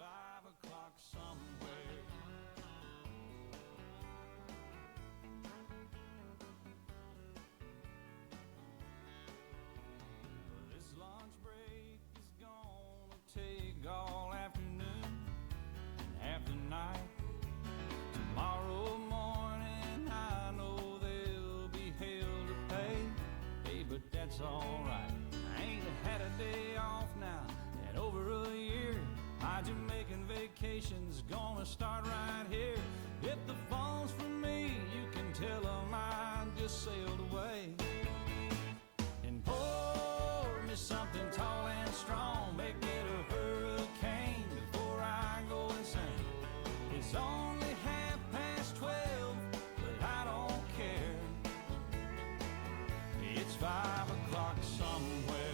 5 o'clock somewhere. This lunch break is gonna take all afternoon and half the night. Tomorrow morning I know there'll be hell to pay. Hey, but that's alright. I ain't had a day off now in over a year. My Jamaican vacation's gonna start right here. If the phone's for me, you can tell them I just sailed away. And pour me something tall and strong, make it a hurricane before I go insane. It's only 12:30, but I don't care. It's 5 o'clock somewhere.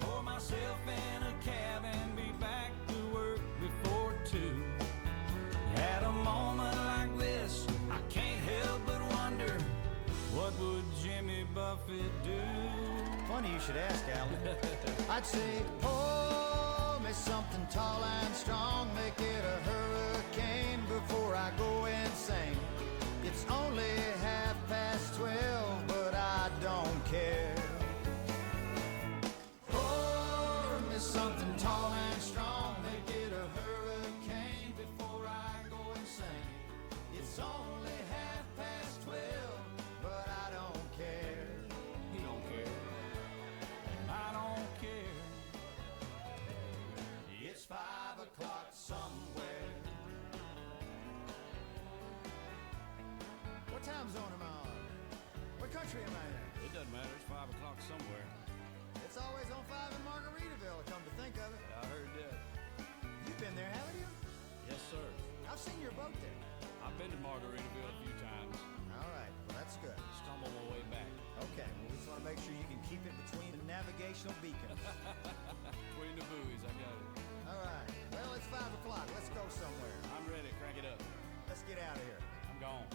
Pour myself in a cab and be back to work before 2. At a moment like this, I can't help but wonder, what would Jimmy Buffett do? Funny you should ask, Alan. I'd say, pour me something tall and strong, make it a hurricane before I go insane. It's only 12:30, but I don't care. Something tall and strong, make it a hurricane before I go insane. It's only 12:30, but I don't care. You don't care, and I don't care. It's 5 o'clock somewhere. What time zone am I on? What country am I in? It doesn't matter, it's 5 o'clock somewhere. It's always on 5 in Margaritaville, come to think of it. Yeah, I heard that. You've been there, haven't you? Yes, sir. I've seen your boat there. I've been to Margaritaville a few times. All right, well, that's good. Stumbled my way back. Okay, well, we just want to make sure you can keep it between the navigational beacons. Between the buoys, I got it. All right, well, it's 5 o'clock. Let's go somewhere. I'm ready, crank it up. Let's get out of here. I'm gone.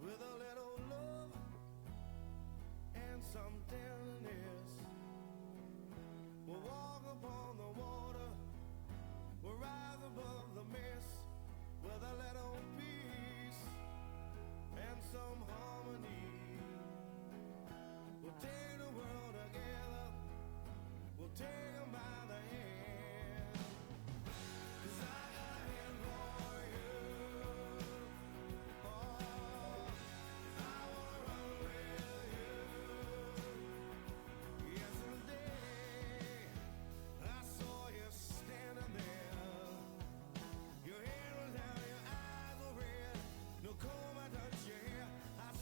With a little love and some tenderness, we'll walk upon the water, we'll rise above the mist. With a little peace and some harmony, we'll take the world together, we'll take them by the hand. 'Cause I got a hand for you. No comb, I touch your hair. I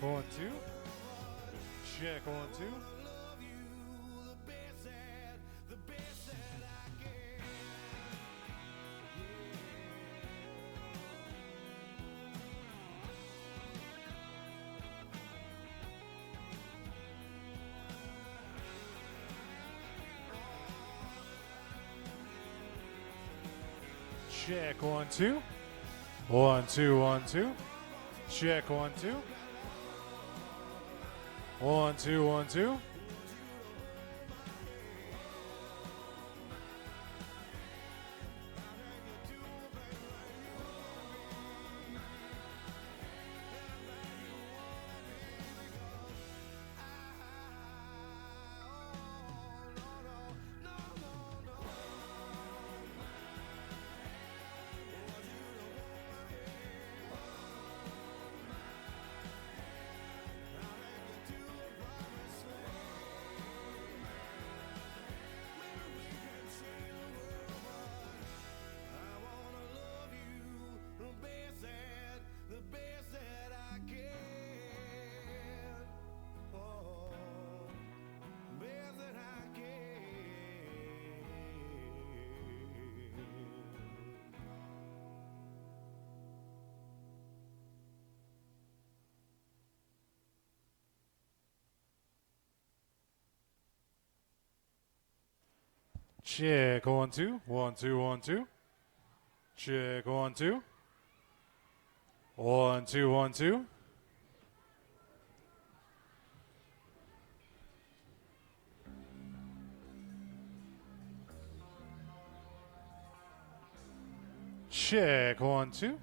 1, 2. Check 1, 2. Check 1, 2. 1, 2, 1, 2. Check 1, 2. 1, 2, 1, 2. Check 1, 2. 1, 2, 1, 2. Check 1, 2. 1, 2, 1, 2. Check 1, 2.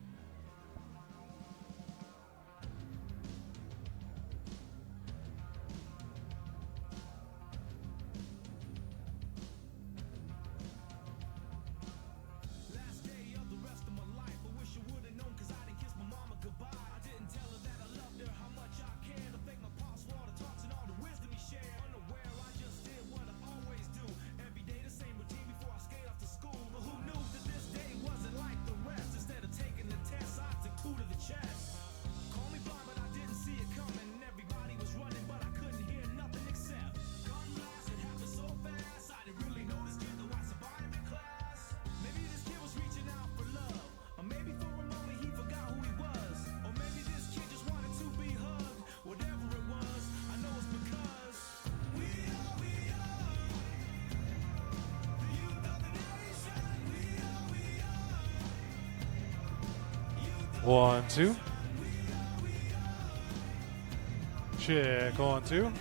One, two. Check 1, 2.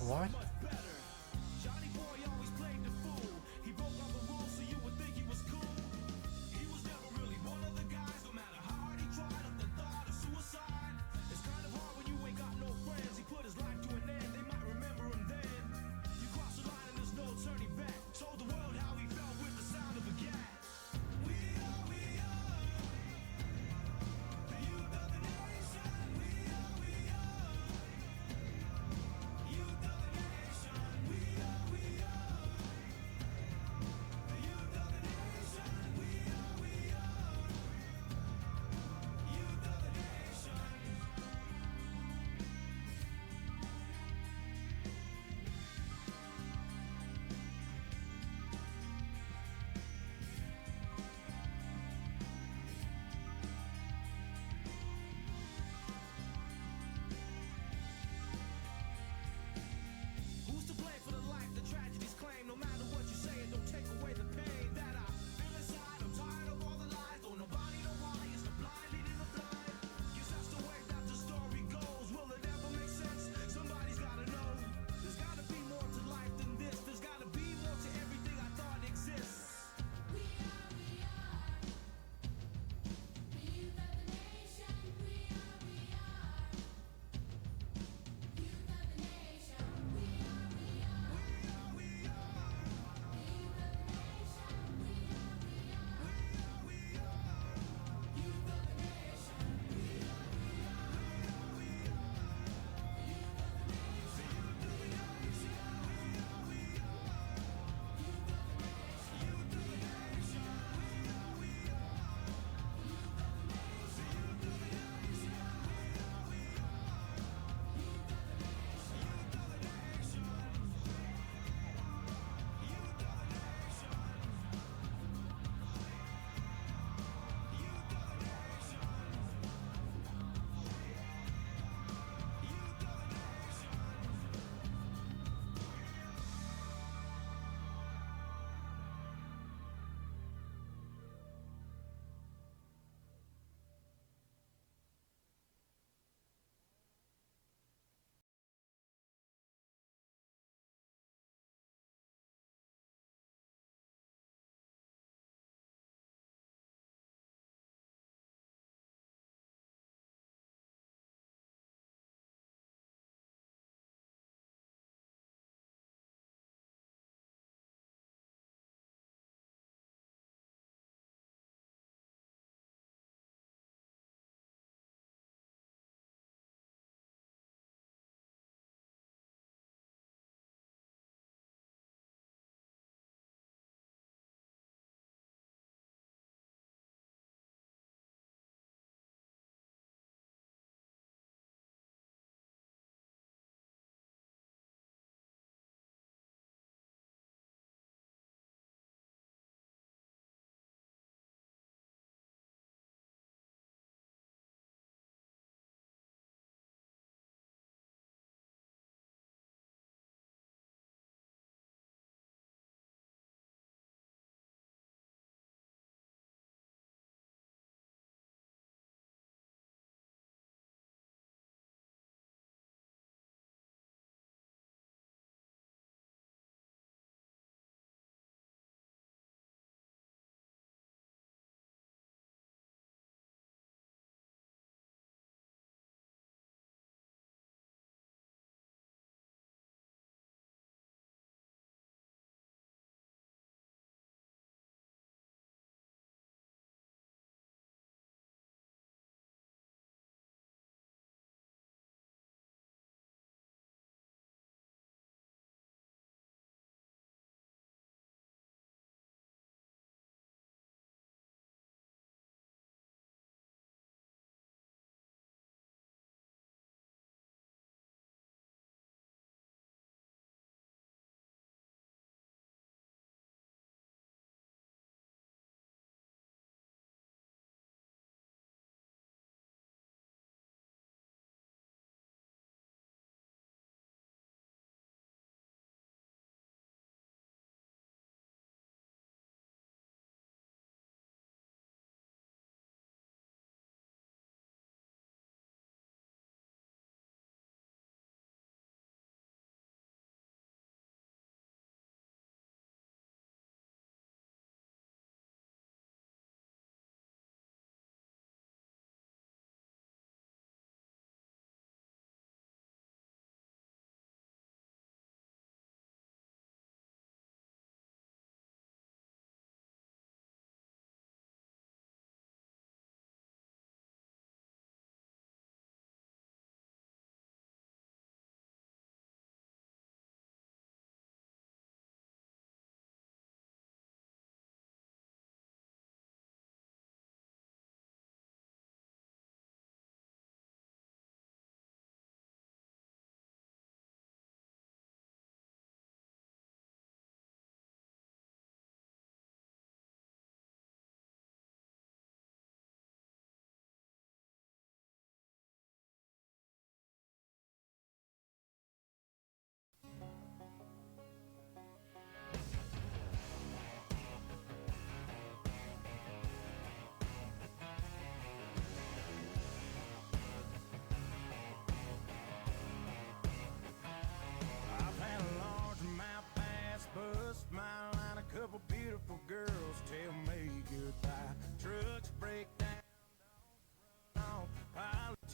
What?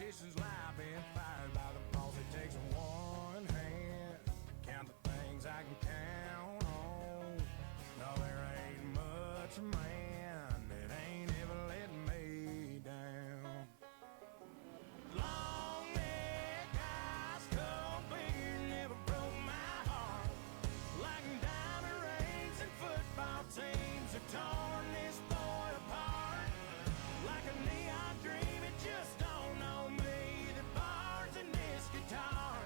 Situations lie being fired by the boss. It takes one hand to count the things I can count on. No, there ain't much man that ain't ever let me down. Long neck eyes, cold beer never broke my heart. Like diamond rings and football teams have torn this boy apart. Like a neon dream, it just don't know me. The bars in this guitar.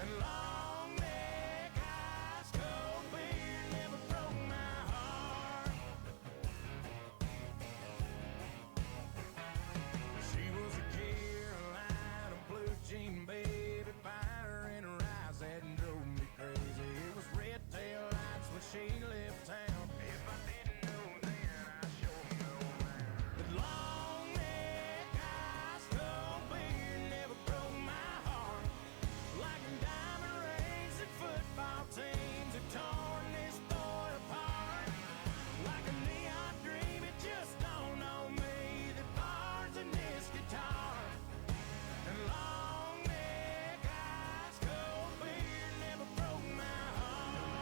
And long neck eyes, cold beer never broke my heart. She was a Carolina blue jean baby, fire in her eyes that drove me crazy. It was red tail lights when she left town. If I didn't know then, I sure know now. But long neck eyes, cold beer never broke my heart. Like diamond rings and football teams have torn this boy apart. Like a neon dream, it just don't know me. The bars in this guitar. And long neck eyes, cold beer never broke my heart.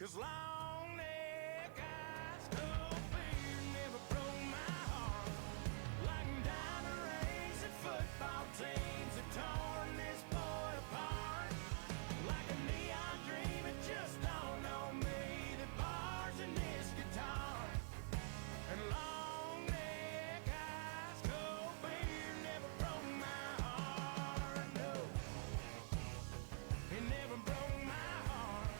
Cause long neck eyes, cold beer never broke my heart. Like diamond rings and football teams have torn this boy apart. Like a neon dream, it just don't know me. The bars in this guitar. And long neck eyes, cold beer never broke my heart. No, it never broke my heart.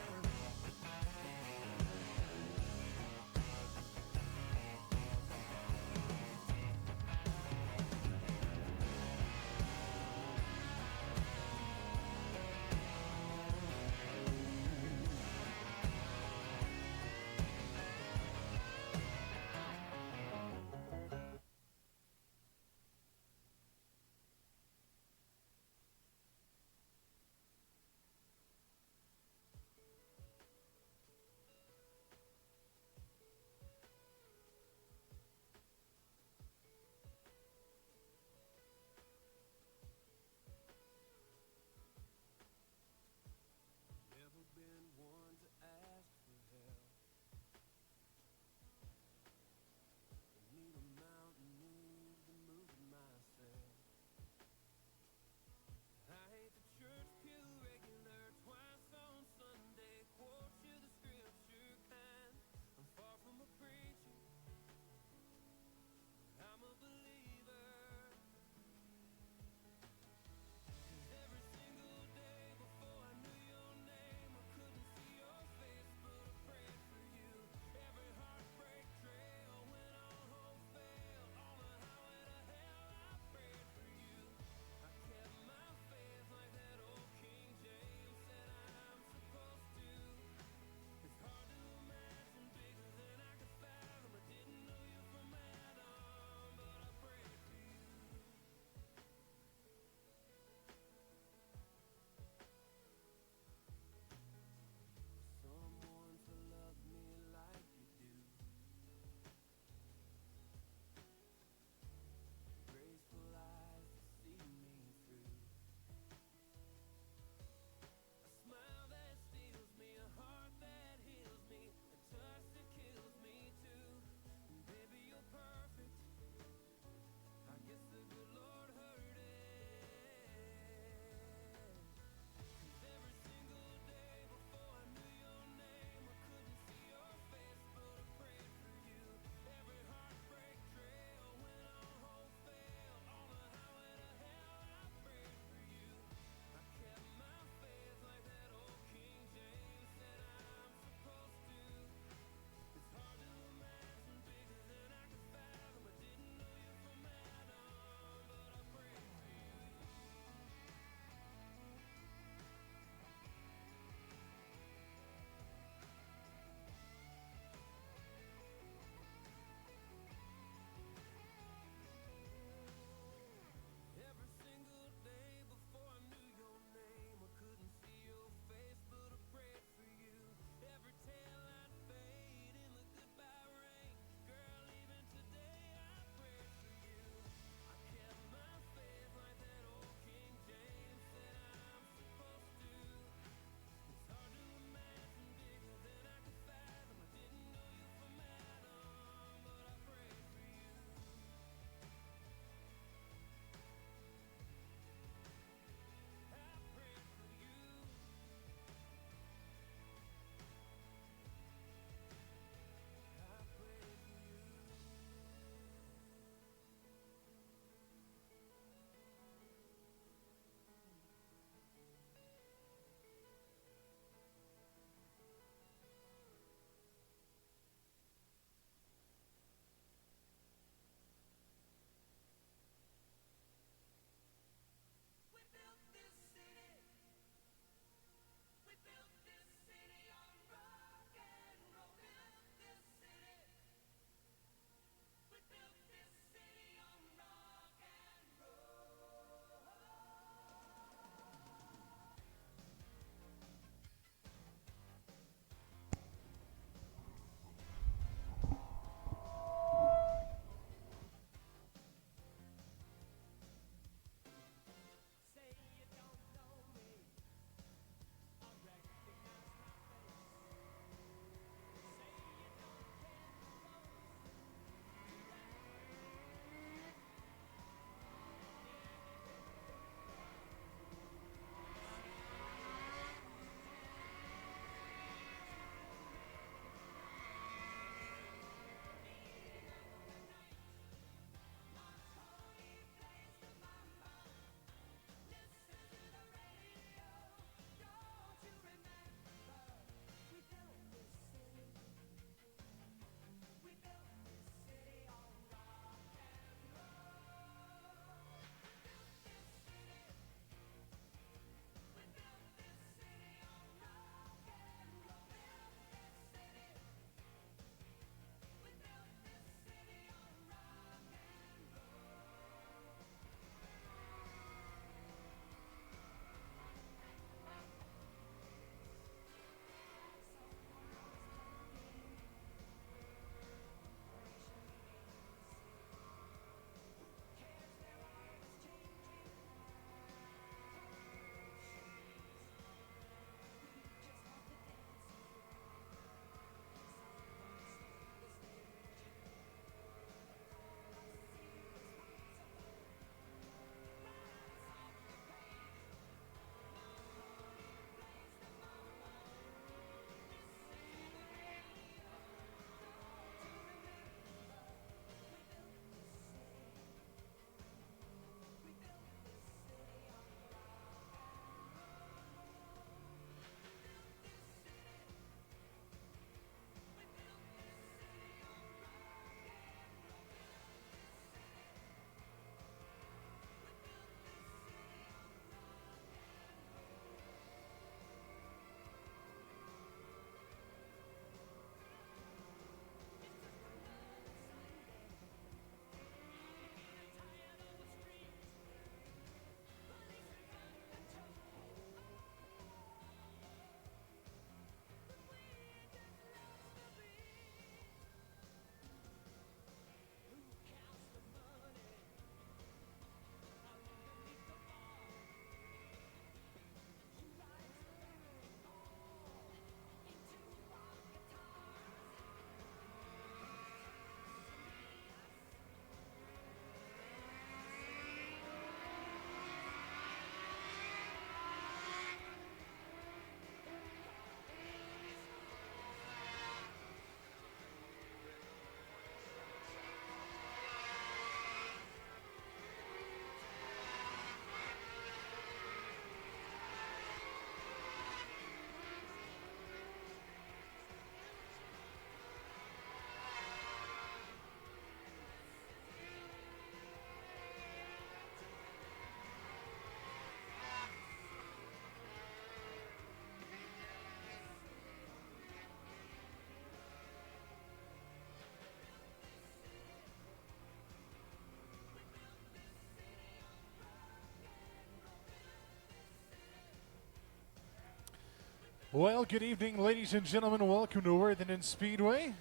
Well, good evening, ladies and gentlemen. Welcome to Worthington Speedway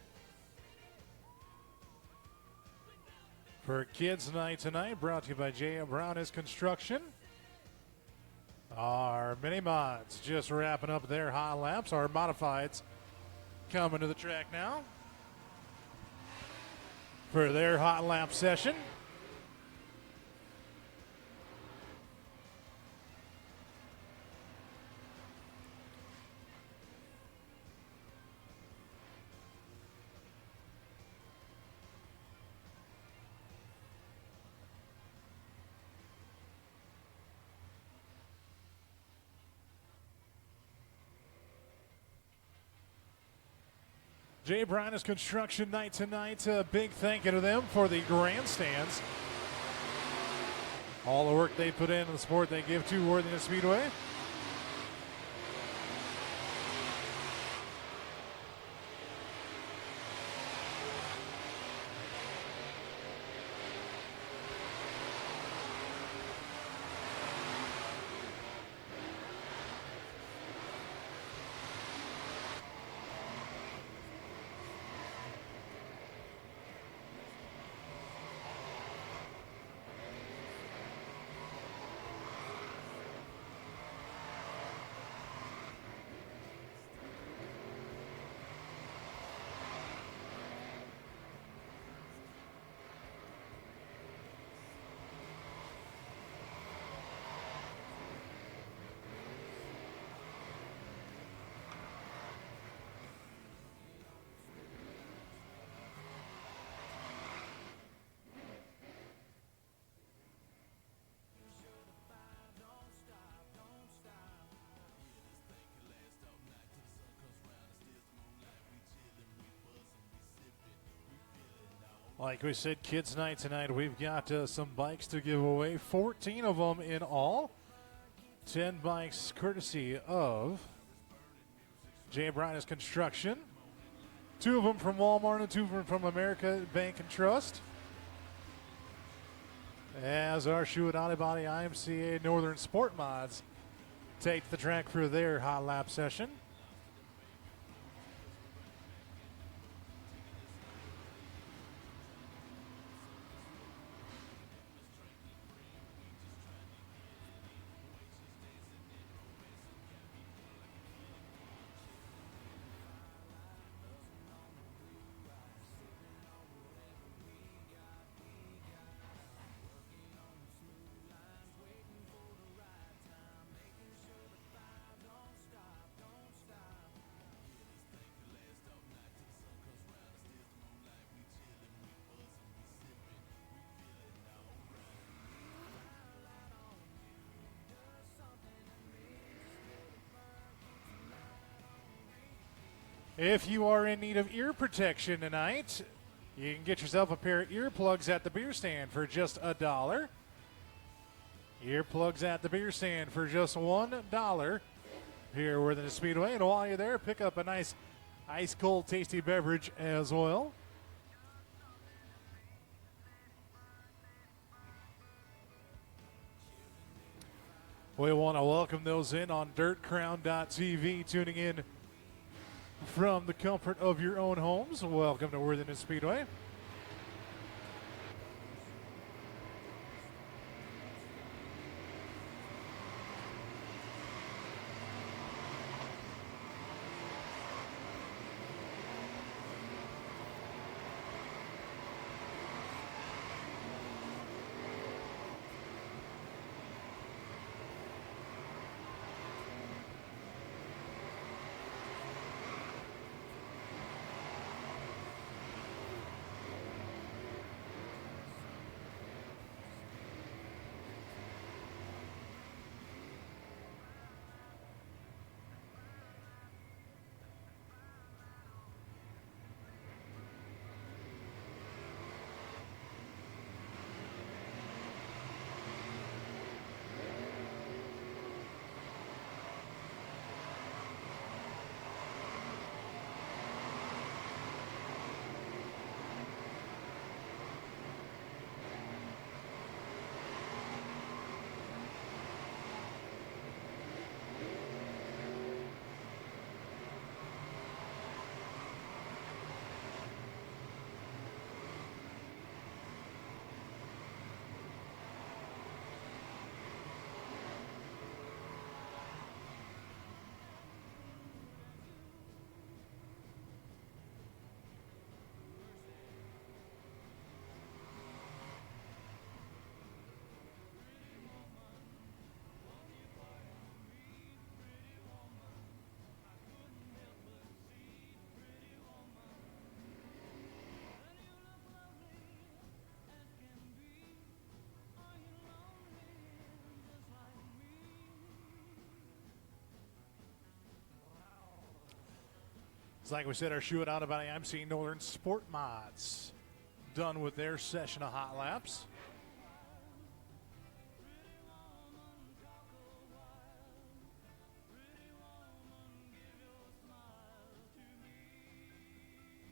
for Kids Night tonight, brought to you by J. Brown is Construction. Our mini mods just wrapping up their hot laps. Our modifieds coming to the track now for their hot lap session. Jay Bryan's Construction Night tonight. A big thank you to them for the grandstands. All the work they put in and the support they give to Worthington Speedway. Like we said, Kids Night tonight, we've got some bikes to give away. 14 of them in all. 10 bikes courtesy of J. Bryan's Construction. 2 of them from Walmart and 2 of them from America Bank and Trust. As our Shoe and Body IMCA Northern Sport Mods take the track for their hot lap session. If you are in need of ear protection tonight, you can get yourself a pair of earplugs at the beer stand for just $1. Earplugs at the beer stand for just $1 here at Worthington Speedway. And while you're there, pick up a nice ice cold tasty beverage as well. We want to welcome those in on dirtcrown.tv, tuning in from the comfort of your own homes. Welcome to Worthington Speedway. It's like we said, our shoot out about AMC Northern Sport Mods. Done with their session of hot laps.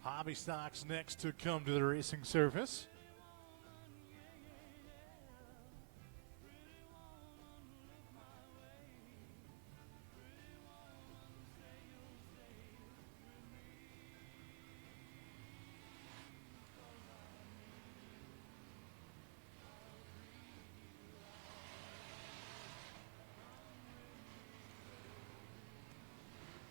Hobby stocks next to come to the racing surface.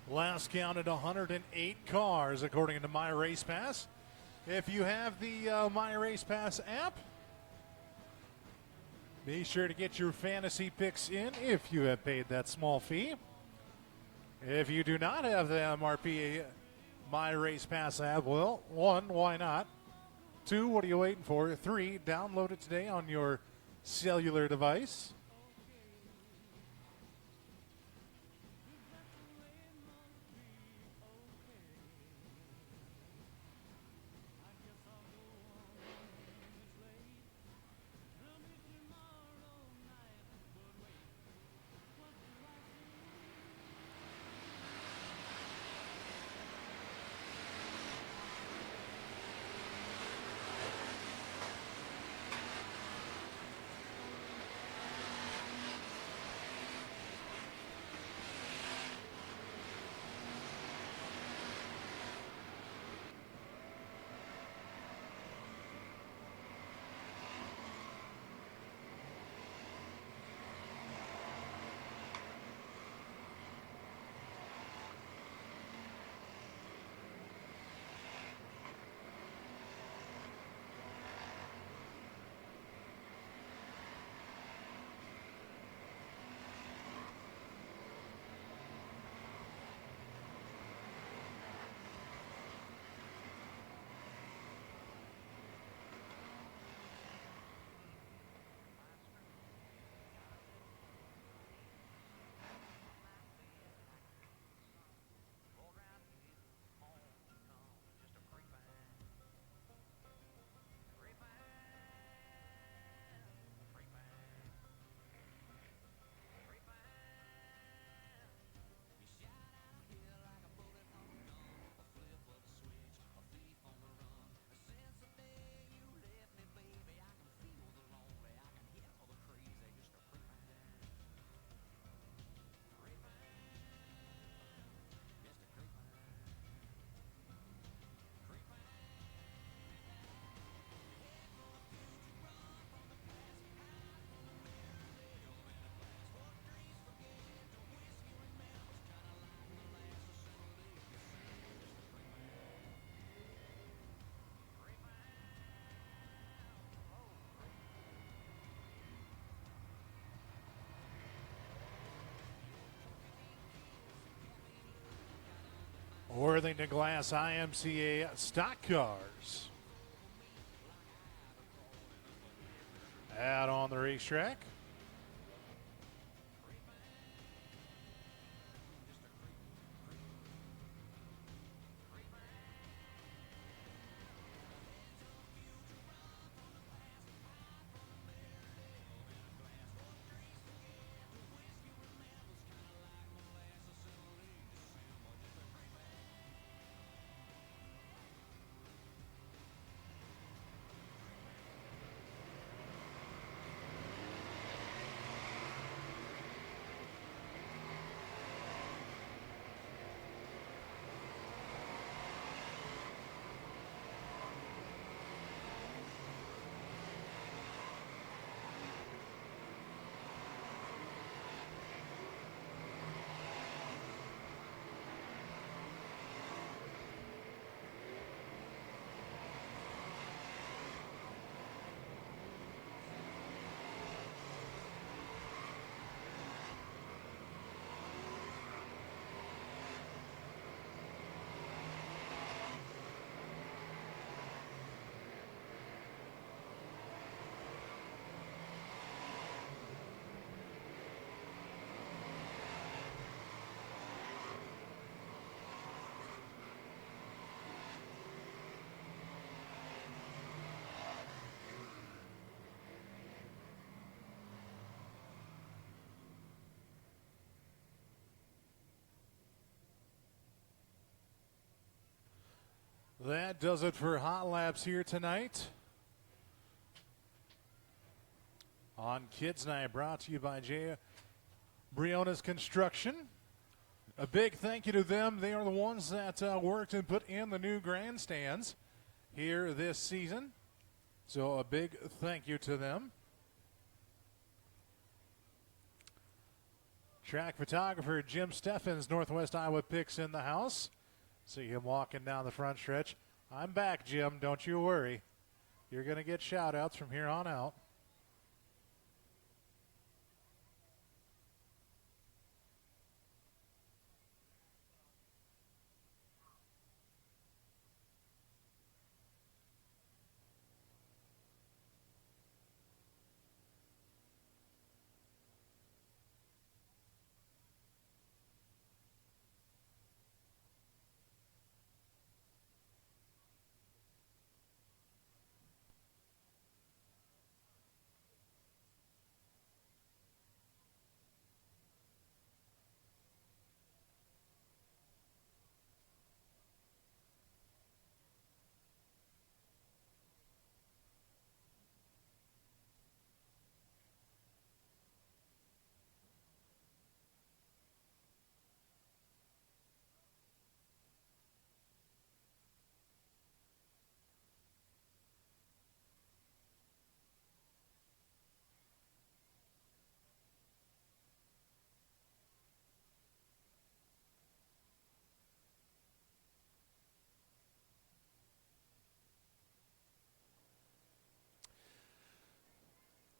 Last counted 108 cars according to My Race Pass. If you have the My Race Pass app, be sure to get your fantasy picks in if you have paid that small fee. If you do not have the MRP My Race Pass app, well, 1, why not? 2, what are you waiting for? 3, download it today on your cellular device. Worthington Glass IMCA stock cars out on the racetrack. That does it for Hot Laps here tonight on Kids Night, brought to you by J. Briones Construction. A big thank you to them. They are the ones that worked and put in the new grandstands here this season. So a big thank you to them. Track photographer Jim Steffens, Northwest Iowa Picks in the house. See him walking down the front stretch. I'm back, Jim. Don't you worry. You're going to get shout-outs from here on out.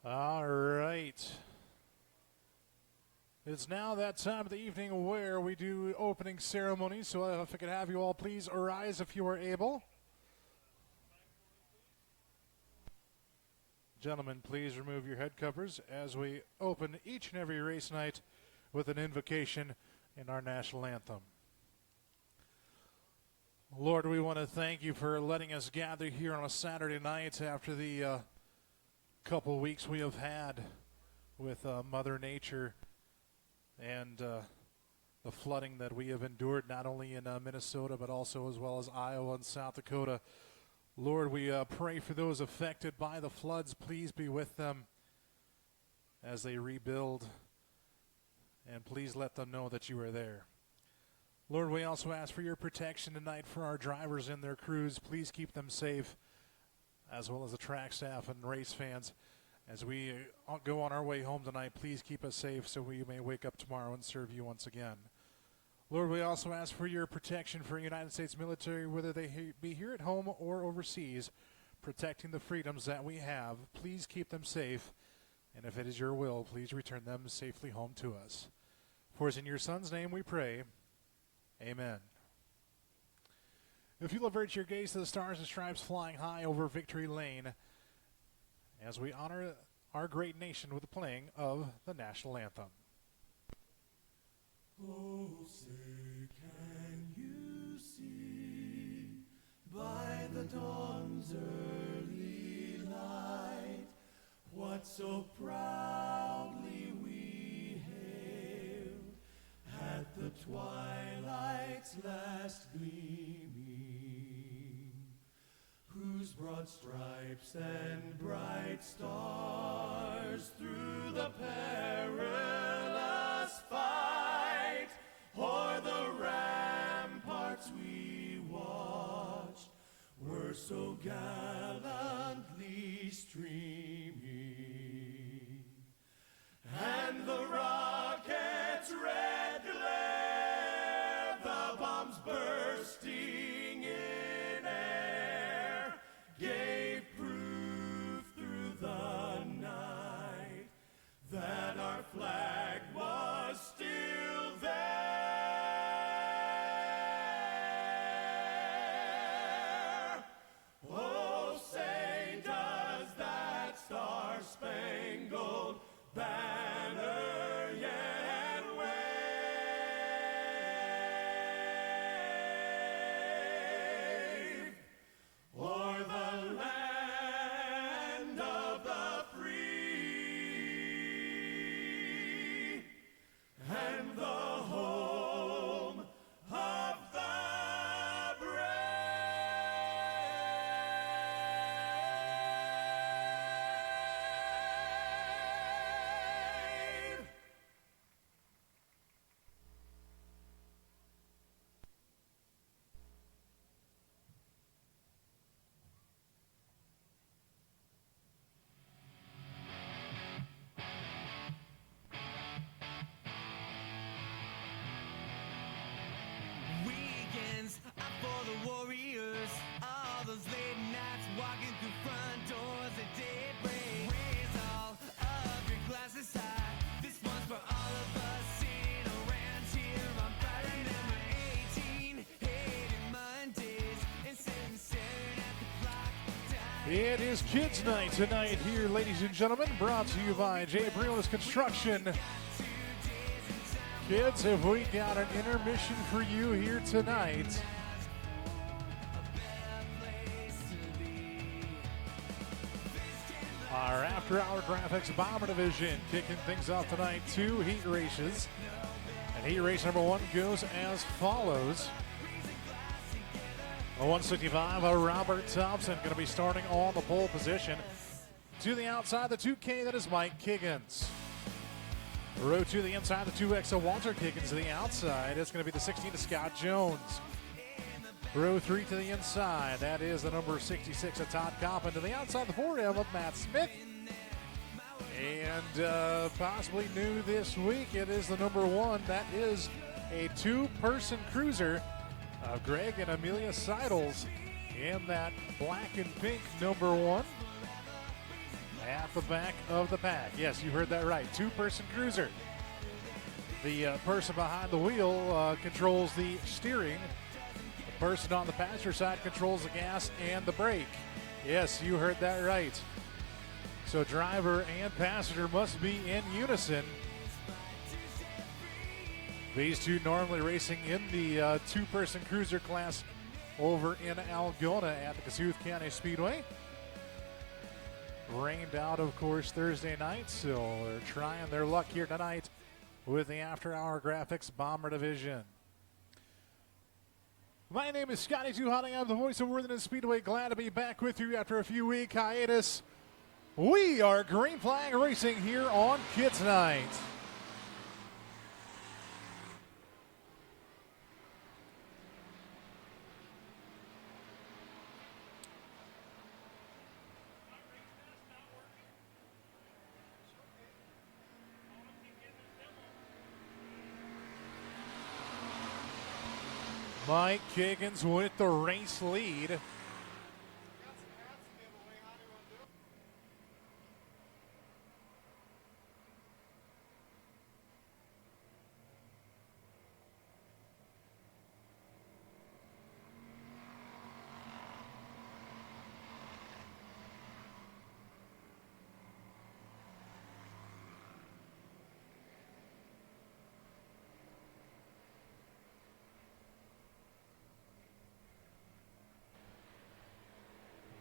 All right. It's now that time of the evening where we do opening ceremonies. So if I could have you all please arise if you are able. Gentlemen, please remove your head covers as we open each and every race night with an invocation in our national anthem. Lord, we want to thank you for letting us gather here on a Saturday night after the couple weeks we have had with Mother Nature and the flooding that we have endured not only in Minnesota but also as well as Iowa and South Dakota. Lord, we pray for those affected by the floods. Please be with them as they rebuild, and please let them know that you are there. Lord, we also ask for your protection tonight for our drivers and their crews. Please keep them safe, as well as the track staff and race fans. As we go on our way home tonight, please keep us safe so we may wake up tomorrow and serve you once again. Lord, we also ask for your protection for United States military, whether they be here at home or overseas, protecting the freedoms that we have. Please keep them safe, and if it is your will, please return them safely home to us. For it's in your Son's name we pray. Amen. If you'll avert your gaze to the stars and stripes flying high over Victory Lane, as we honor our great nation with the playing of the national anthem. Oh, say, can you see by the dawn's early light what so proudly we hailed at the twilight's last gleaming, whose broad stripes and bright stars through the perilous fight o'er the ramparts we watched were so gallantly streaming, and the rocket's red glare, the bombs bursting in air, gave proof through the night that our flag was still there. Oh, say, does that It is Kids Night tonight here, ladies and gentlemen, brought to you by Jay Briones Construction. Kids, have we got an intermission for you here tonight? Our after-hour graphics bomber division kicking things off tonight. 2 heat races. And heat race number 1 goes as follows. A 165, Robert Thompson going to be starting on the pole position. To the outside, the 2K, that is Mike Kiggins. Row to the inside, the 2X of Walter Kiggins to the outside. It's going to be the 16 of Scott Jones. Row 3 to the inside, that is the number 66 of Todd Coppin. To the outside, the 4M of Matt Smith. And possibly new this week, it is the number 1. That is a 2-person cruiser of Greg and Amelia Seidels in that black and pink number 1 at the back of the pack. Yes, you heard that right. 2-person cruiser. The person behind the wheel controls the steering. The person on the passenger side controls the gas and the brake. Yes, you heard that right. So driver and passenger must be in unison. These two normally racing in the 2-person cruiser class over in Algona at the Kossuth County Speedway. Rained out, of course, Thursday night, so they're trying their luck here tonight with the after-hour graphics bomber division. My name is Scotty Tuhani. I'm the voice of Worthington Speedway. Glad to be back with you after a few-week hiatus. We are Green Flag Racing here on Kids Night. Mike Kiggins with the race lead.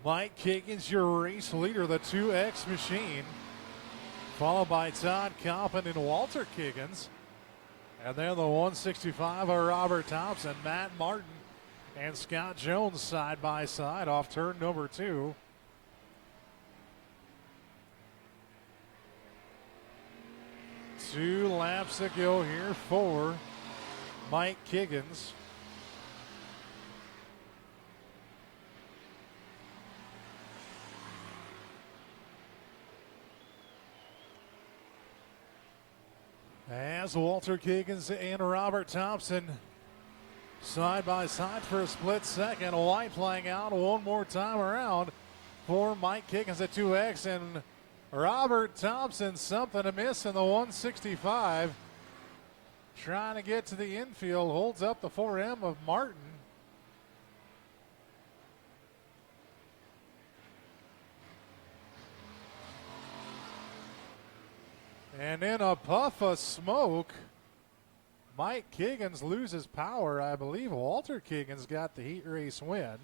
Mike Kiggins, your race leader, the 2X machine, followed by Todd Coppin and Walter Kiggins. And then the 165 are Robert Thompson, Matt Martin, and Scott Jones side by side off turn number 2. Two laps to go here for Mike Kiggins. As Walter Kiggins and Robert Thompson side by side for a split second. White flying out one more time around for Mike Kiggins at 2X, and Robert Thompson something to miss in the 165. Trying to get to the infield, holds up the 4M of Martin. And in a puff of smoke, Mike Kiggins loses power. I believe Walter Kiggins got the heat race win.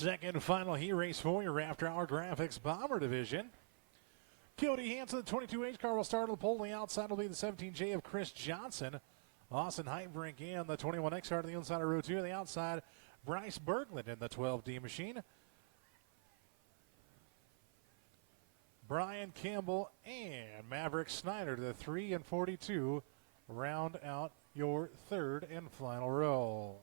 Second and final heat race for your After Hour Graphics Bomber Division. Cody Hansen, the 22H car, will start on the pole. On the outside will be the 17J of Chris Johnson. Austin Heitbrink in the 21X car to the inside of row 2. On the outside, Bryce Berglund in the 12D machine. Brian Campbell and Maverick Snyder to the 3 and 42 round out your third and final row.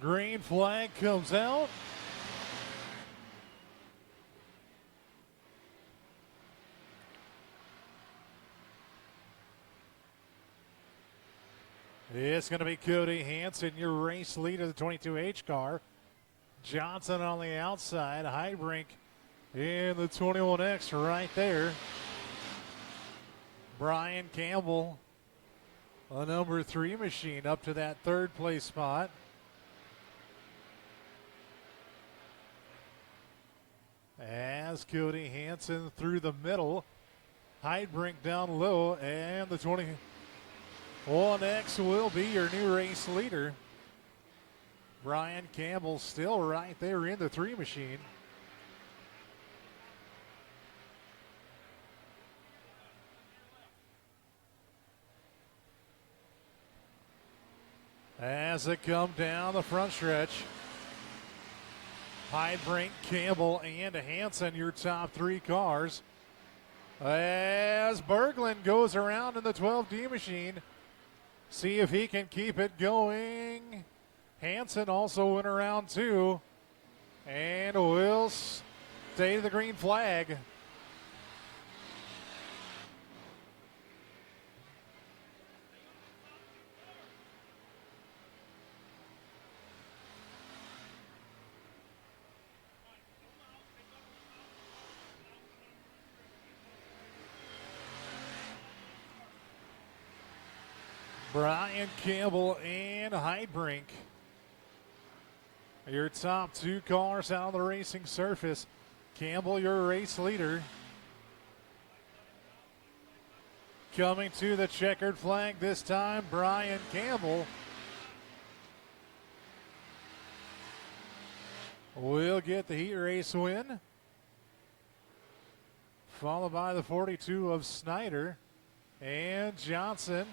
Green flag comes out. It's going to be Cody Hansen, your race leader, the 22H car. Johnson on the outside. Heitbrink in the 21X right there. Brian Campbell, a number 3 machine, up to that third place spot. As Cody Hansen through the middle. Heitbrink down low, and the 21X will be your new race leader. Brian Campbell still right there in the 3 machine. As they come down the front stretch, Heitbrink, Campbell, and Hansen, your top 3 cars. As Berglund goes around in the 12D machine, see if he can keep it going. Hansen also went around 2 and will stay to the green flag. Brian Campbell and Heitbrink, your top 2 cars out on the racing surface. Campbell, your race leader. Coming to the checkered flag this time, Brian Campbell will get the heat race win. Followed by the 42 of Snyder and Johnson.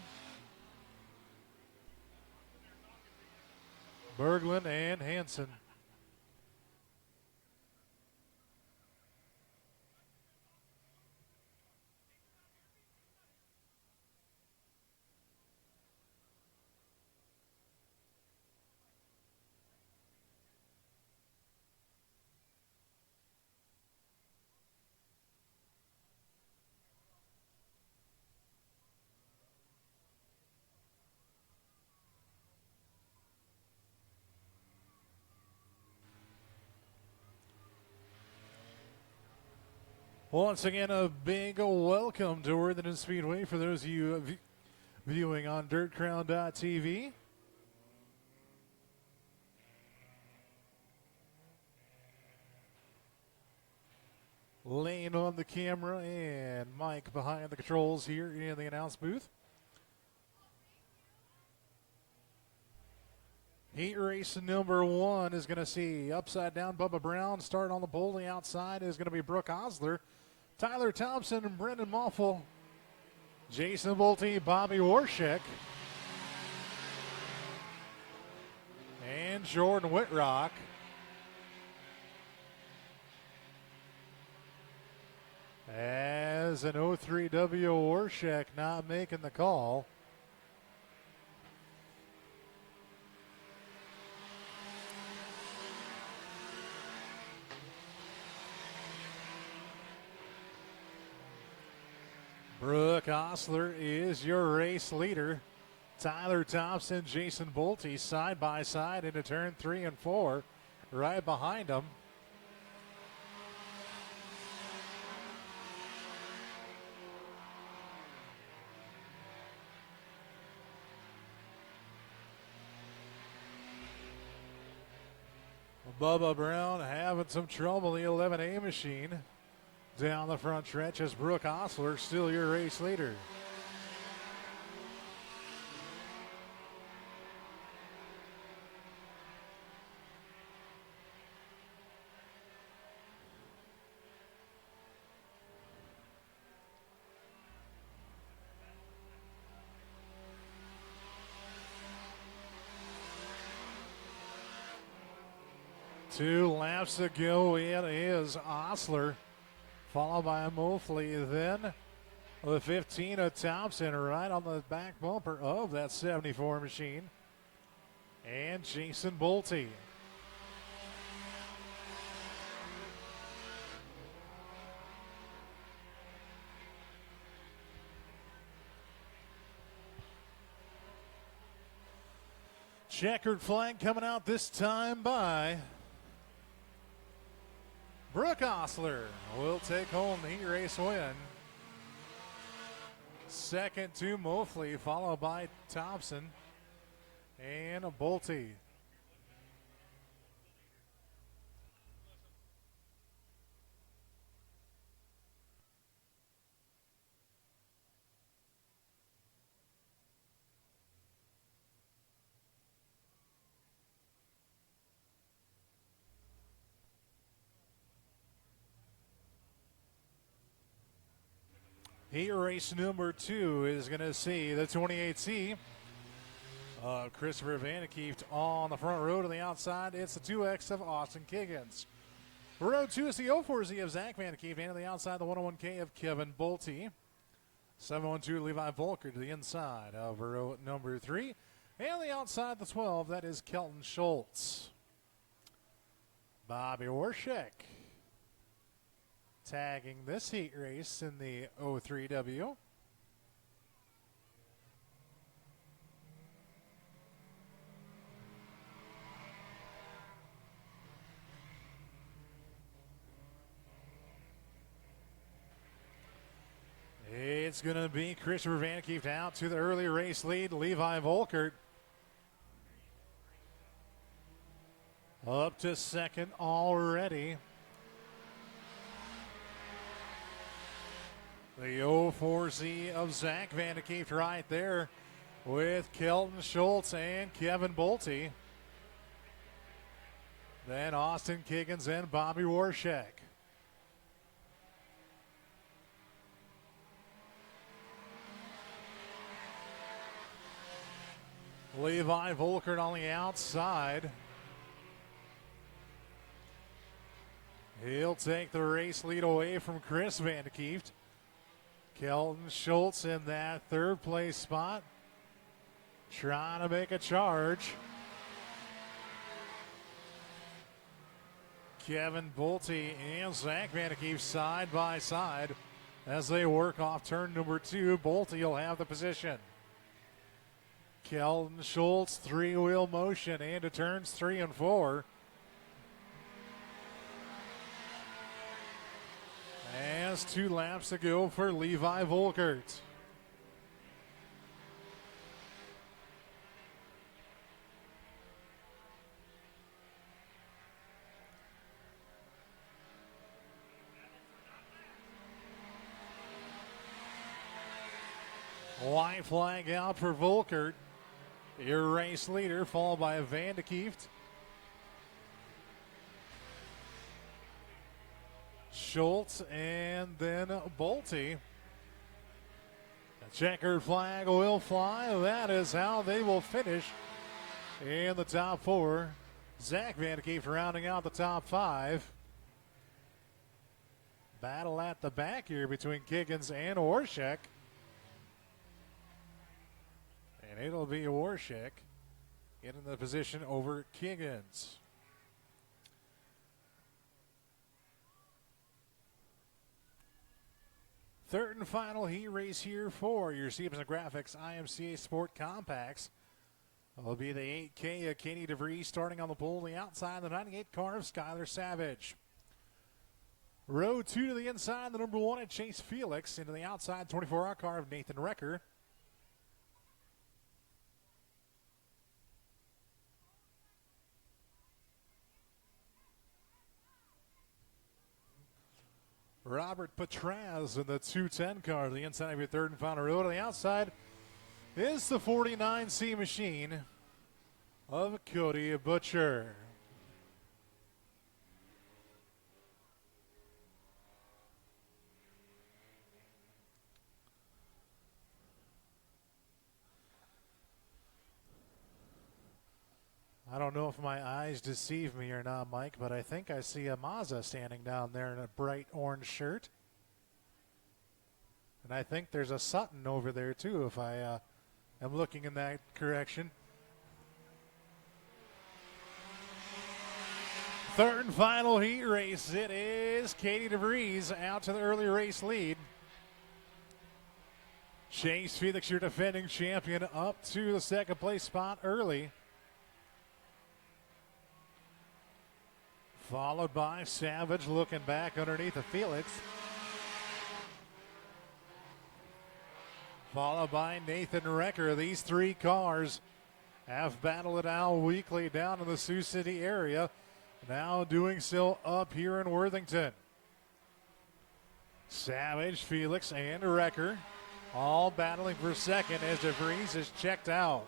Berglund and Hansen. Once again, a big welcome to Worthington Speedway for those of you viewing on DirtCrown.tv. Lane on the camera and Mike behind the controls here in the announce booth. Heat race number 1 is going to see upside down Bubba Brown. Starting on the pole. The outside is going to be Brooke Osler, Tyler Thompson, and Brendan Moffel, Jason Bolte, Bobby Warshek, and Jordan Whitrock. As an 03W Warshek not making the call. Brooke Osler is your race leader. Tyler Thompson, Jason Bolte side by side into turn 3 and 4, right behind them. Bubba Brown having some trouble, the 11A machine. Down the front stretch as Brooke Osler still your race leader. Two laps to go. It is Osler, followed by Moffley. Then the 15 of Thompson right on the back bumper of that 74 machine. And Jason Bolte. Checkered flag coming out this time by Brooke Osler will take home the heat race win. Second to Moffley, followed by Thompson and Bolte. Heat race number 2 is going to see the 28C. Christopher Vandekieft on the front row to the outside. It's the 2X of Austin Kiggins. Row 2 is the 04Z of Zach Vandekieft, and to the outside, the 101K of Kevin Bolte. 712 Levi Volker to the inside of row number 3. And the outside, the 12, that is Kelton Schultz. Bobby Warshek tagging this heat race in the 03W. It's going to be Christopher Vandekieft out to the early race lead. Levi Volkert up to second already. The 04Z of Zach Vandekieft right there with Kelton Schultz and Kevin Bolte. Then Austin Kiggins and Bobby Warshek. Levi Volkert on the outside. He'll take the race lead away from Chris Vandekieft. Kelton Schultz in that third place spot, trying to make a charge. Kevin Bolte and Zach Vandekieft side by side as they work off turn number 2. Bolte will have the position. Kelton Schultz, three-wheel motion into turns 3 and 4. As 2 laps to go for Levi Volkert. White flag out for Volkert, your race leader, followed by Van de Kieft. Schultz and then Bolte. A checkered flag will fly. That is how they will finish in the top four. Zach Van de Kieft rounding out the top five. Battle at the back here between Kiggins and Orshek. And it'll be Orshek getting the position over Kiggins. Third and final heat race here for your Stevens Graphics IMCA Sport Compacts. It'll be the 8K of Katie DeVries starting on the pole, the outside, the 98 car of Skylar Savage. Row 2 to the inside, the number 1 at Chase Felix. Into the outside, 24-hour car of Nathan Recker. Robert Petraz in the 210 car, the inside of your third and final row. To the outside is the 49C machine of Cody Butcher. I don't know if my eyes deceive me or not, Mike, but I think I see a Mazda standing down there in a bright orange shirt. And I think there's a Sutton over there, too, if I am looking in that direction. Third and final heat race. It is Katie DeVries out to the early race lead. Chase Felix, your defending champion, up to the second place spot early. Followed by Savage looking back underneath of Felix. Followed by Nathan Recker. These three cars have battled it out weekly down in the Sioux City area. Now doing so up here in Worthington. Savage, Felix, and Recker all battling for second as DeVries is checked out.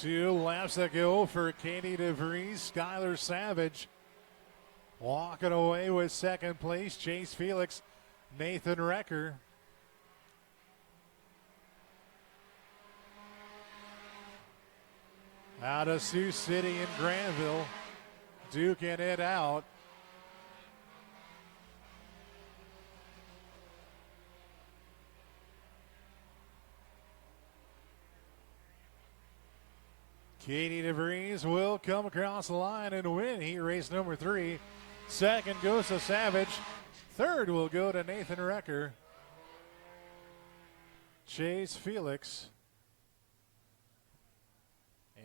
Two laps that go for Katie DeVries. Skylar Savage walking away with second place. Chase Felix, Nathan Recker. Out of Sioux City and Granville, duking it out. Katie DeVries will come across the line and win heat race number 3. Second goes to Savage. Third will go to Nathan Recker. Chase Felix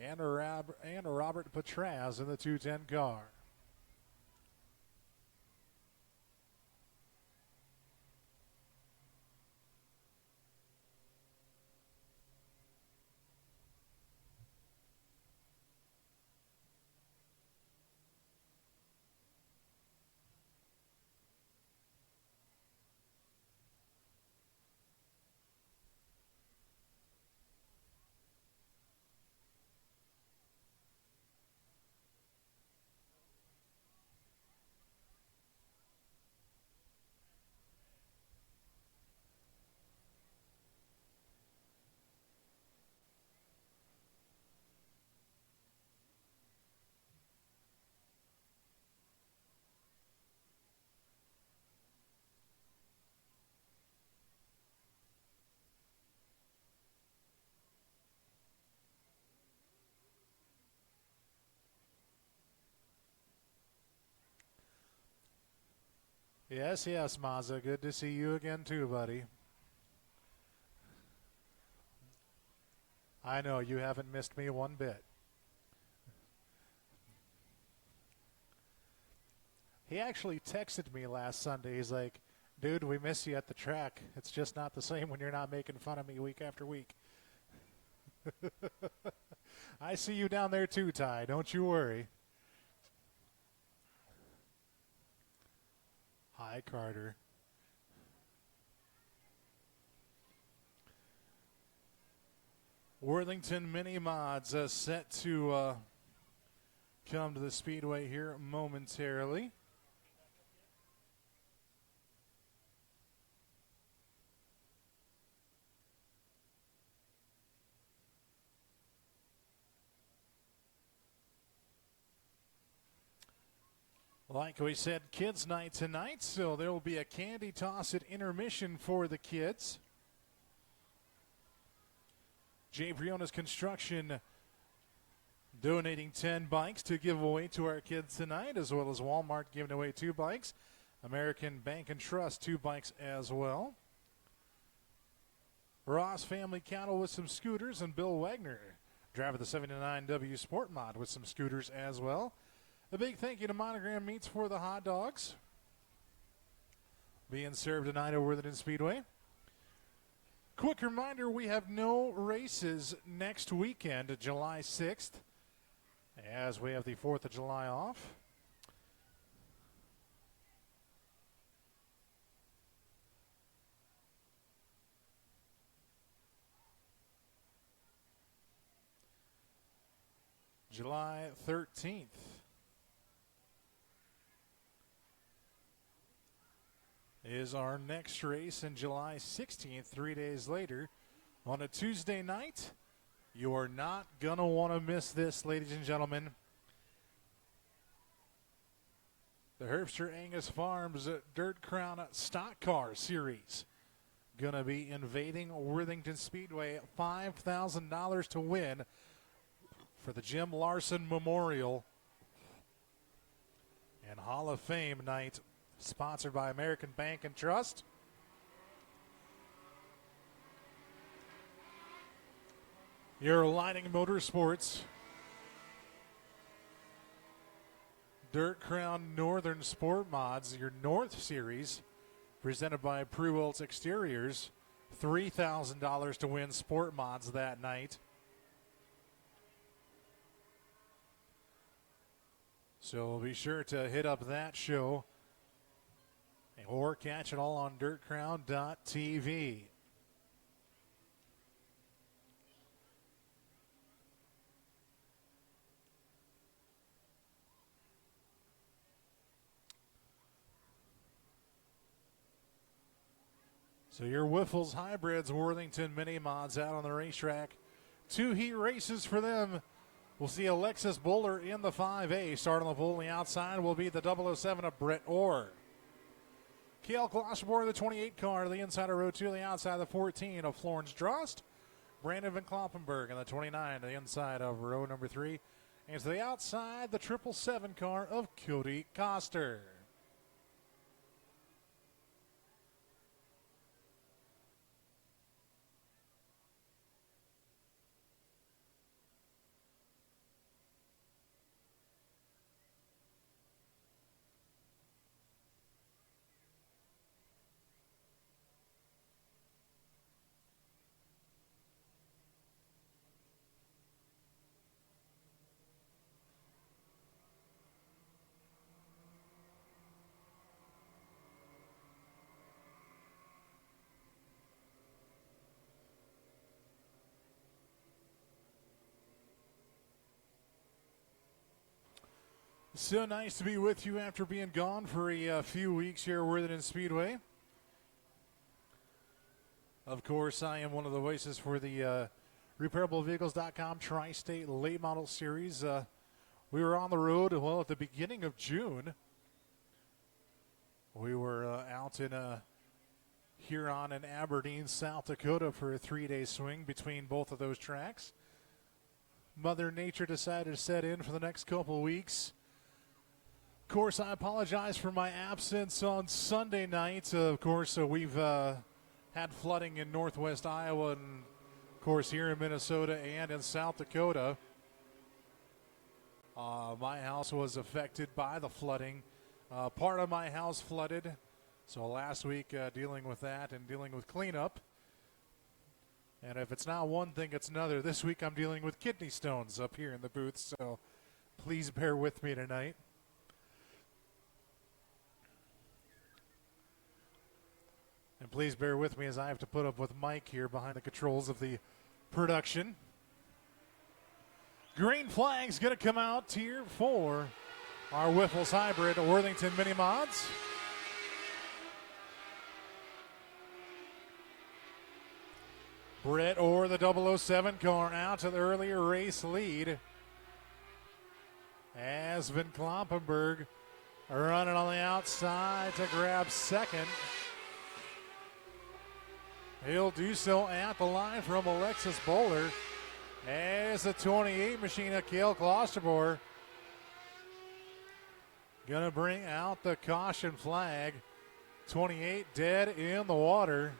and Robert Petraz in the 210 car. Yes, Mazza. Good to see you again too, buddy. I know you haven't missed me one bit. He actually texted me last Sunday. He's like, Dude, we miss you at the track. It's just not the same when you're not making fun of me week after week. I see you down there too, Ty. Don't you worry. Hi, Carter. Worthington Mini Mods set to come to the Speedway here momentarily. Like we said, kids' night tonight, so there will be a candy toss at intermission for the kids. Jay Briona's Construction donating 10 bikes to give away to our kids tonight, as well as Walmart giving away 2 bikes. American Bank and Trust, 2 bikes as well. Ross Family Cattle with some scooters, and Bill Wagner, driver of the 79W Sport Mod, with some scooters as well. A big thank you to Monogram Meats for the hot dogs being served tonight at Worthington Speedway. Quick reminder, we have no races next weekend, July 6th, as we have the 4th of July off. July 13th. Is our next race, in July 16th, 3 days later, on a Tuesday night. You are not going to want to miss this, ladies and gentlemen. The Herbster Angus Farms Dirt Crown Stock Car Series going to be invading Worthington Speedway. $5,000 to win for the Jim Larson Memorial and Hall of Fame night, sponsored by American Bank and Trust. Your Lighting Motorsports Dirt Crown Northern Sport Mods, your North Series, presented by Prewelts Exteriors. $3,000 to win Sport Mods that night. So be sure to hit up that show or catch it all on dirtcrown.tv. So your Wiffles Hybrids Worthington Mini Mods out on the racetrack. 2 heat races for them. We'll see Alexis Buller in the 5A. Start on the pole on the outside will be the 007 of Brett Orr. Kale Kloshborn, the 28 car, to the inside of row 2, the outside of the 14 of Florence Drost. Brandon Van Kloppenberg, and the 29 to the inside of row number 3. And to the outside, the 777 car of Cody Coster. So nice to be with you after being gone for a few weeks here at Worthington Speedway. Of course, I am one of the voices for the RepairableVehicles.com Tri-State Late Model Series. We were on the road, well, at the beginning of June. We were out in Huron and Aberdeen, South Dakota for a 3-day swing between both of those tracks. Mother Nature decided to set in for the next couple of weeks. Of course, I apologize for my absence on Sunday night. Of course, we've had flooding in northwest Iowa and, of course, here in Minnesota and in South Dakota. My house was affected by the flooding. Part of my house flooded, So last week dealing with that and dealing with cleanup. And if it's not one thing, it's another. This week I'm dealing with kidney stones up here in the booth, so please bear with me tonight. And please bear with me as I have to put up with Mike here behind the controls of the production. Green flag's going to come out here for our Whiffles Hybrid Worthington Mini Mods. Brett Orr, the 007 car, out to the earlier race lead. As Van Kloppenberg running on the outside to grab second. He'll do so at the line from Alexis Bowler. As the 28 machine of Cale Klosterboer gonna bring out the caution flag. 28 dead in the water.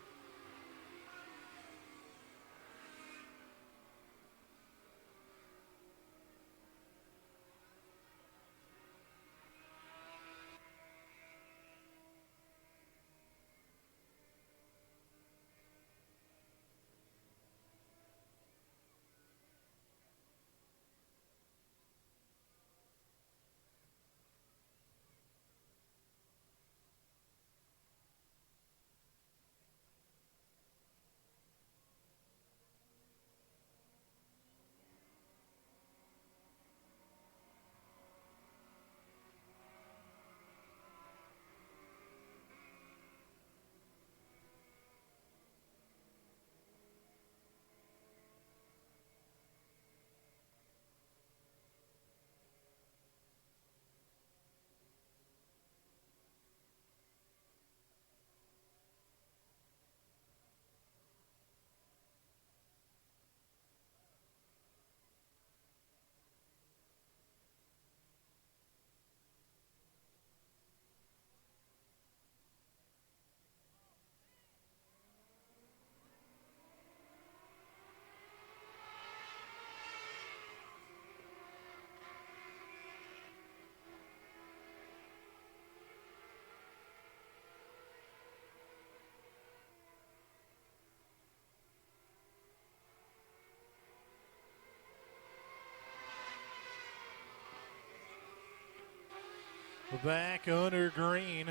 Back under green.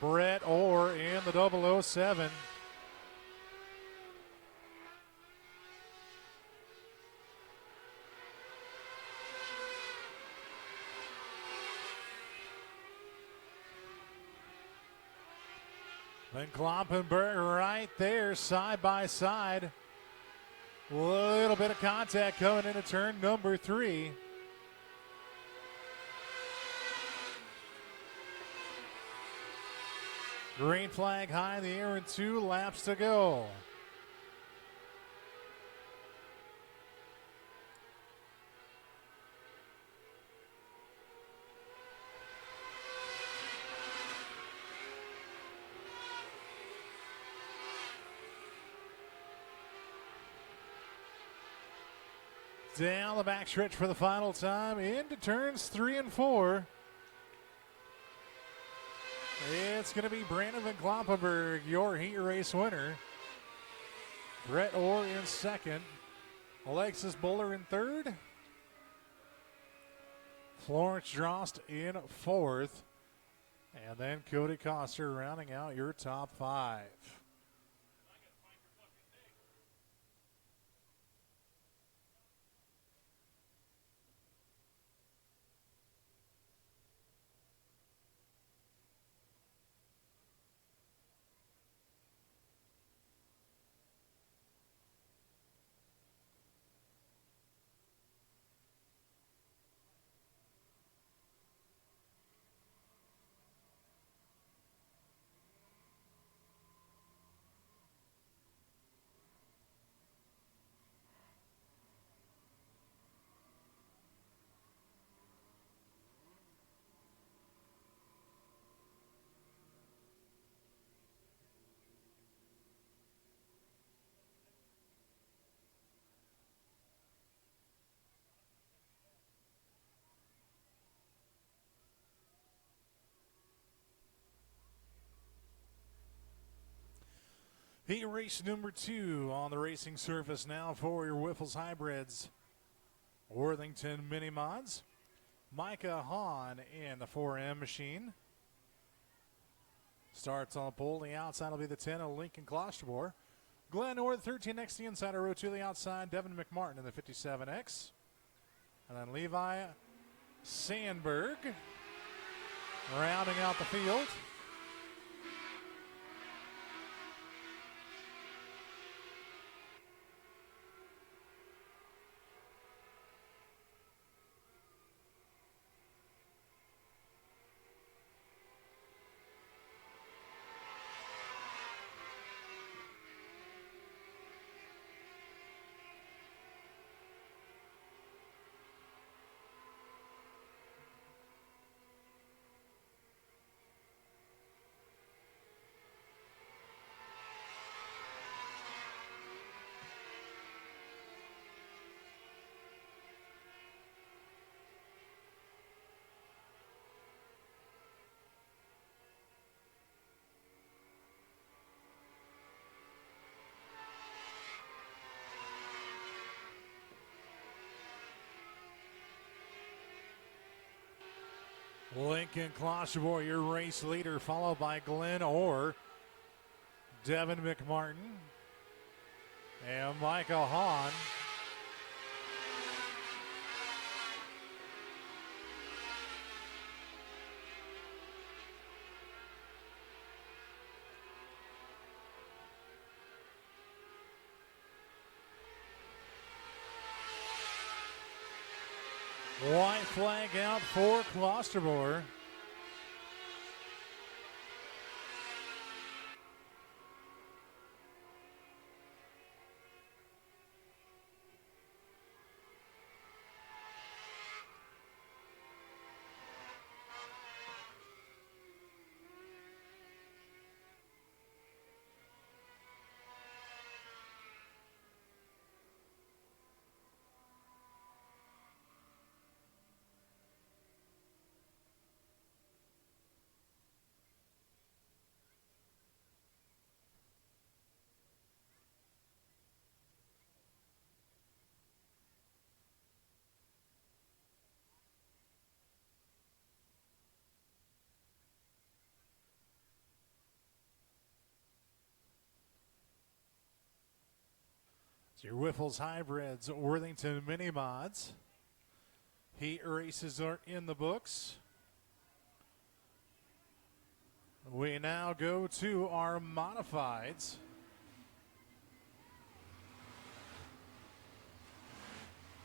Brett Orr in the 007. Van Kloppenberg right there, side by side. A little bit of contact coming into turn number 3. Green flag high in the air and 2 laps to go. Down the backstretch for the final time into turns 3 and 4. It's going to be Brandon Van Kloppenberg, your heat race winner. Brett Orr in second. Alexis Buller in third. Florence Drost in fourth. And then Cody Coster rounding out your top 5. Heat race number 2 on the racing surface now for your Whiffles Hybrids. Worthington Mini Mods. Micah Hahn in the 4M machine. Starts on the pole. The outside will be the 10 of Lincoln Klosterboer. Glenn North, 13 next to the inside. Row 2 the outside. Devin McMartin in the 57X. And then Levi Sandberg rounding out the field. Lincoln Klosterboer, your race leader, followed by Glenn Orr, Devin McMartin, and Micah Hahn. White flag out for Klosterboer. Your Whiffles Hybrids, Worthington Mini Mods. Heat races are in the books. We now go to our modifieds.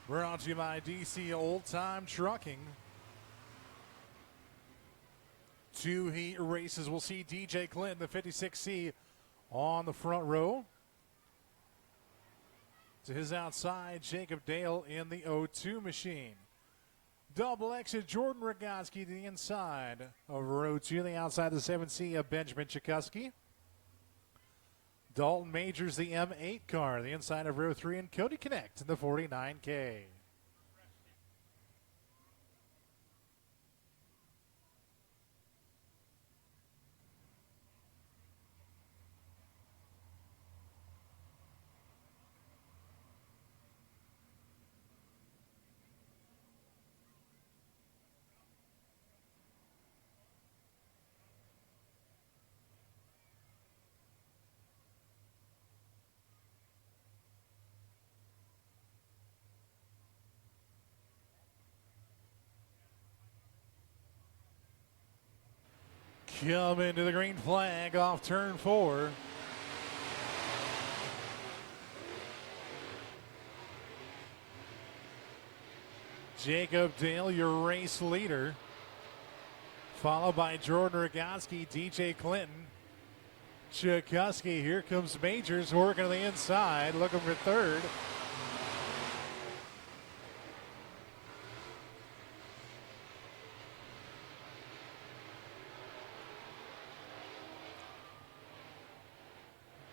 Brought to you by DC Old Time Trucking. 2 heat races. We'll see DJ Clinton, the 56C, on the front row. To his outside, Jacob Dale in the 02 machine. Double exit, Jordan Rogotsky to the inside of row 2. The outside, the 7C of Benjamin Chikuski. Dalton Majors, the M8 car, the inside of row 3. And Cody Connect in the 49K. Coming to the green flag off turn 4. Jacob Dale, your race leader. Followed by Jordan Rogotsky, DJ Clinton. Chikuski, here comes Majors working on the inside, looking for third.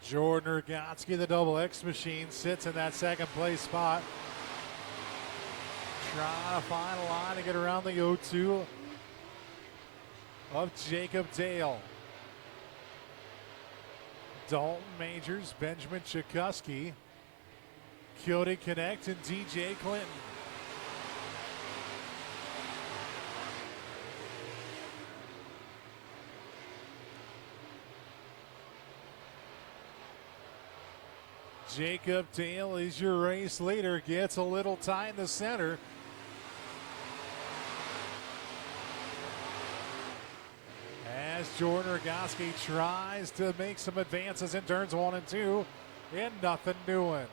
Jordan Rogotsky, the double X machine, sits in that second place spot. Trying to find a line to get around the 0-2 of Jacob Dale. Dalton Majors, Benjamin Chikuski, Cody Connect, and DJ Clinton. Jacob Dale is your race leader. Gets a little tight in the center. As Jordan Rogoski tries to make some advances in turns 1 and 2, and nothing doing.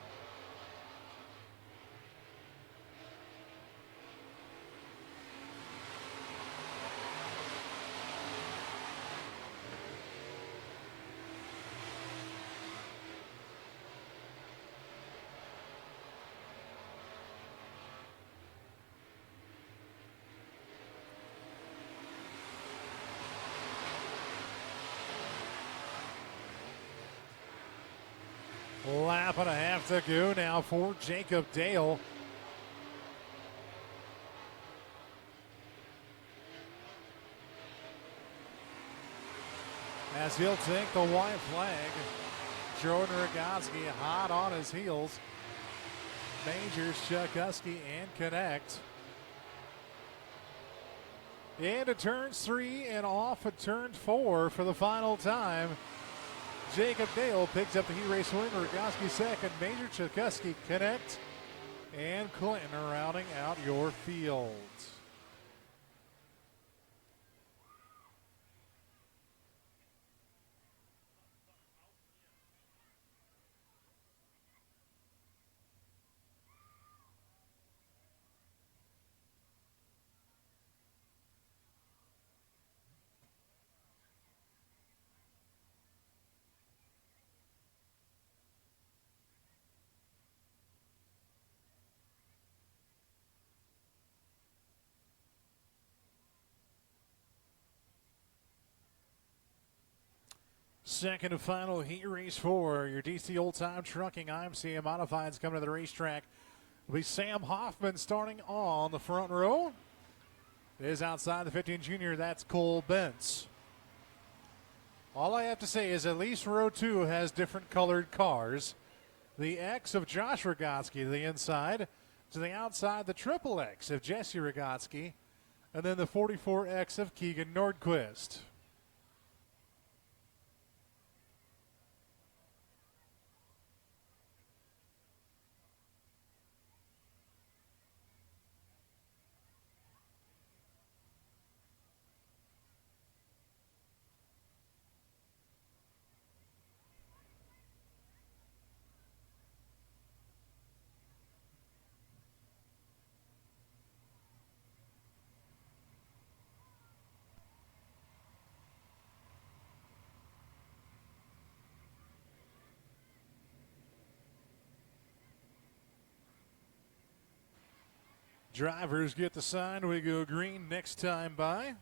Lap and a half to go now for Jacob Dale. As he'll take the white flag, Jordan Rogoski hot on his heels. Majors, Chikuski, and Connect. Into turns 3 and off at turn 4 for the final time. Jacob Dale picks up the heat race win. Rogoski second. Major, Chikuski, Connect, and Clinton are rounding out your field. Second and final heat race for your DC Old Time Trucking IMCA Modifieds coming to the racetrack. It'll be Sam Hoffman starting on the front row. It is outside the 15 junior. That's Cole Bentz. All I have to say is at least row 2 has different colored cars. The X of Josh Rogoski to the inside. To the outside, the triple X of Jesse Rogoski. And then the 44X of Keegan Nordquist. Drivers get the sign. We go green next time by.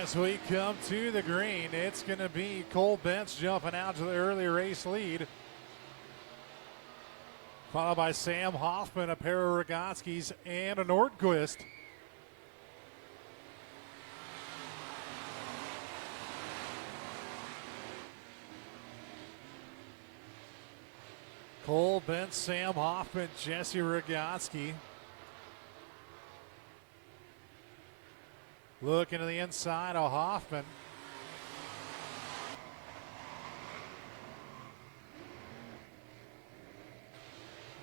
As we come to the green, it's going to be Cole Bentz jumping out to the early race lead. Followed by Sam Hoffman, a pair of Rogoskis, and a Nordquist. Cole Bentz, Sam Hoffman, Jesse Rogoski. Looking to the inside of Hoffman.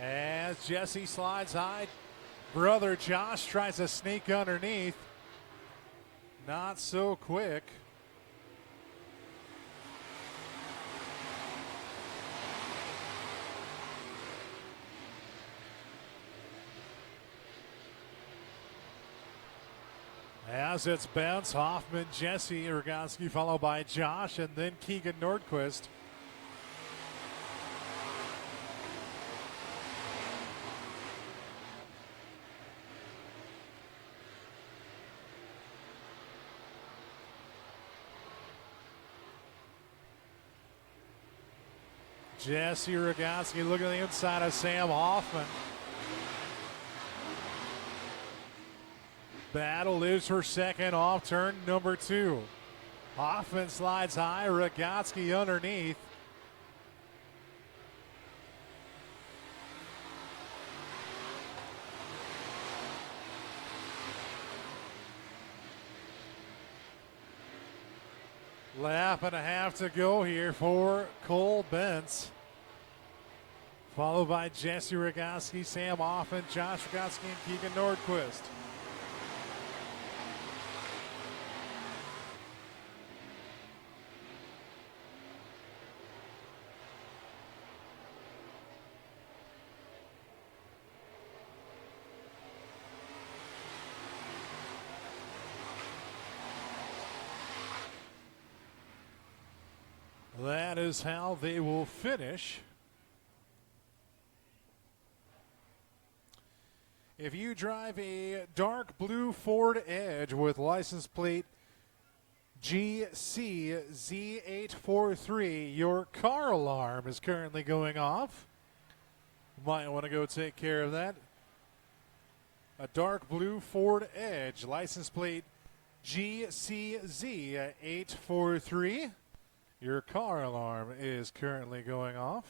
As Jesse slides high, brother Josh tries to sneak underneath. Not so quick. As it's Bentz, Hoffman, Jesse Rogoski, followed by Josh, and then Keegan Nordquist. Jesse Rogoski looking at the inside of Sam Hoffman. Battle is for second off turn number 2. Hoffman slides high, Rogoski underneath. Lap and a half to go here for Cole Bentz. Followed by Jesse Rogoski, Sam Hoffman, Josh Rogoski, and Keegan Nordquist. That is how they will finish. If you drive a dark blue Ford Edge with license plate GCZ843, your car alarm is currently going off. Might want to go take care of that. A dark blue Ford Edge, license plate GCZ843. Your car alarm is currently going off.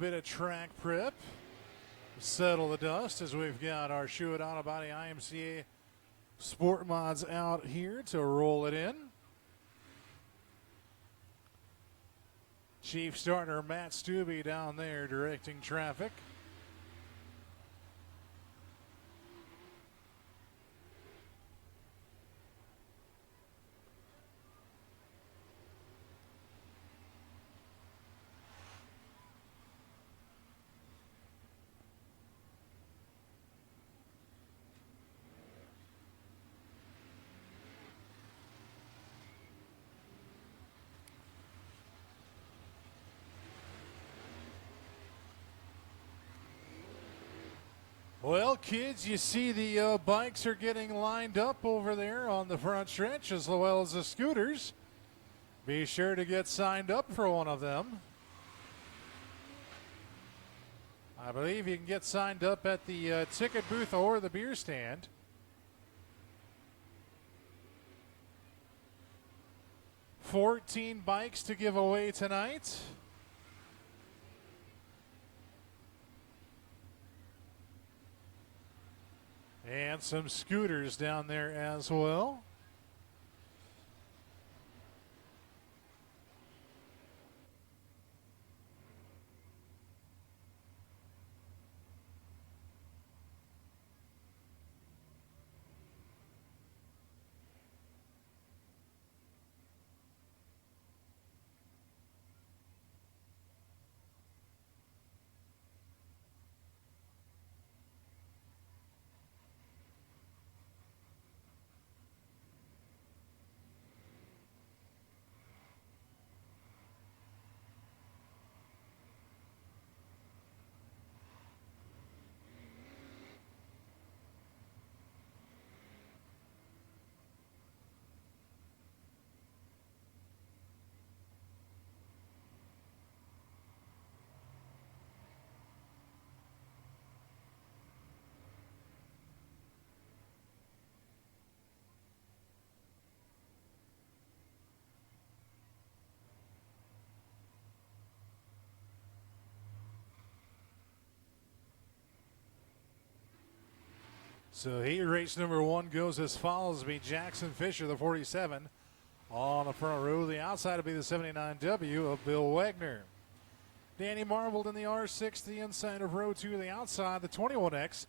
bit of track prep. Settle the dust as we've got our Schuett Auto Body IMCA Sport Mods out here to roll it in. Chief starter Matt Stubbe down there directing traffic. Well, kids, you see the bikes are getting lined up over there on the front stretch as well as the scooters. Be sure to get signed up for one of them. I believe you can get signed up at the ticket booth or the beer stand. $14 bikes to give away tonight. And some scooters down there as well. So heat race number one goes as follows. It'll be Jackson Fisher, the 47, on the front row. The outside will be the 79W of Bill Wagner. Danny Marbled in the R6, the inside of row two. The outside, the 21X,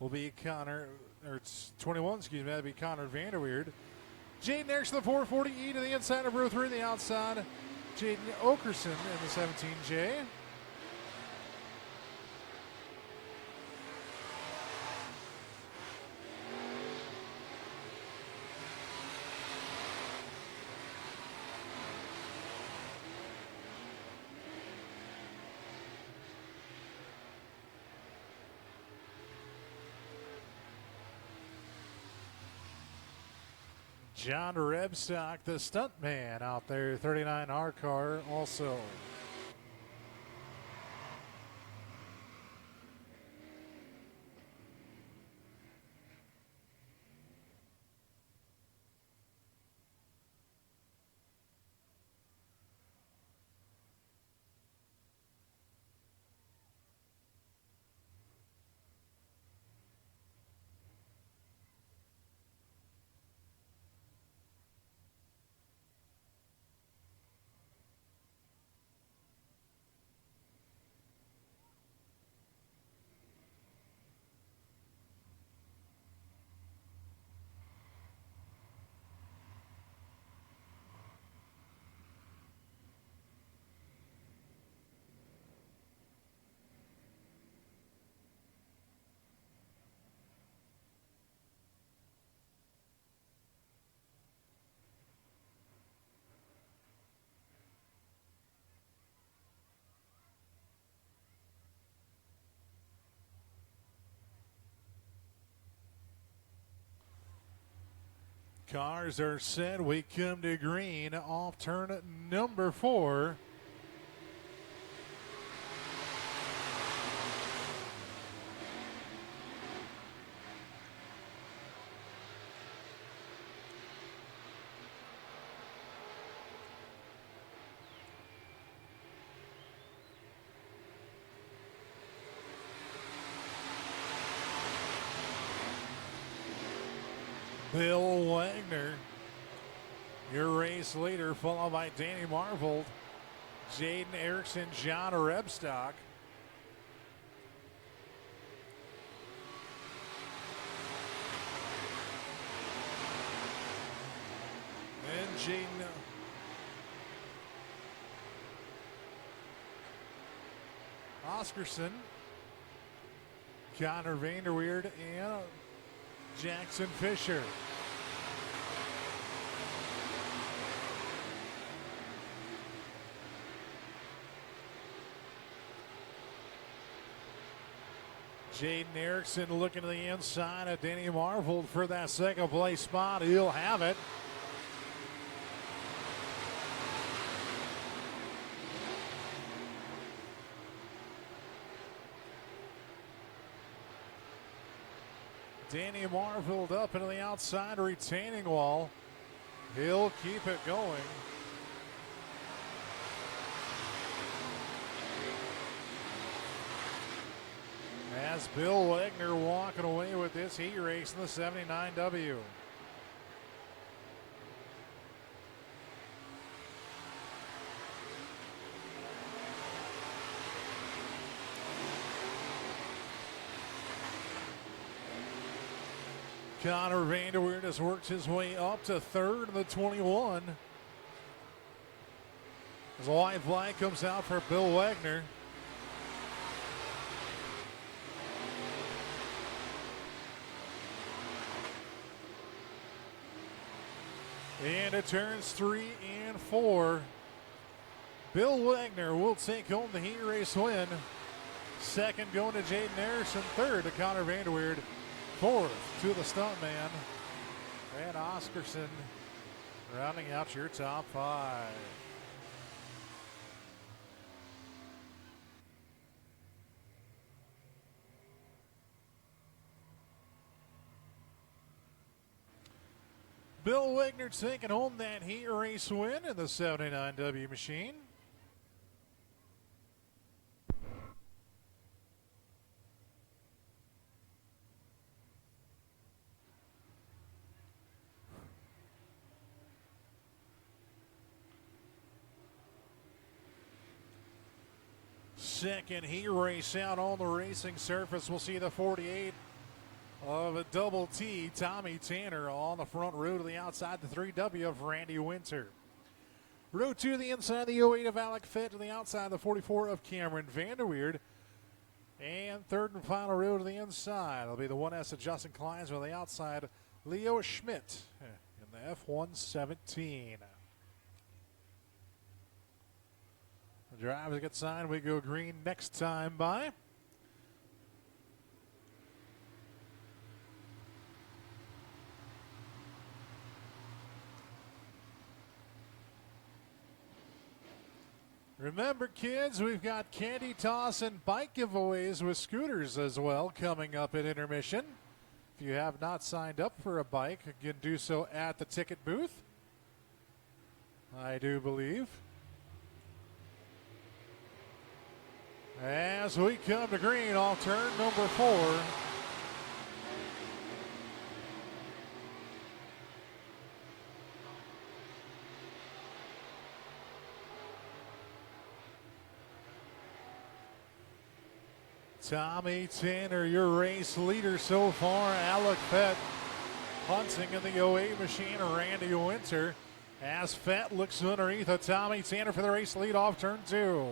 will be Connor, or 21, excuse me, that'll be Connor Vanderweerd. Jaden Erickson, the 440E, to the inside of row three. The outside, Jaden Okerson in the 17J. John Rebstock, the stuntman out there, 39R car also. Cars are set. We come to green off turn number 4. Bill Wagner, your race leader, followed by Danny Marvold, Jaden Erickson, John Rebstock. And Jaden Oscarson, Connor Vanderweerd, and Jackson Fisher. Jaden Erickson looking to the inside of Danny Marvold for that second place spot. He'll have it. Danny Marvold up into the outside retaining wall. He'll keep it going. As Bill Wagner walking away with this heat race in the 79W. Connor Vanderweerd has worked his way up to third in the 21. As a white flag comes out for Bill Wagner. And it turns 3 and 4. Bill Wagner will take home the heat race win. Second going to Jaden Harrison. Third to Connor Vanderweerd. Fourth to the stuntman. And Oscarson rounding out your top 5. Bill Wagner taking home that heat race win in the 79W machine. Second heat race out on the racing surface. We'll see the 48 of a double T, Tommy Tanner on the front row to the outside, the 3W of Randy Winter. Row 2 to the inside, the 08 of Alec Fett to the outside, the 44 of Cameron Vanderweerd. And third and final row to the inside, it'll be the 1S of Justin Kleins with the outside, Leo Schmidt in the F-117. The drivers get signed, we go green next time by. Remember, kids, we've got candy toss and bike giveaways with scooters as well coming up at intermission. If you have not signed up for a bike, you can do so at the ticket booth, I do believe. As we come to green off turn number 4. Tommy Tanner, your race leader so far. Alec Fett hunting in the 08 machine. Randy Winter as Fett looks underneath of Tommy Tanner for the race lead off turn 2.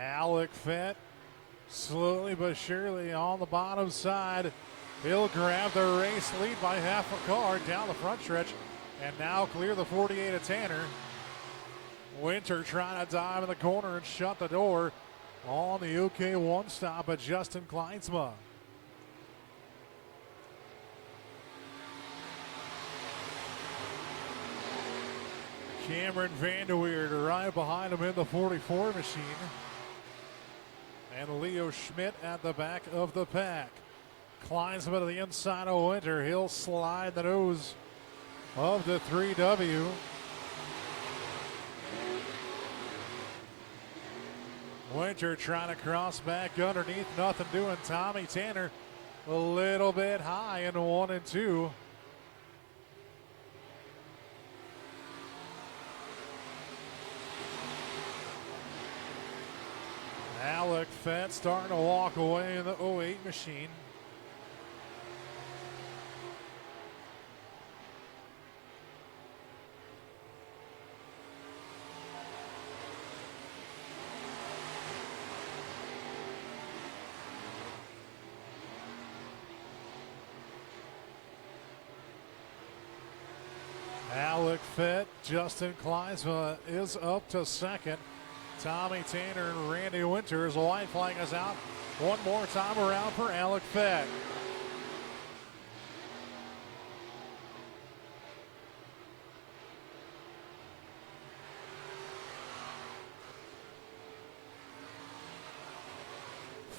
Alec Fett slowly but surely on the bottom side. He'll grab the race lead by half a car down the front stretch and now clear the 48 of Tanner. Winter trying to dive in the corner and shut the door on the OK1 stop of Justin Kleinsma. Cameron Vanderweerd right behind him in the 44 machine. And Leo Schmidt at the back of the pack. Kleinsma to the inside of Winter. He'll slide the nose of the 3W. Winter trying to cross back underneath, nothing doing. Tommy Tanner a little bit high in 1 and 2. Alec Fett starting to walk away in the 08 machine. Alec Fett, Justin Kleinsma is up to second. Tommy Tanner and Randy Winters. The white flag is out one more time around for Alec Fett.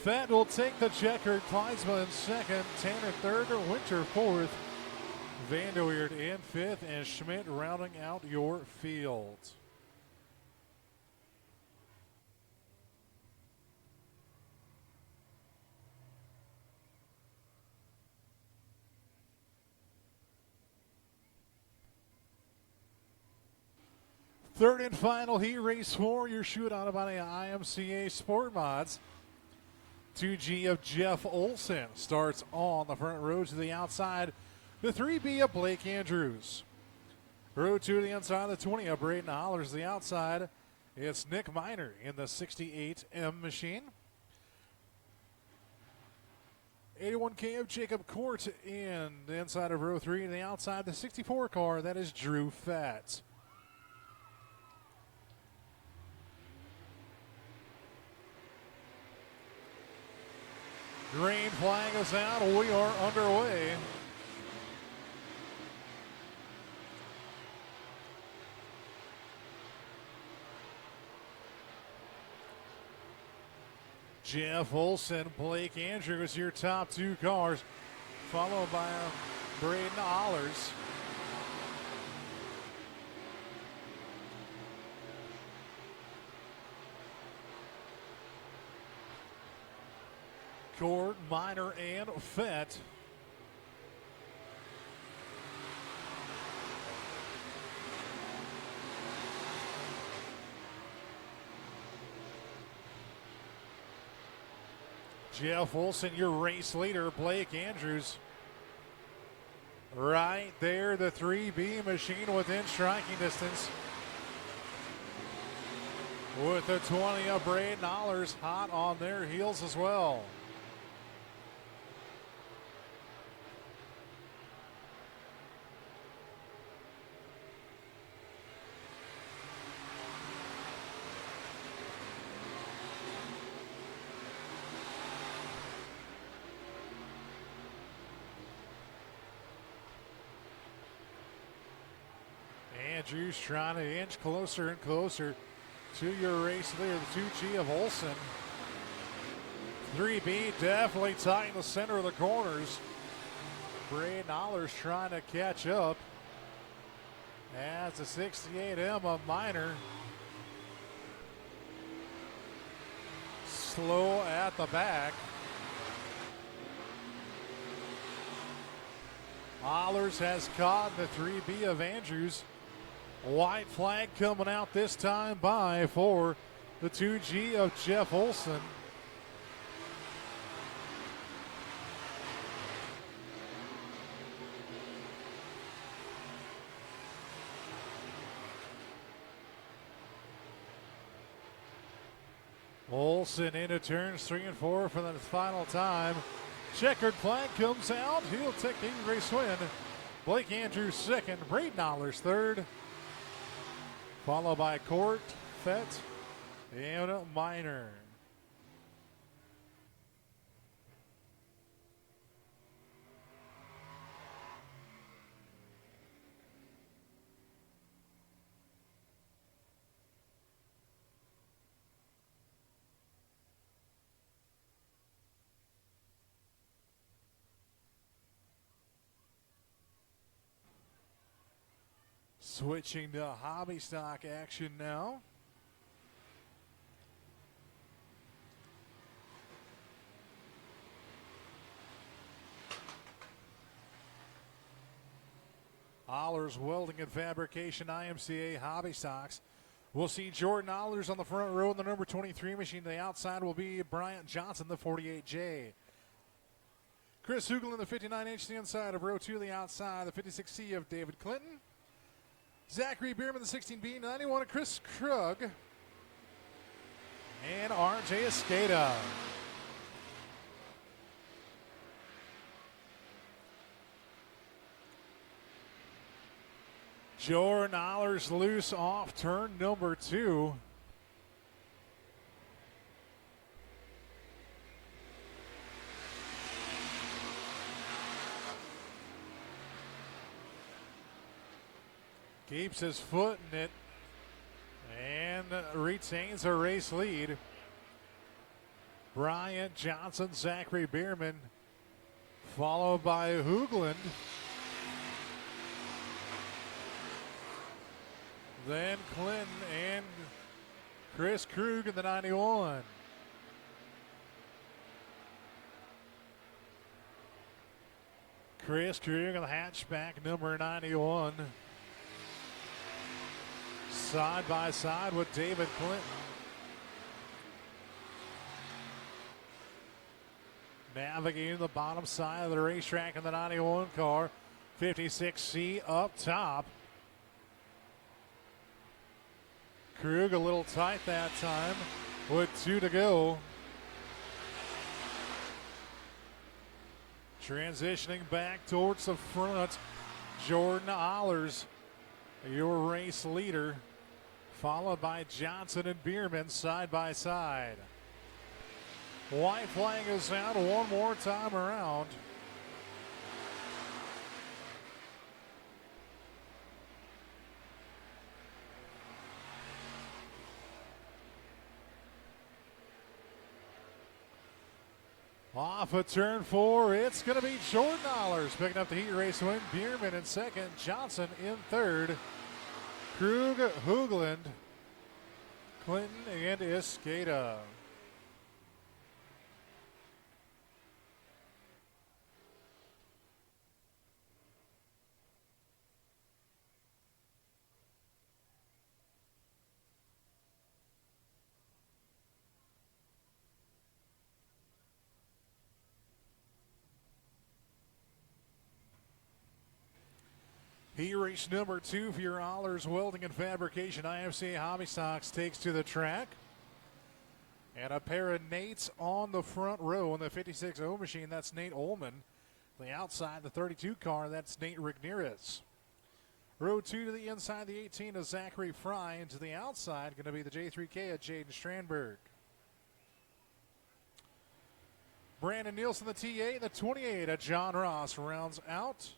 Fett will take the checkered. Kleinsma in second, Tanner third, Winter fourth, Vanderweerd in fifth, and Schmidt rounding out your field. Third and final heat race for your shootout by the IMCA Sport Mods. 2G of Jeff Olson starts on the front row to the outside. The 3B of Blake Andrews. Row 2 to the inside of the 20 of Braden Hollers. The outside, it's Nick Miner in the 68M machine. 81K of Jacob Court in the inside of row 3 to the outside. The 64 car, that is Drew Fett. Green flag is out. We are underway. Jeff Olson, Blake Andrews, your top two cars, followed by Braden Hollers. Court, Miner, and Fett. Jeff Olson, your race leader. Blake Andrews right there, the 3B machine within striking distance. With the 20 of Braden Hollers hot on their heels as well. Andrews trying to inch closer and closer to your race leader, the 2G of Olson. 3B definitely tight in the center of the corners. Braden Hollers trying to catch up. As the 68M of Miner slow at the back. Hollers has caught the 3B of Andrews. White flag coming out this time by for the 2G of Jeff Olson. Olson into turns 3 and 4 for the final time. Checkered flag comes out. He'll take the race win. Blake Andrews second. Braden Hollers third. Followed by Court, Fett, and Miner. Switching to hobby stock action now. Allers Welding and Fabrication, IMCA Hobby Stocks. We'll see Jordan Allers on the front row in the number 23 machine. To the outside will be Bryant Johnson, the 48J. Chris Hugel in the 59H to the inside of row 2, the outside, the 56C of David Clinton. Zachary Bierman, the 16B, 91 of Chris Krug. And RJ Escada. Jordan Allers loose off turn number 2. Keeps his foot in it and retains a race lead. Bryant Johnson, Zachary Bierman, followed by Hoogland. Then Clinton and Chris Krug in the 91. Chris Krug in the hatchback, number 91. Side by side with David Clinton. Navigating the bottom side of the racetrack in the 91 car. 56C up top. Krug a little tight that time with 2 to go. Transitioning back towards the front, Jordan Allers, your race leader, followed by Johnson and Bierman side by side. White flag is out one more time around. Off of turn 4, it's going to be Jordan Allers picking up the heat race win. Bierman in second, Johnson in third. Krug, Hoogland, Clinton, and Escada. Heat race number 2 for your Allers Welding and Fabrication IMCA Hobby Stocks takes to the track. And a pair of Nates on the front row in the 56O machine. That's Nate Ullman. The outside, the 32 car, that's Nate Ragnirez. Row 2 to the inside, the 18 is Zachary Fry. And to the outside, going to be the J3K of Jaden Strandberg. Brandon Nielsen, the T8, the 28 of John Ross rounds out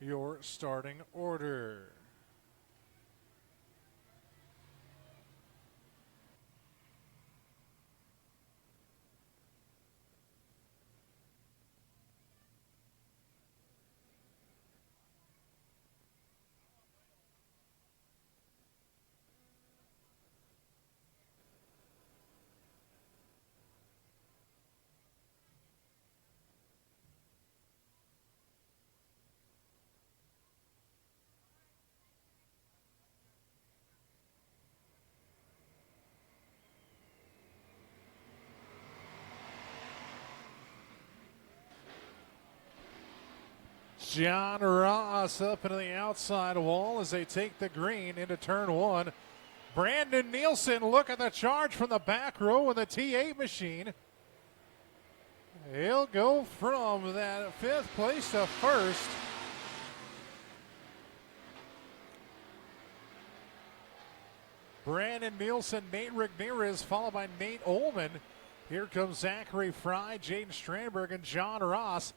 your starting order. John Ross up into the outside wall as they take the green into turn 1. Brandon Nielsen, look at the charge from the back row in the T8 machine. He'll go from that 5th place to 1st. Brandon Nielsen, Nate Ragnirez, followed by Nate Ullman. Here comes Zachary Fry, Jaden Strandberg, and John Ross.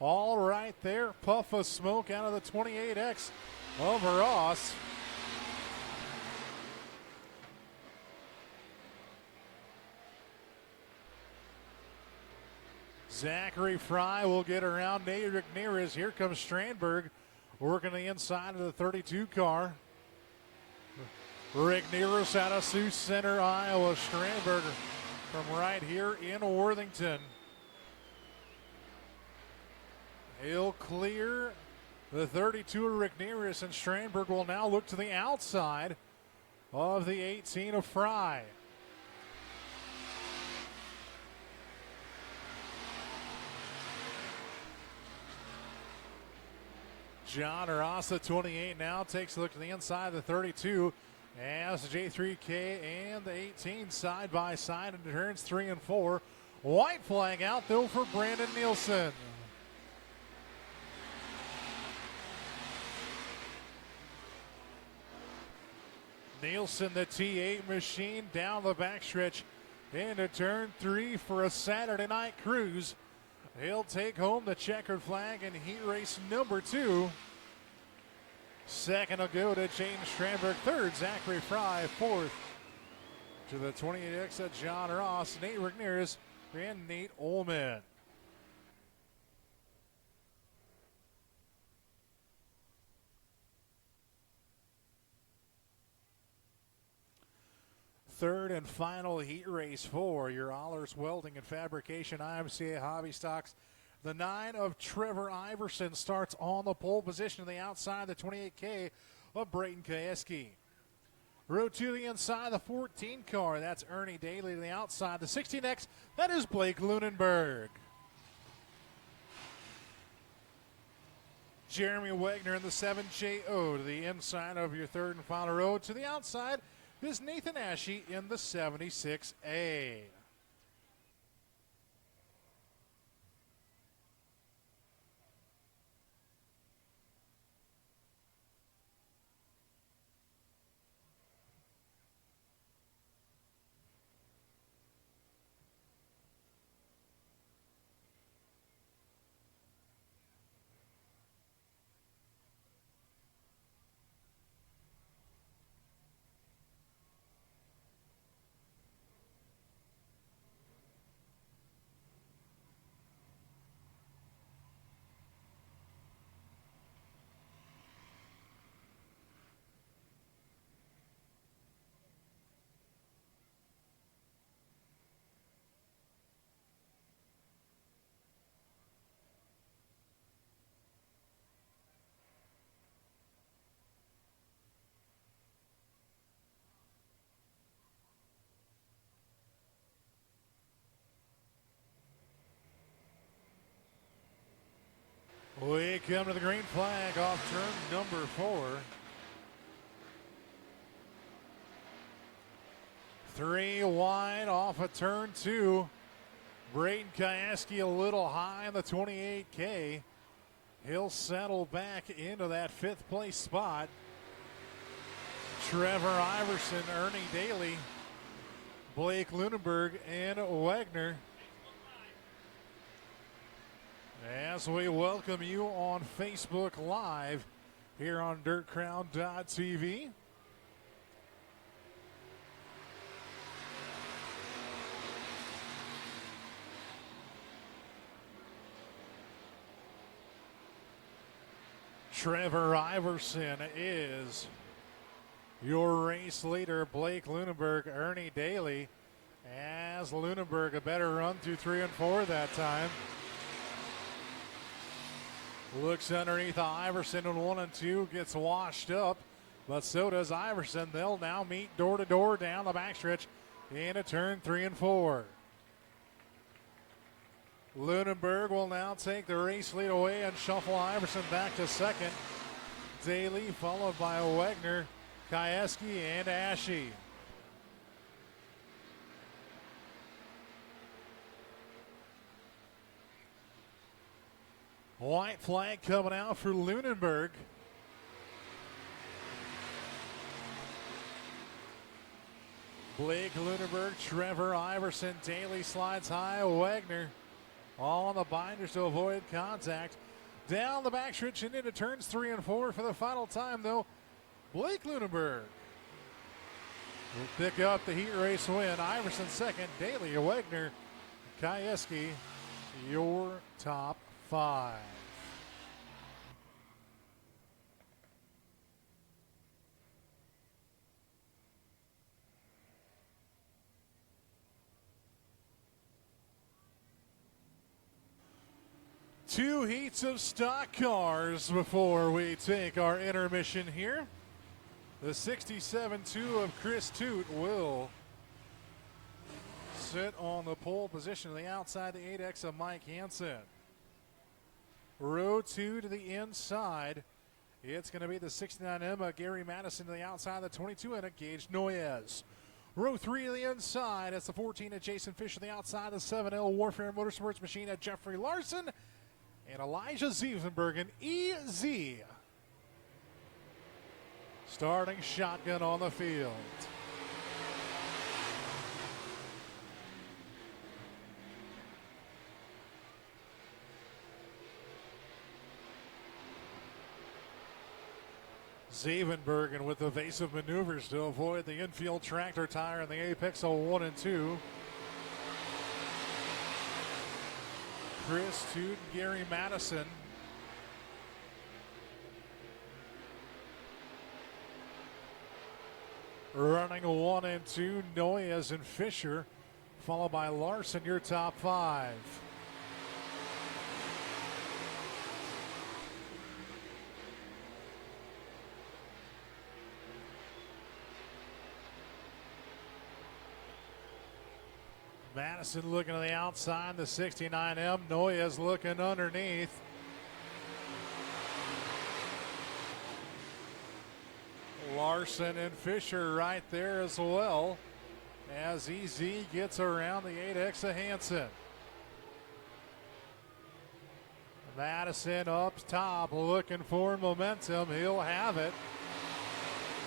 All right there, puff of smoke out of the 28X of Ross. Zachary Fry will get around Nate Ragnirez. Here comes Strandberg working the inside of the 32 car. Ragnirez out of Sioux Center, Iowa. Strandberg from right here in Worthington. He'll clear The 32 of Rick Neris, and Strandberg will now look to the outside of the 18 of Fry. John Arasa, 28, now takes a look to the inside of the 32 as the J3K and the 18 side by side into turns 3 and 4. White flag out though for Brandon Nielsen. Nielsen, the T8 machine, down the backstretch into turn 3 for a Saturday night cruise. He'll take home the checkered flag in heat race number 2. Second will go to James Strandberg. Third, Zachary Fry. Fourth to the 28X of John Ross, Nate Rigneris, and Nate Ullman. Third and final heat race for your Allers Welding and Fabrication IMCA Hobby Stocks. The 9 of Trevor Iverson starts on the pole position to the outside, the 28K of Brayton Kayeski. Row to the inside, the 14 car, that's Ernie Daly to the outside. The 16X, that is Blake Lunenberg. Jeremy Wagner in the 7JO to the inside of your third and final row. To the outside is Nathan Ashe in the 76A. We come to the green flag off turn number 4. 3 wide off of turn 2. Brayton Kayeski a little high in the 28K. He'll settle back into that 5th place spot. Trevor Iverson, Ernie Daly, Blake Lunenberg, and Wagner. As we welcome you on Facebook Live here on DirtCrown.tv. Trevor Iverson is your race leader. Blake Lunenberg, Ernie Daly, as Lunenberg a better run through 3 and 4 that time. Looks underneath Iverson in 1 and 2, gets washed up, but so does Iverson. They'll now meet door to door down the backstretch into turn 3 and 4. Lunenberg will now take the race lead away and shuffle Iverson back to second. Daly followed by Wagner, Kayeski, and Ashe. White flag coming out for Lunenberg. Blake Lunenberg, Trevor Iverson, Daly slides high, Wagner all on the binders to avoid contact. Down the backstretch and into turns 3 and 4 for the final time, though. Blake Lunenberg will pick up the heat race win. Iverson second, Daly, Wagner, Kayeski, your top 5. 2 heats of stock cars before we take our intermission here. The 67-2 of Chris Toot will sit on the pole position on the outside, the 8X of Mike Hansen. Row 2 to the inside. It's going to be the 69M of Gary Madison to the outside, the 22 and Gage Noyes. Row 3 to the inside. It's the 14 of Jason Fisher to the outside, the 7L Warfare Motorsports machine at Jeffrey Larson and Elijah Zievenbergen, EZ. Starting shotgun on the field. Zievenbergen with evasive maneuvers to avoid the infield tractor tire in the apex of 1 and 2. Chris Toot and Gary Madison. Running 1 and 2, Noyes and Fisher, followed by Larson, your top 5. Madison looking to the outside, the 69M. Noyes looking underneath. Larson and Fisher right there as well as EZ gets around the 8X of Hansen. Madison up top looking for momentum. He'll have it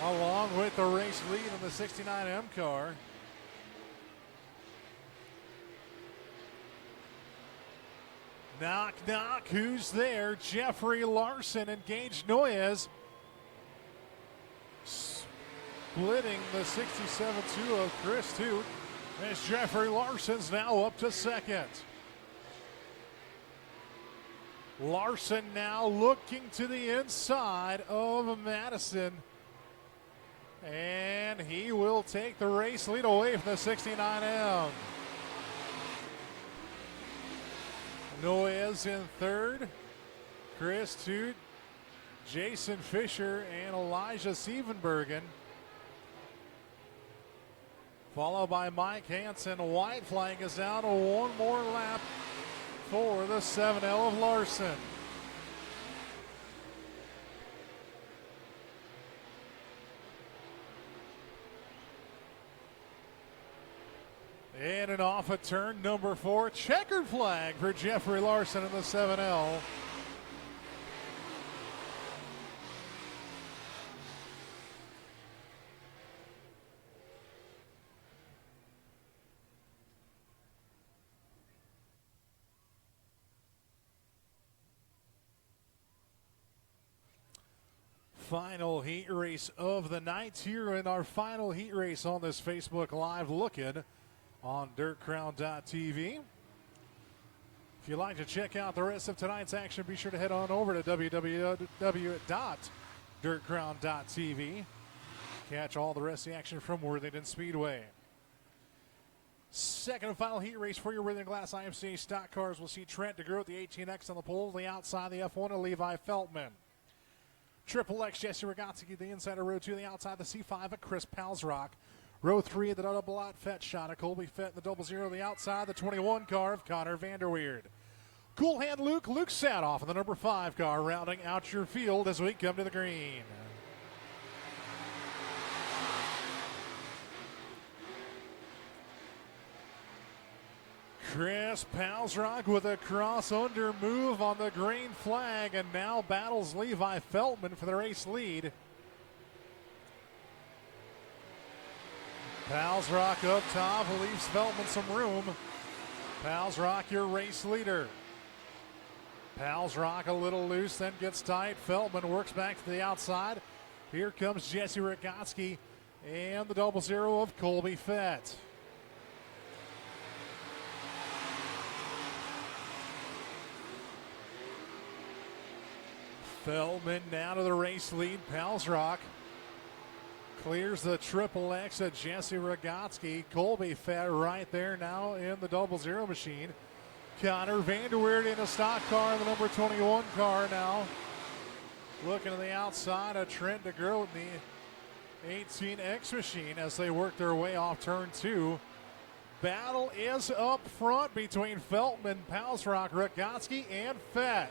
along with the race lead in the 69M car. Knock, knock, who's there? Jeffrey Larson and Gage Noyes splitting the 67-2 of Chris Toot as Jeffrey Larson's now up to second. Larson now looking to the inside of Madison, and he will take the race lead away from the 69M. Noyes in third, Chris Toot, Jason Fisher, and Elijah Sievenbergen. Followed by Mike Hansen. White flag is out. One more lap for the 7L of Larson. In and off of turn number 4, checkered flag for Jeffrey Larson in the 7L. Final heat race of the night here in our final heat race on this Facebook Live looking on DirtCrown.tv. If you'd like to check out the rest of tonight's action, be sure to head on over to www.dirtcrown.tv. Catch all the rest of the action from Worthington Speedway. Second and final heat race for your Worthington Glass IMCA stock cars. We'll see Trent DeGroat, the 18X on the pole. The outside, the F1 of Levi Feltman. Triple X, Jesse Rogatsky, the inside of row 2. The outside, the C5 of Chris Palsrock. Row 3 of the double lot Fett shot of Colby Fett in the 00. The outside, the 21 car of Connor Vanderweerd. Cool Hand Luke Sadoff in the number 5 car, rounding out your field as we come to the green. Chris Palsrock with a cross under move on the green flag and now battles Levi Feltman for the race lead. Palsrock up top leaves Feltman some room. Palsrock, your race leader. Palsrock a little loose, then gets tight. Feltman works back to the outside. Here comes Jesse Rogatsky and the 00 of Colby Fett. Feldman now to the race lead. Palsrock clears the Triple X of Jesse Rogatsky. Colby Fett right there now in the 00 machine. Connor Vanderweerd in a stock car, the number 21 car now. Looking to the outside of Trent DeGroat in the 18X machine as they work their way off turn 2. Battle is up front between Feltman, Palsrock, Rogotsky, and Fett.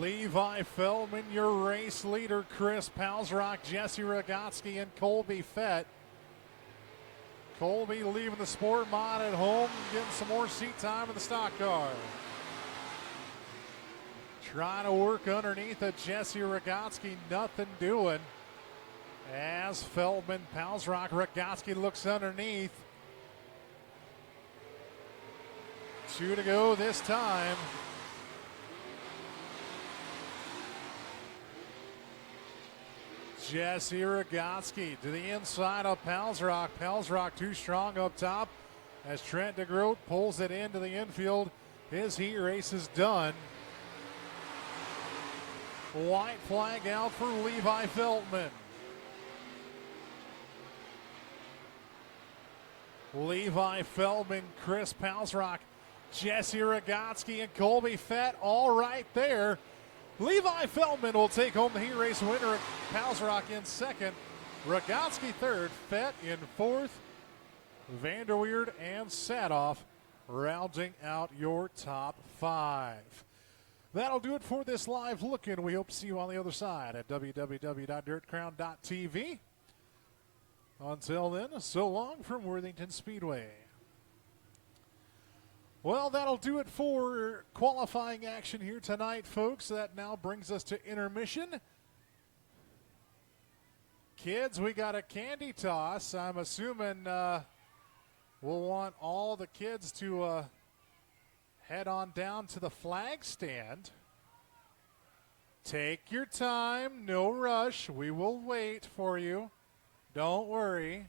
Levi Feldman, your race leader, Chris Palsrock, Jesse Rogotsky, and Colby Fett. Colby leaving the sport mod at home and getting some more seat time in the stock car. Trying to work underneath of Jesse Rogotsky, nothing doing. As Feldman, Palsrock, Rogotsky looks underneath. 2 to go this time. Jesse Rogotsky to the inside of Palsrock. Palsrock too strong up top as Trent DeGroat pulls it into the infield. His heat race is done. White flag out for Levi Feldman. Levi Feldman, Chris Palsrock, Jesse Rogotsky, and Colby Fett all right there. Levi Feldman will take home the heat race winner. Palsrock in second, Rogotsky third, Fett in fourth, Vanderweerd and Sadoff rounding out your top 5. That'll do it for this live look-in. We hope to see you on the other side at www.dirtcrown.tv. Until then, so long from Worthington Speedway. Well, that'll do it for qualifying action here tonight, folks. That now brings us to intermission. Kids, we got a candy toss. I'm assuming we'll want all the kids to head on down to the flag stand. Take your time, no rush. We will wait for you. Don't worry.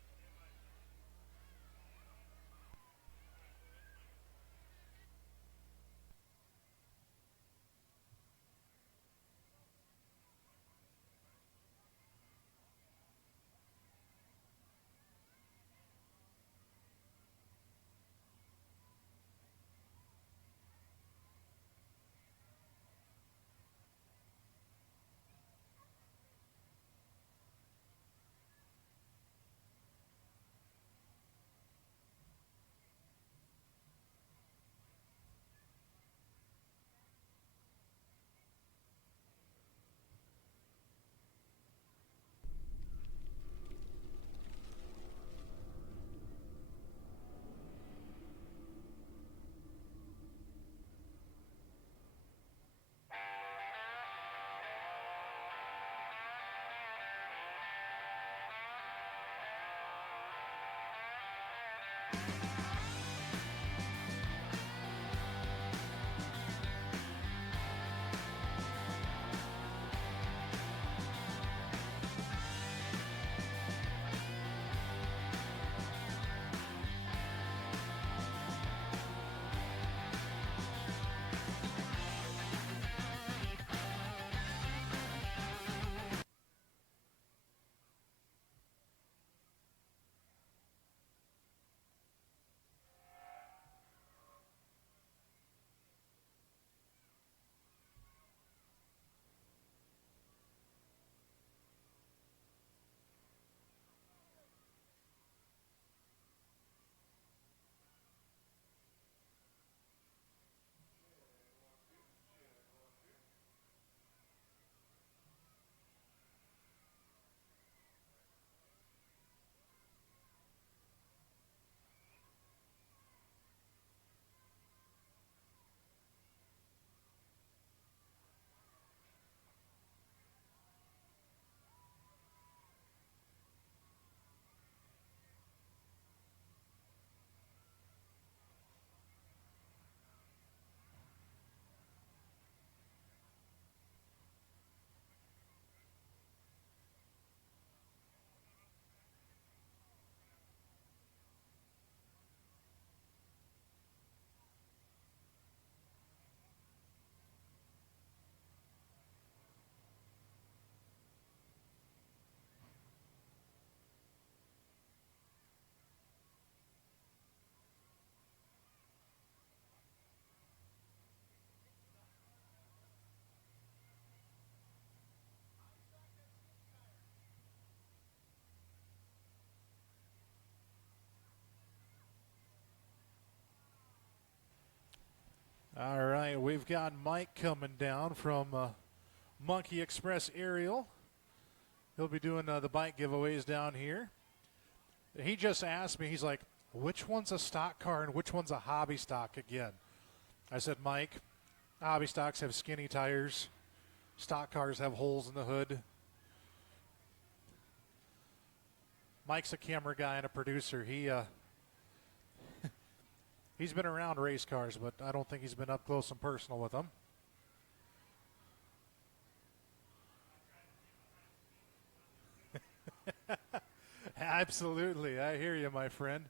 All right, we've got Mike coming down from Monkey Express Aerial. He'll be doing the bike giveaways down here. He just asked me, he's like, which one's a stock car and which one's a hobby stock again? I said, Mike, hobby stocks have skinny tires. Stock cars have holes in the hood. Mike's a camera guy and a producer. He's been around race cars, but I don't think he's been up close and personal with them. Absolutely. I hear you, my friend.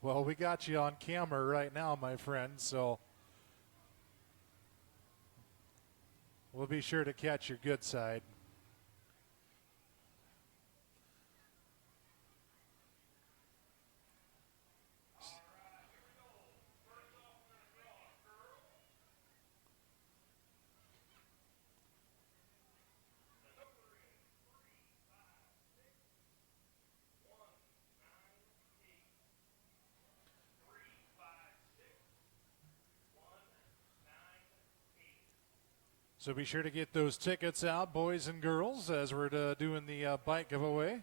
Well, we got you on camera right now, my friend, so we'll be sure to catch your good side. So be sure to get those tickets out, boys and girls, as we're doing the bike giveaway.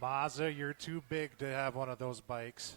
Mazda, you're too big to have one of those bikes.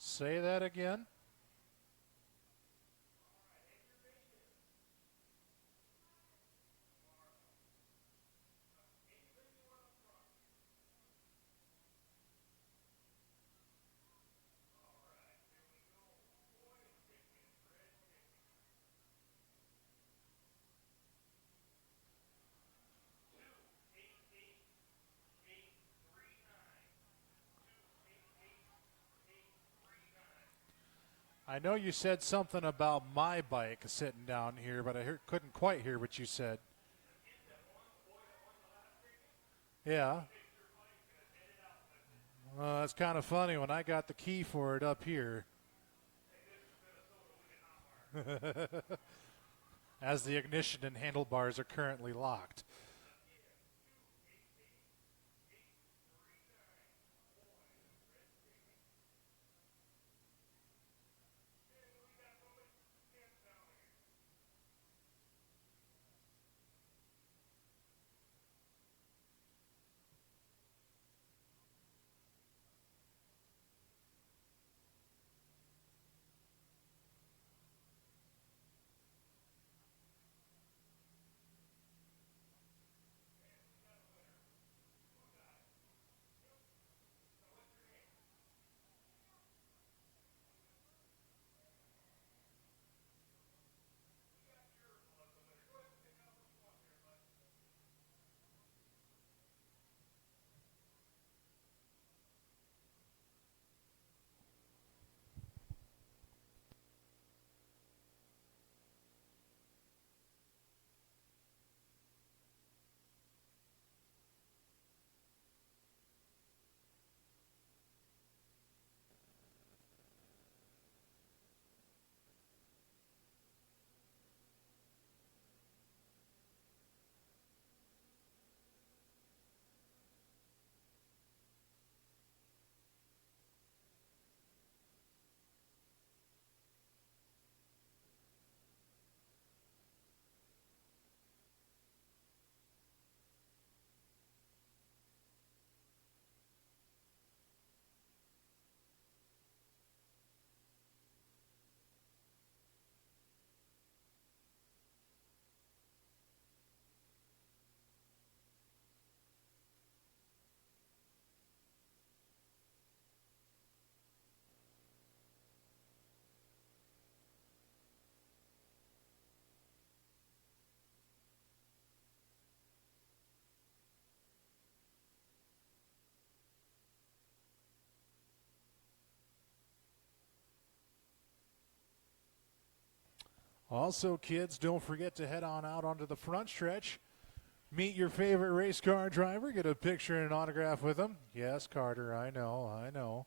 Say that again. I know you said something about my bike sitting down here, but I couldn't quite hear what you said. Yeah. That's kind of funny when I got the key for it up here. As the ignition and handlebars are currently locked. Also, kids, don't forget to head on out onto the front stretch. Meet your favorite race car driver. Get a picture and an autograph with them. Yes, Carter, I know.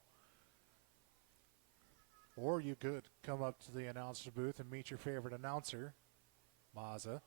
Or you could come up to the announcer booth and meet your favorite announcer, Mazza.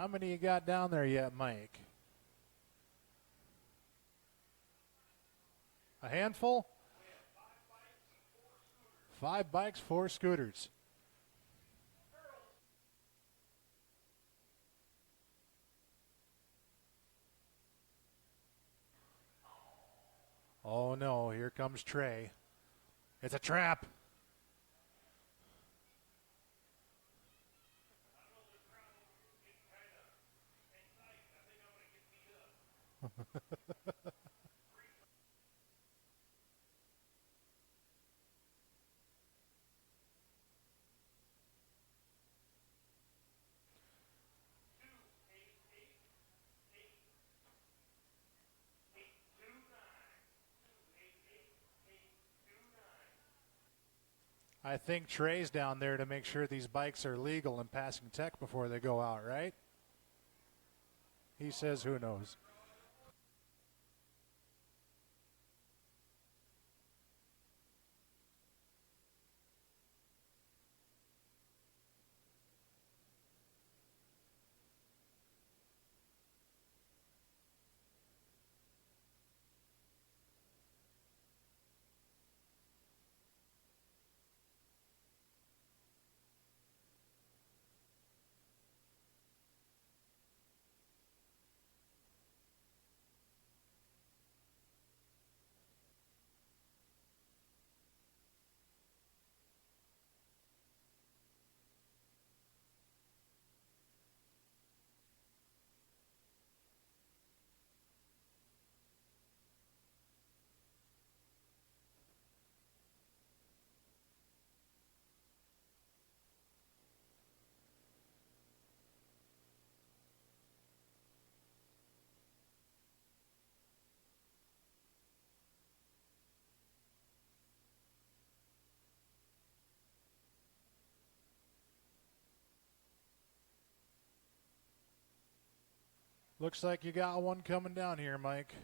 How many you got down there yet, Mike? A handful? 5 bikes, 4 scooters. Oh no, here comes Trey. It's a trap. I think Trey's down there to make sure these bikes are legal and passing tech before they go out, right? He says who knows. Looks like you got one coming down here, Mike.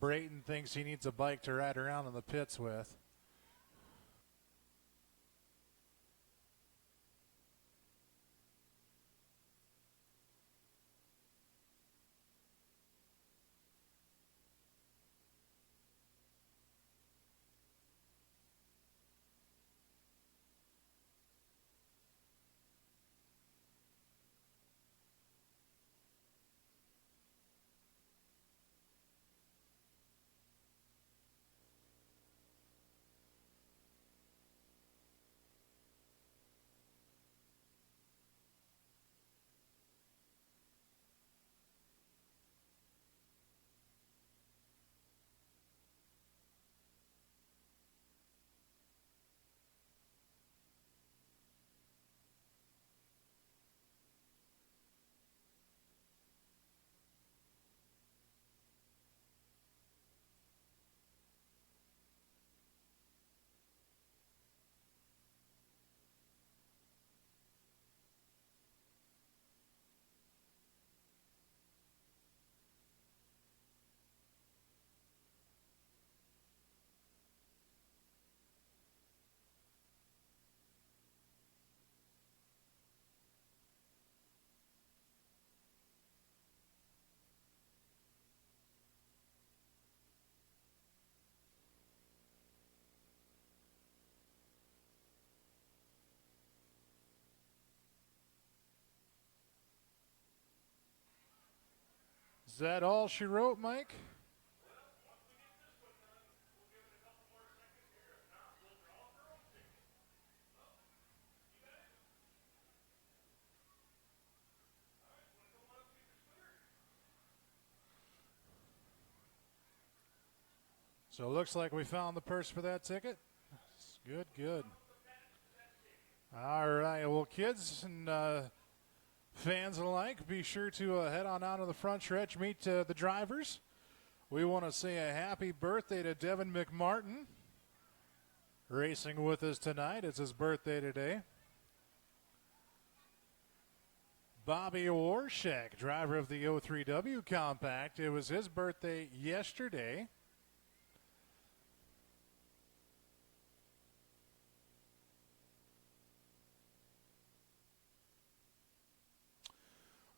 Brayton thinks he needs a bike to ride around in the pits with. that all she wrote, Mike? So it looks like we found the purse for that ticket. Good, good. All right, well, kids and fans alike, be sure to head on out to the front stretch, meet the drivers. We want to say a happy birthday to Devin McMartin, racing with us tonight. It's his birthday today. Bobby Warshak, driver of the 03W Compact. It was his birthday yesterday.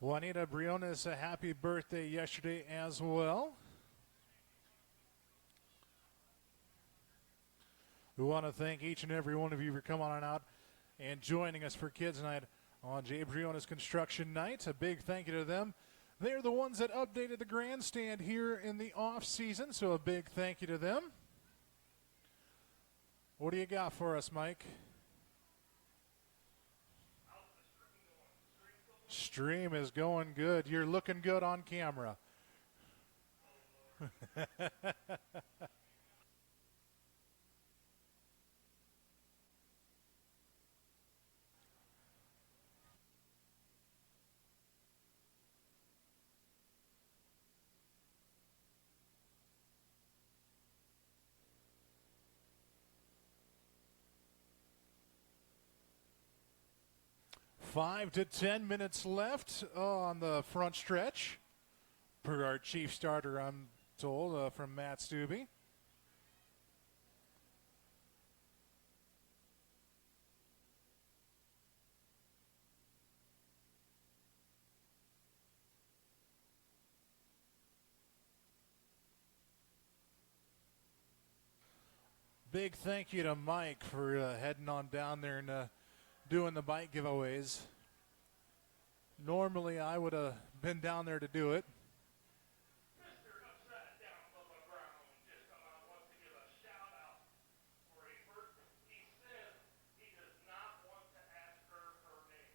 Juanita Briones, a happy birthday yesterday as well. We want to thank each and every one of you for coming on out and joining us for Kids Night on Jay Briones Construction Night. A big thank you to them. They're the ones that updated the grandstand here in the off season, so a big thank you to them. What do you got for us, Mike? Stream is going good. You're looking good on camera. Five to 10 minutes left on the front stretch, per our chief starter, I'm told, from Matt Stubbe. Big thank you to Mike for heading on down there and doing the bike giveaways. Normally I would have been down there to do it. Mr. Upside Down Bubba Brown just come out wants to give a shout out for a birthday. He says he does not want to ask her her name.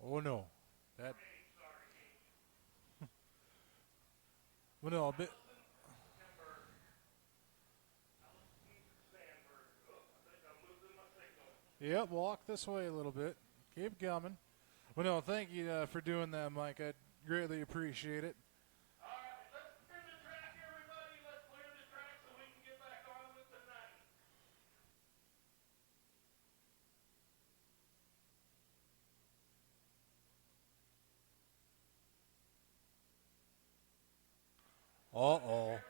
Oh no, that. Name, sorry, Amy. Well, no, a bit. Yep, walk this way a little bit. Keep coming. Well, no, thank you for doing that, Mike. I greatly appreciate it. All right, let's clear the track, everybody. Let's clear the track so we can get back on with the night. Uh-oh.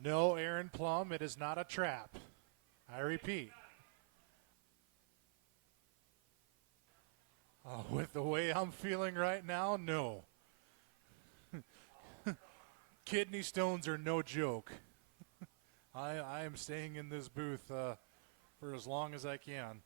No, Aaron Plum, it is not a trap. I repeat. With the way I'm feeling right now, no. Kidney stones are no joke. I am staying in this booth for as long as I can.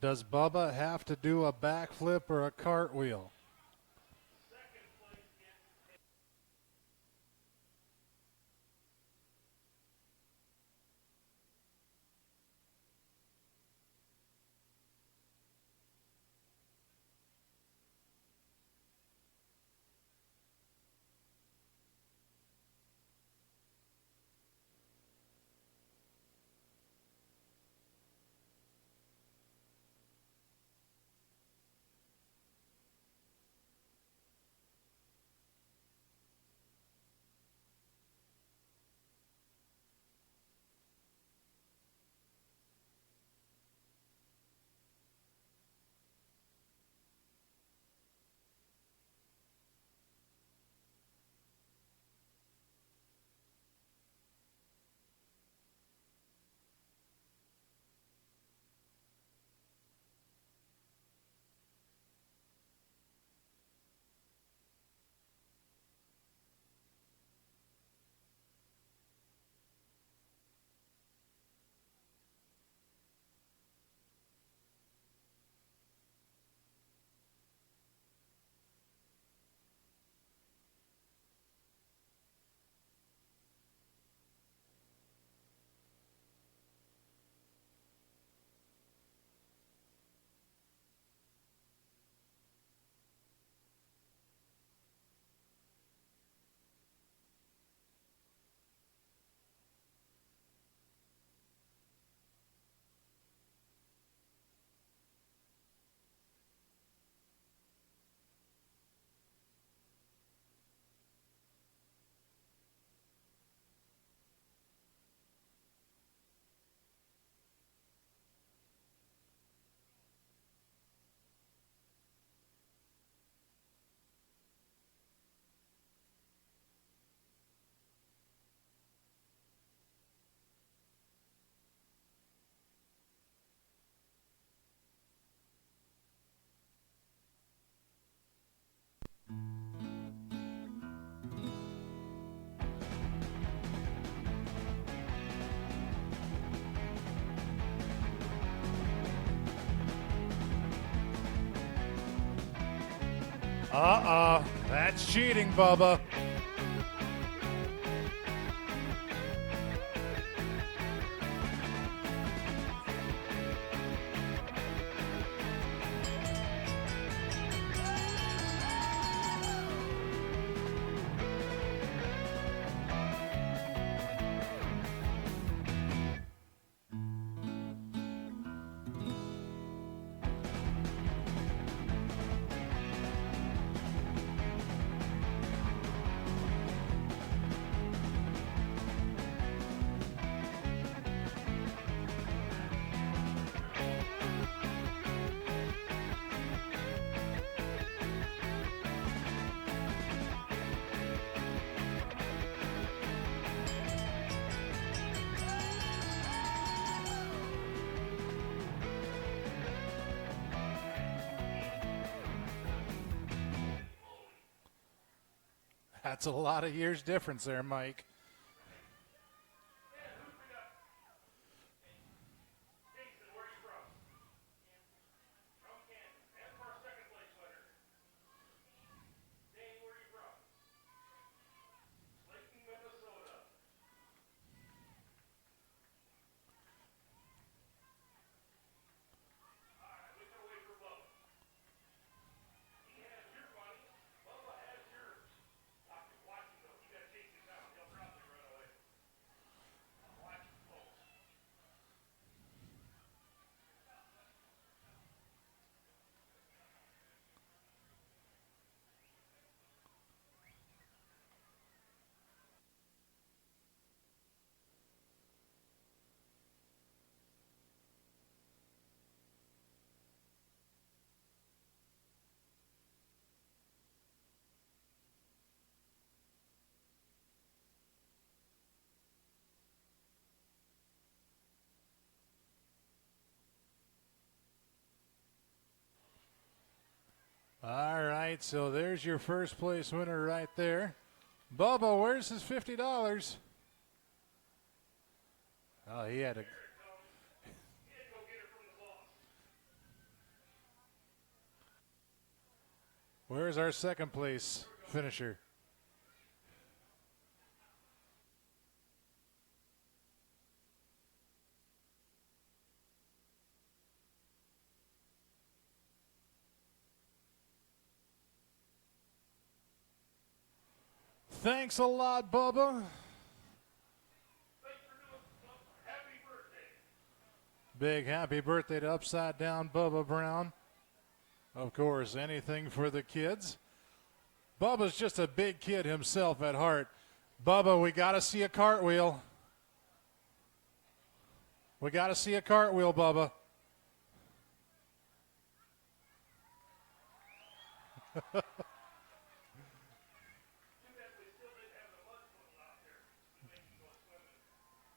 Does Bubba have to do a backflip or a cartwheel? That's cheating, Bubba. That's a lot of years difference there, Mike. Jason, where are you from? From Kansas. And for our second place winner. Danny, where are you from? Slayton, Minnesota. All right, we can wait for Bubba. He has your money. Bubba has yours. Watch him though. You got to chase him down. He'll probably run away. Watch him, folks. All right, so there's your first place winner right there. Bubba, where's his $50? Oh, he had to. He had to go get it from the boss. Where's our second place finisher? Thanks a lot, Bubba. Happy birthday. Big happy birthday to Upside Down Bubba Brown. Of course, anything for the kids. Bubba's just a big kid himself at heart. Bubba, we got to see a cartwheel. We got to see a cartwheel, Bubba.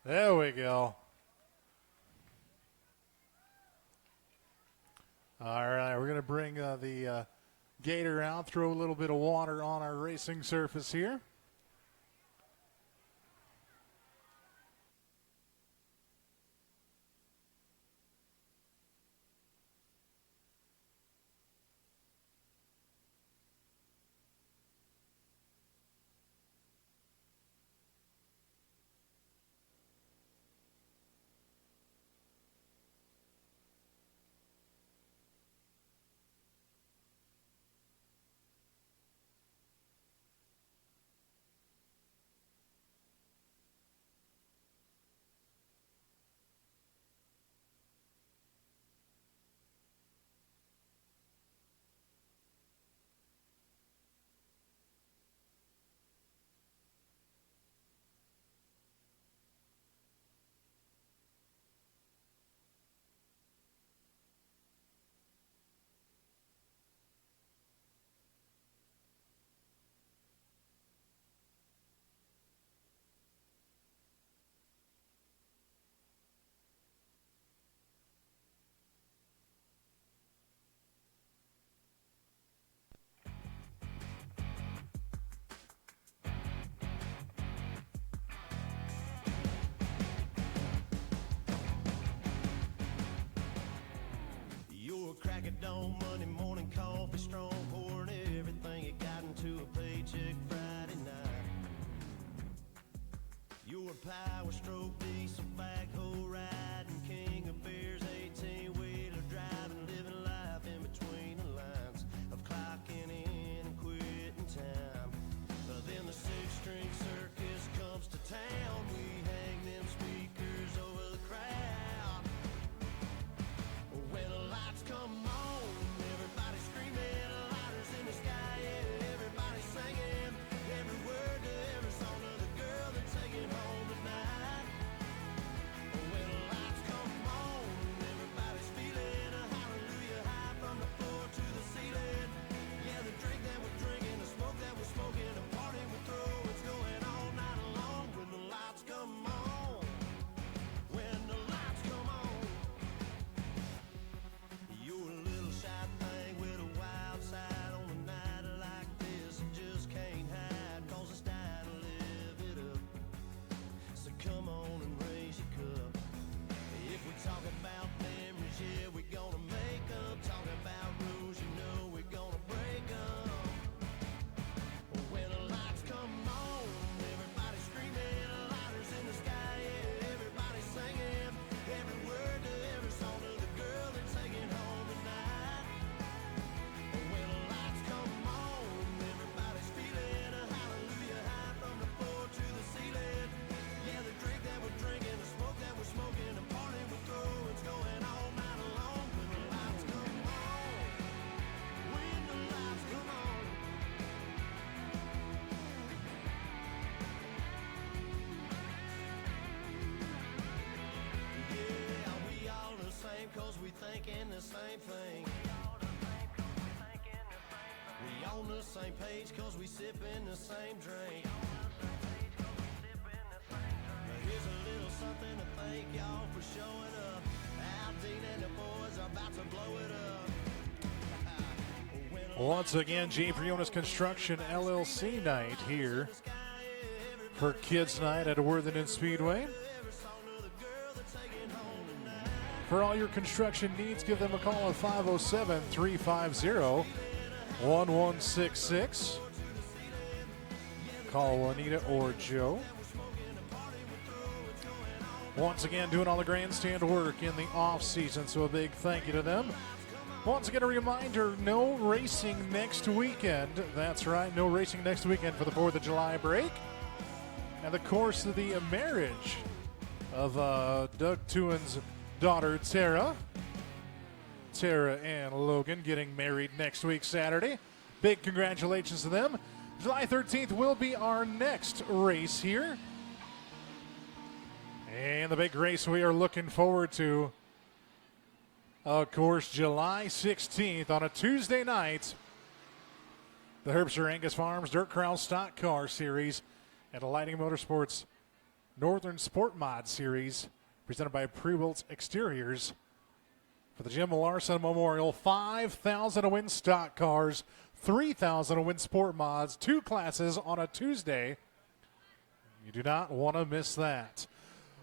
There we go. All right, we're going to bring the gator out, throw a little bit of water on our racing surface here. Your crack of dawn, Monday morning coffee, strong pouring everything you got into a paycheck Friday night. Your power stroke, diesel backhoe riding, king of beers, 18-wheeler driving, living life in between the lines of clocking in and quitting time. Then the six-string circus comes to town. We hang them speakers over the crowd. When the lights come on, everybody screaming, lighters in the sky, yeah, everybody singing every word to every song of the girl they're taking home tonight. When the lights come on, everybody's feeling a hallelujah high from the floor to the ceiling. Yeah, the drink that we're drinking, the smoke that we're smoking, the party we're throwing, it's going all night long. When the lights come on, when the lights come on. You're a little shy thing with a wild side on a night like this. You just can't hide, cause it's time to live it up. So come on and raise your cup. If we talk about memories, yeah, we're gonna make up. Talk about rules, you know we're gonna break them. When the lights come on, everybody screaming, lighters in the sky, yeah, everybody singing every word to every song of the girl they're taking home tonight. When the lights come on, everybody's feeling a hallelujah high from the floor to the ceiling. Yeah, the drink that we're drinking, the smoke that we're smoking, the party we're throwing, it's going all night long. When the lights come on, when the lights come on. Yeah, we all the same cause we thinking the same thing. We on the same page cause we sipping the same drink. Now here's a little something to thank y'all for showing up. Al Dean and the boys are about to blow it up. When the Once again, J. Briones Construction LLC night here for Kids Night at Worthington Speedway. For all your construction needs, give them a call at 507-350-8255. 1166. Call Juanita or Joe. Once again, doing all the grandstand work in the off-season, so a big thank you to them. Once again, a reminder, no racing next weekend. That's right, no racing next weekend for the 4th of July break. And the course of the marriage of Doug Tuin's daughter, Tara. Tara and Logan getting married next week, Saturday. Big congratulations to them. July 13th will be our next race here. And the big race we are looking forward to, of course, July 16th on a Tuesday night. The Herbster Angus Farms Dirt Corral Stock Car Series and the Lighting Motorsports Northern Sport Mod Series presented by Pre-Wilt Exteriors for the Jim Larson Memorial. 5,000 to win stock cars, 3,000 to win sport mods, 2 classes on a Tuesday. You do not want to miss that.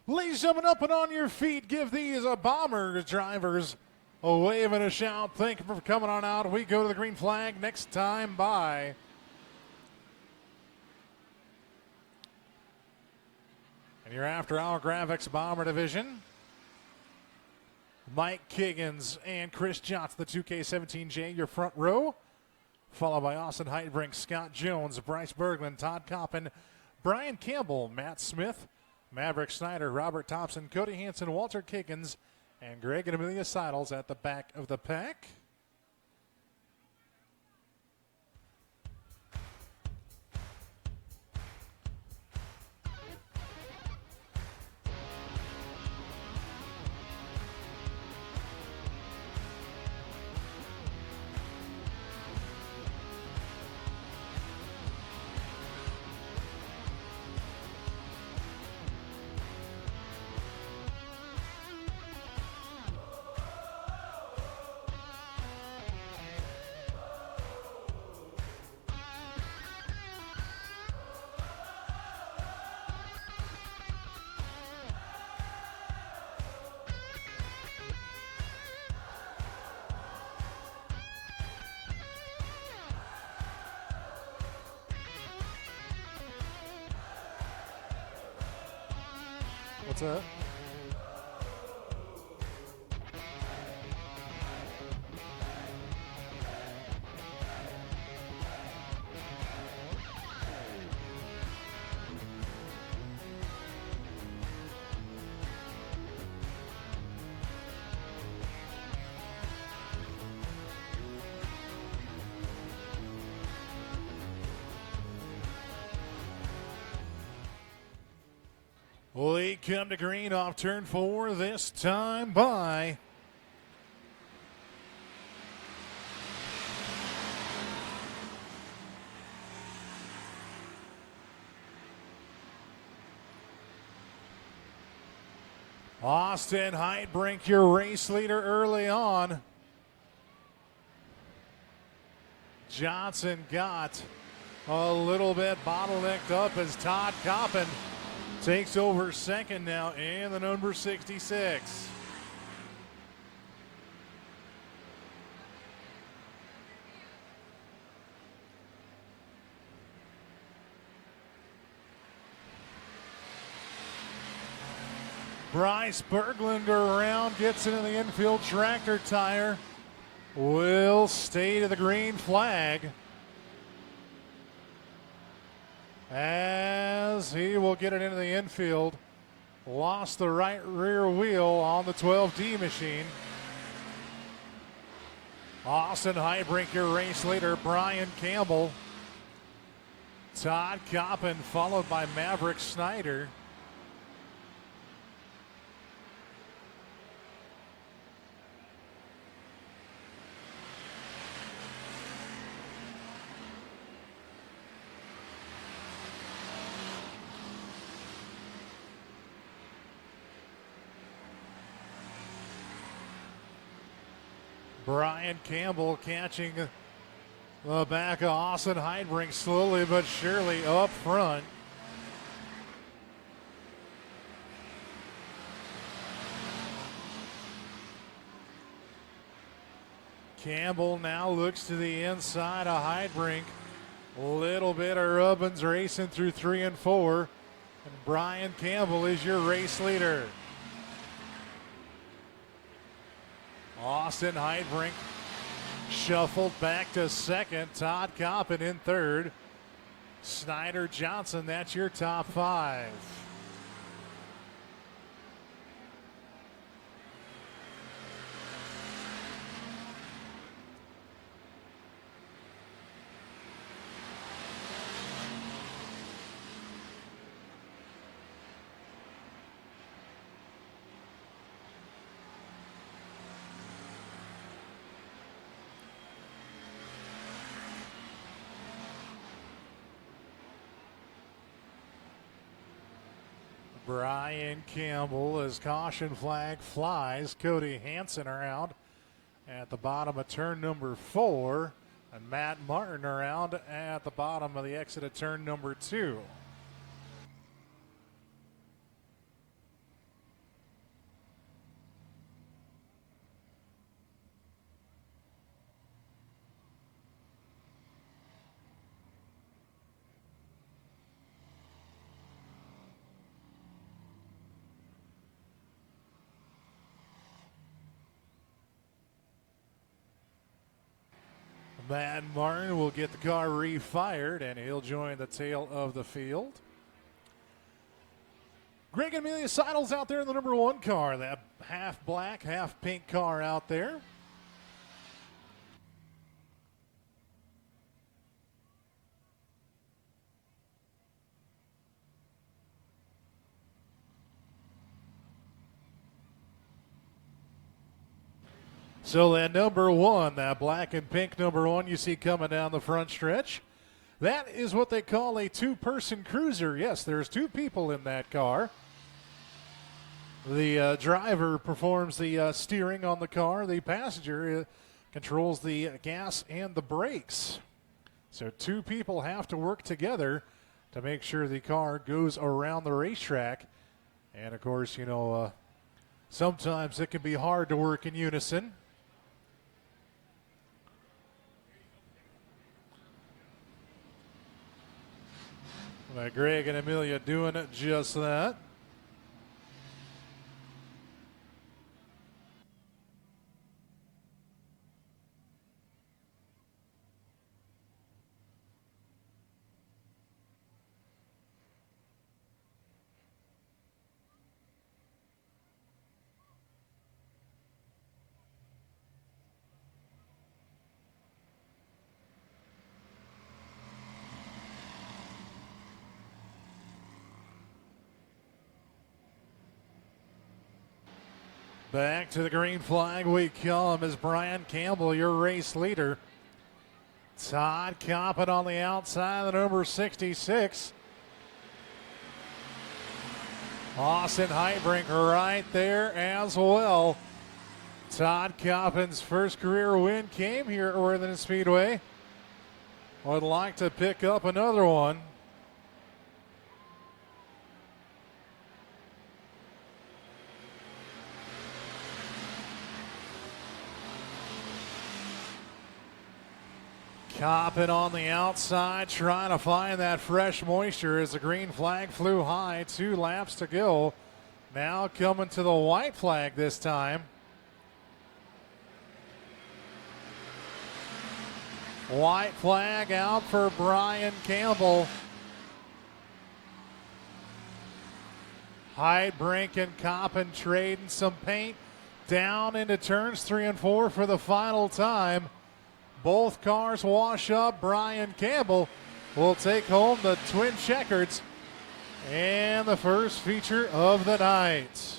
Ladies and gentlemen, up and on your feet, give these Bombers drivers a wave and a shout. Thank you for coming on out. We go to the green flag next time. Bye. And your after-hour graphics Bomber division. Mike Kiggins and Chris Johnson, the 2K17J, your front row. Followed by Austin Heidbrink, Scott Jones, Bryce Berglund, Todd Coppin, Brian Campbell, Matt Smith, Maverick Snyder, Robert Thompson, Cody Hansen, Walter Kiggins, and Greg and Amelia Seidels at the back of the pack. What's that? We come to green off turn 4, this time by Austin Heidbrink, your race leader early on. Johnson got a little bit bottlenecked up as Todd Coppin takes over second now in the number 66. Bryce Berglund around, gets into the infield tractor tire. Will stay to the green flag, as he will get it into the infield. Lost the right rear wheel on the 12D machine. Austin Heidbrink, your race leader. Brian Campbell, Todd Coppin, followed by Maverick Snyder. Brian Campbell catching the back of Austin Heidbrink slowly but surely up front. Campbell now looks to the inside of Heidbrink. A little bit of Rubbins racing through 3 and 4. And Brian Campbell is your race leader. Austin Heidbrink shuffled back to second. Todd Coppin in third. Snyder Johnson, that's your top 5. Brian Campbell, as caution flag flies. Cody Hansen around at the bottom of turn number 4. And Matt Martin around at the bottom of the exit of turn number 2. Matt Martin will get the car refired, and he'll join the tail of the field. Greg and Amelia Seidel's out there in the number 1 car, that half black, half pink car out there. So that number 1, that black and pink number 1 you see coming down the front stretch, that is what they call a 2-person cruiser. Yes, there's 2 people in that car. The driver performs the steering on the car. The passenger controls the gas and the brakes. So 2 people have to work together to make sure the car goes around the racetrack. And, of course, you know, sometimes it can be hard to work in unison. Greg and Amelia doing just that. Back to the green flag we come as Brian Campbell, your race leader. Todd Coppin on the outside of the number 66. Austin Heidbrink right there as well. Todd Coppin's first career win came here at Worthington Speedway. Would like to pick up another one. Coppin on the outside trying to find that fresh moisture as the green flag flew high. 2 laps to go. Now coming to the white flag this time. White flag out for Brian Campbell. Heidbrink and Coppin trading some paint down into turns 3 and 4 for the final time. Both cars wash up. Brian Campbell will take home the twin checkers and the first feature of the night.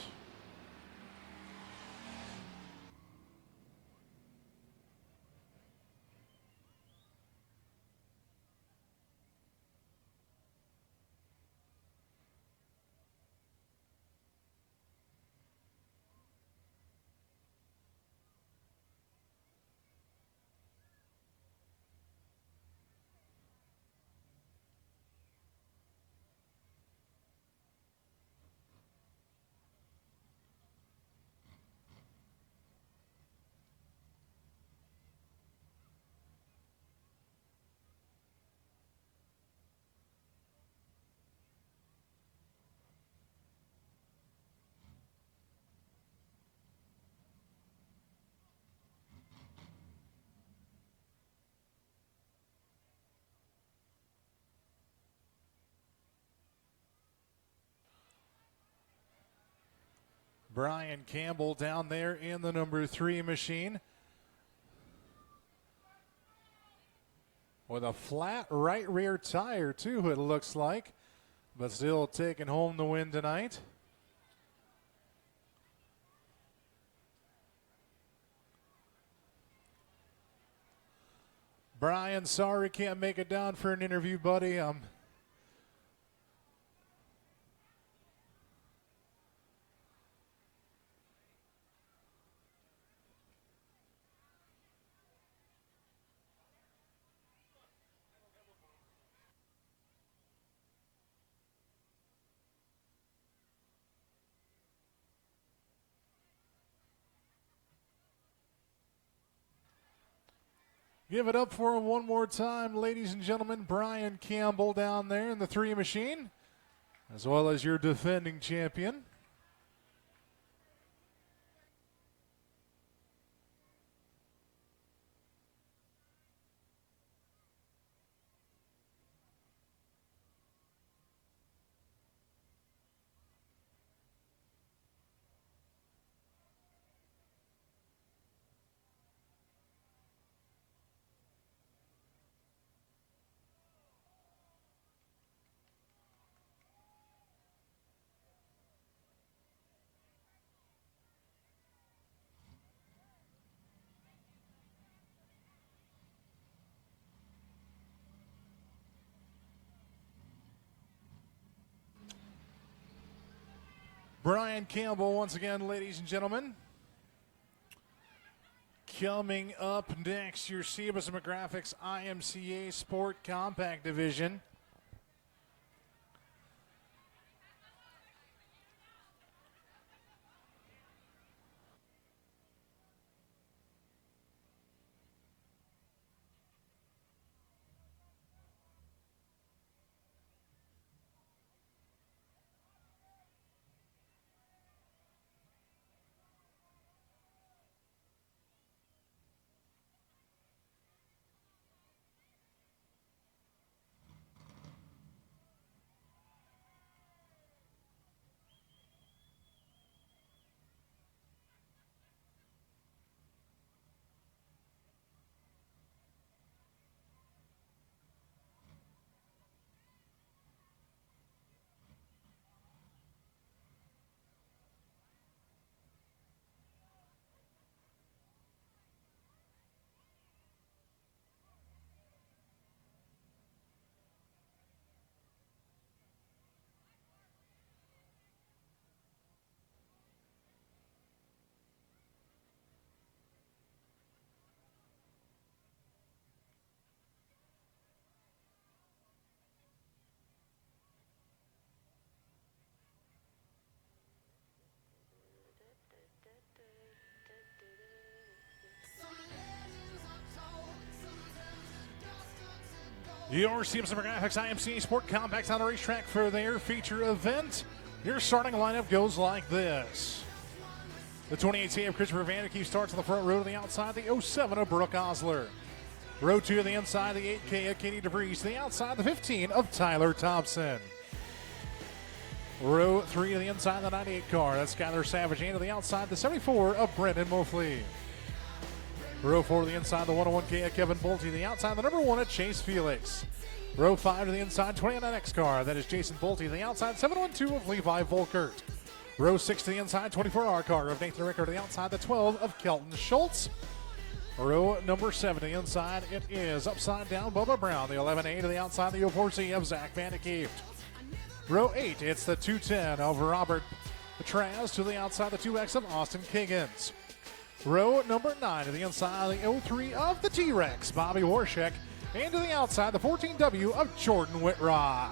Brian Campbell down there in the number 3 machine. With a flat right rear tire, too, it looks like. But still taking home the win tonight. Brian, sorry can't make it down for an interview, buddy. Give it up for him one more time, ladies and gentlemen. Brian Campbell down there in the 3 machine, as well as your defending champion. Brian Campbell once again, ladies and gentlemen. Coming up next, your Cebus Demographics IMCA Sport Compact Division. Your Cebus Demographics IMCA Sport Compacts on the racetrack for their feature event. Your starting lineup goes like this. The 28 CA of Christopher Vanderkee starts on the front row to the outside, the 07 of Brooke Osler. Row 2 to the inside, the 8K of Katie DeVries. To the outside, the 15 of Tyler Thompson. Row 3 to the inside, the 98 car, that's Skylar Savage. And to the outside, the 74 of Brendan Mofley. Row 4 to the inside, the 101K of Kevin Bolte. The outside, the number 1 at Chase Felix. Row 5 to the inside, 29X car, that is Jason Bolte. The outside, 712 of Levi Volkert. Row 6 to the inside, 24R car of Nathan Ricker. To the outside, the 12 of Kelton Schultz. Row number 7 to the inside, it is upside down Bubba Brown. The 11A to the outside, the 04C of Zach Vandekieft. Row 8, it's the 210 of Robert Traz. To the outside, the 2X of Austin Kiggins. Row number 9 to the inside, the 03 of the T-Rex, Bobby Warshek. And to the outside, the 14W of Jordan Whitrock.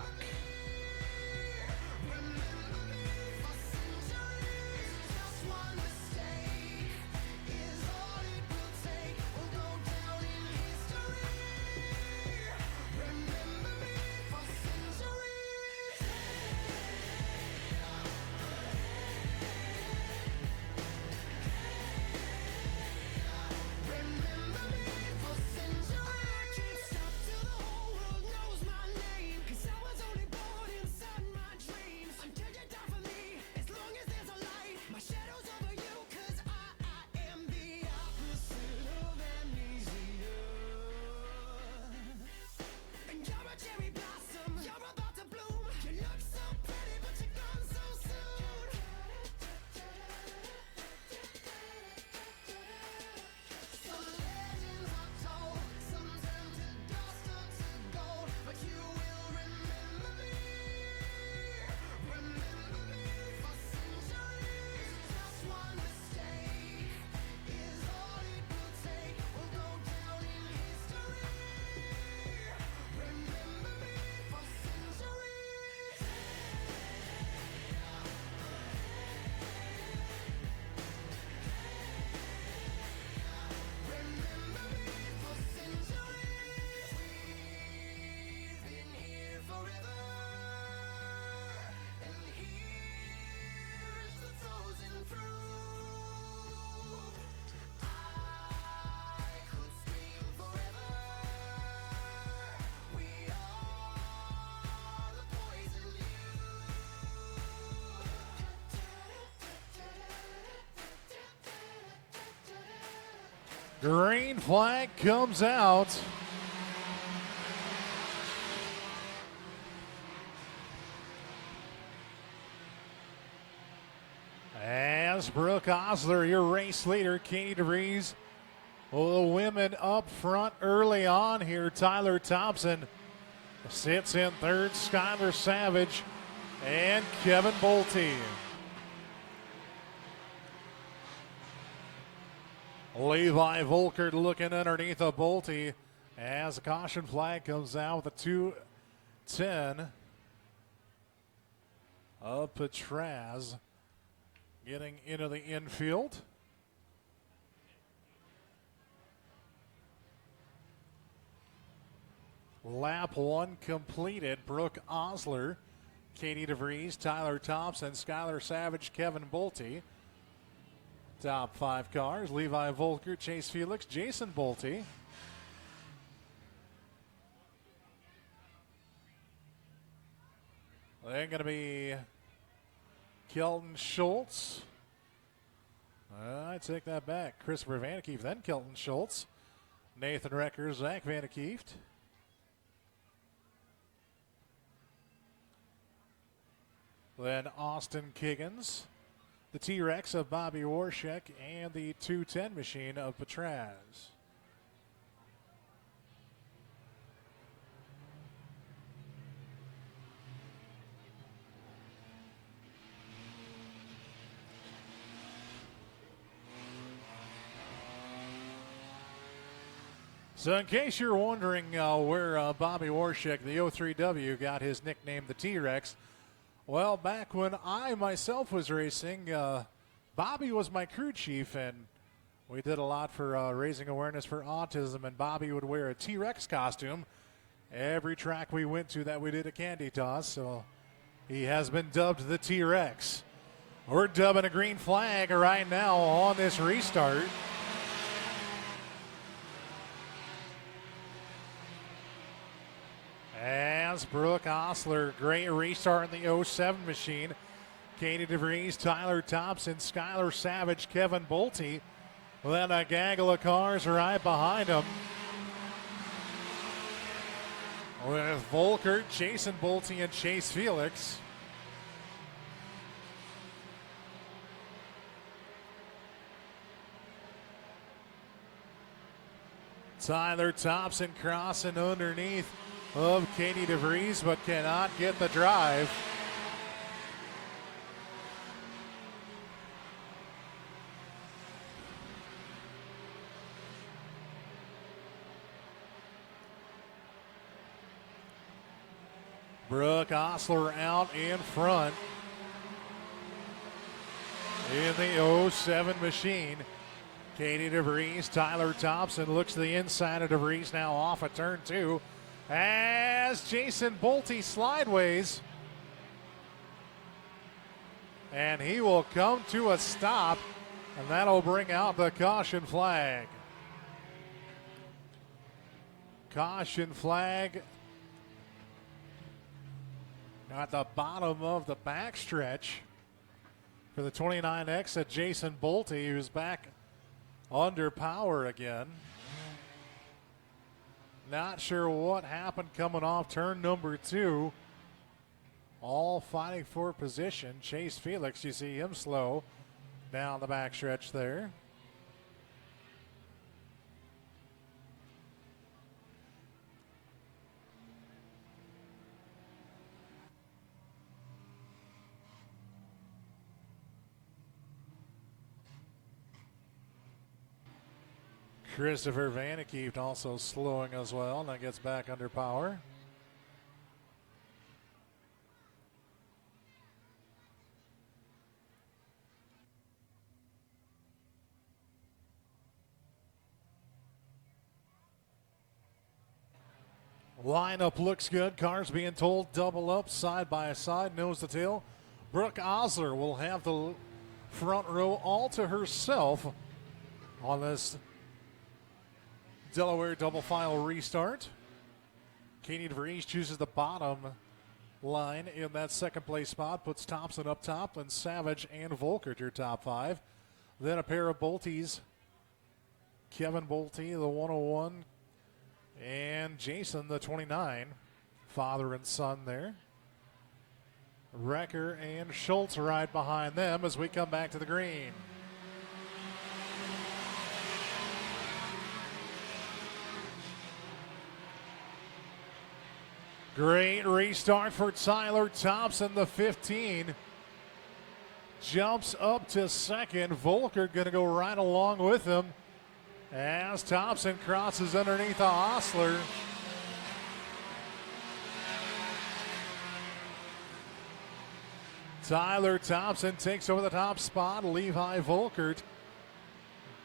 Green flag comes out. As Brooke Osler, your race leader, Katie DeVries. Well, the women up front early on here. Tyler Thompson sits in third. Skylar Savage and Kevin Bolte. Levi Volkert looking underneath a Bolte as a caution flag comes out with a 2:10 of Petraz getting into the infield. Lap 1 completed. Brooke Osler, Katie DeVries, Tyler Thompson, Skylar Savage, Kevin Bolte. Top 5 cars: Levi Volker, Chase Felix, Jason Bolte. They're going to be Kelton Schultz. I take that back. Christopher Vandekieft, then Kelton Schultz. Nathan Recker, Zach Vandekieft. Then Austin Kiggins, the T-Rex of Bobby Warshek, and the 210 machine of Petraz. So in case you're wondering where Bobby Warshek, the 03W, got his nickname, the T-Rex, well, back when I myself was racing, Bobby was my crew chief, and we did a lot for raising awareness for autism, and Bobby would wear a T-Rex costume every track we went to that we did a candy toss, so he has been dubbed the T-Rex. We're dubbing a green flag right now on this restart. As Brooke Osler, great restart in the 07 machine. Katie DeVries, Tyler Thompson, Skylar Savage, Kevin Bolte. Then a gaggle of cars right behind him. With Volkert, Jason Bolte, and Chase Felix. Tyler Thompson crossing underneath of Katie DeVries, but cannot get the drive. Brooke Osler out in front in the 07 machine. Katie DeVries, Tyler Thompson looks to the inside of DeVries, now off of turn 2. As Jason Bolte slideways, and he will come to a stop, and that'll bring out the caution flag. Caution flag at the bottom of the backstretch for the 29X at Jason Bolte, who's back under power again. Not sure what happened coming off turn number 2. All fighting for position. Chase Felix, you see him slow down the backstretch there. Christopher Vandekieft also slowing as well, and that gets back under power. Lineup looks good. Cars being told double up, side by side, nose to tail. Brooke Osler will have the front row all to herself on this Delaware double file restart. Katie DeVries chooses the bottom line in that second place spot, puts Thompson up top, and Savage and Volkert your top 5. Then a pair of Boltes Kevin Bolte, the 101, and Jason, the 29. Father and son there. Recker and Schultz right behind them as we come back to the green. Great restart for Tyler Thompson, the 15. Jumps up to second. Volker going to go right along with him as Thompson crosses underneath Osler. Tyler Thompson takes over the top spot. Levi Volkert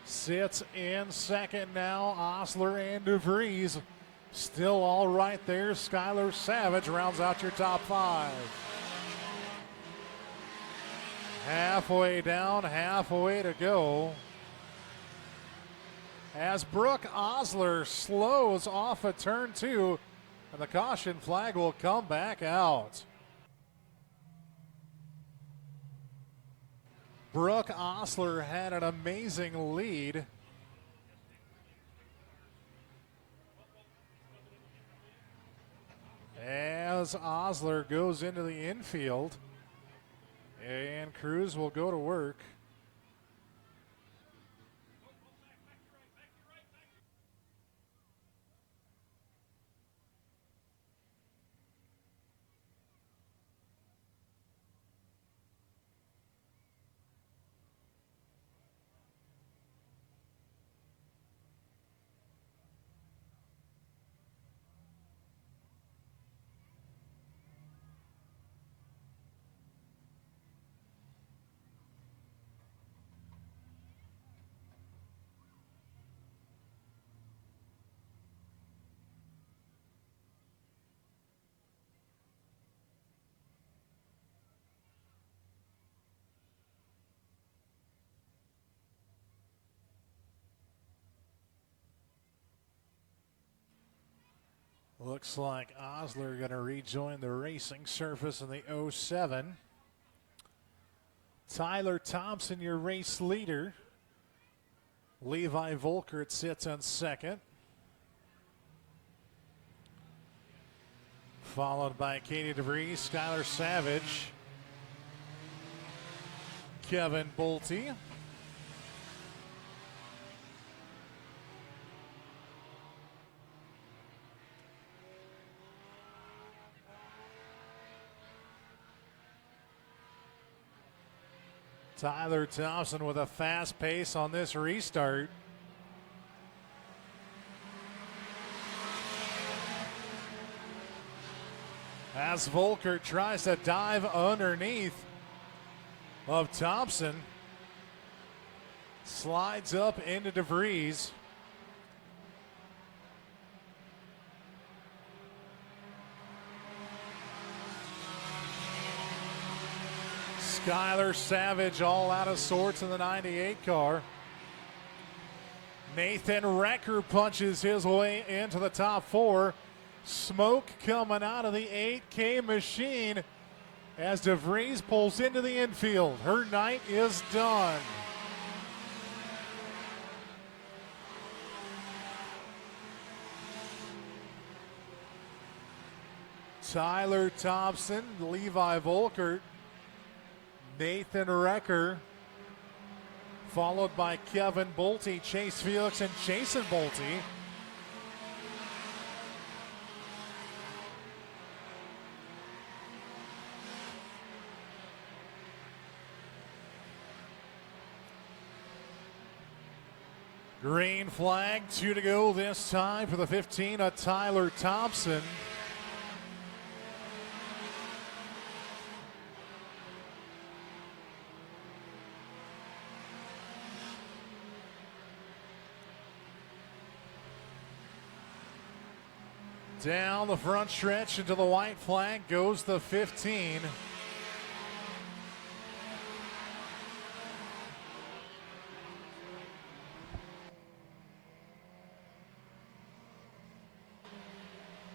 sits in second now. Osler and DeVries still all right there. Skylar Savage rounds out your top 5. Halfway down, halfway to go. As Brooke Osler slows off at turn 2, and the caution flag will come back out. Brooke Osler had an amazing lead. As Osler goes into the infield, and Cruz will go to work. Looks like Osler going to rejoin the racing surface in the 07. Tyler Thompson, your race leader. Levi Volkert sits on second. Followed by Katie DeVries, Skylar Savage, Kevin Bolte. Tyler Thompson with a fast pace on this restart. As Volker tries to dive underneath of Thompson. Slides up into DeVries. Skylar Savage all out of sorts in the 98 car. Nathan Recker punches his way into the top 4. Smoke coming out of the 8K machine as DeVries pulls into the infield. Her night is done. Tyler Thompson, Levi Volkert, Nathan Recker, followed by Kevin Bolte, Chase Felix, and Jason Bolte. Green flag, 2 to go this time for the 15 of Tyler Thompson. Down the front stretch into the white flag goes the 15.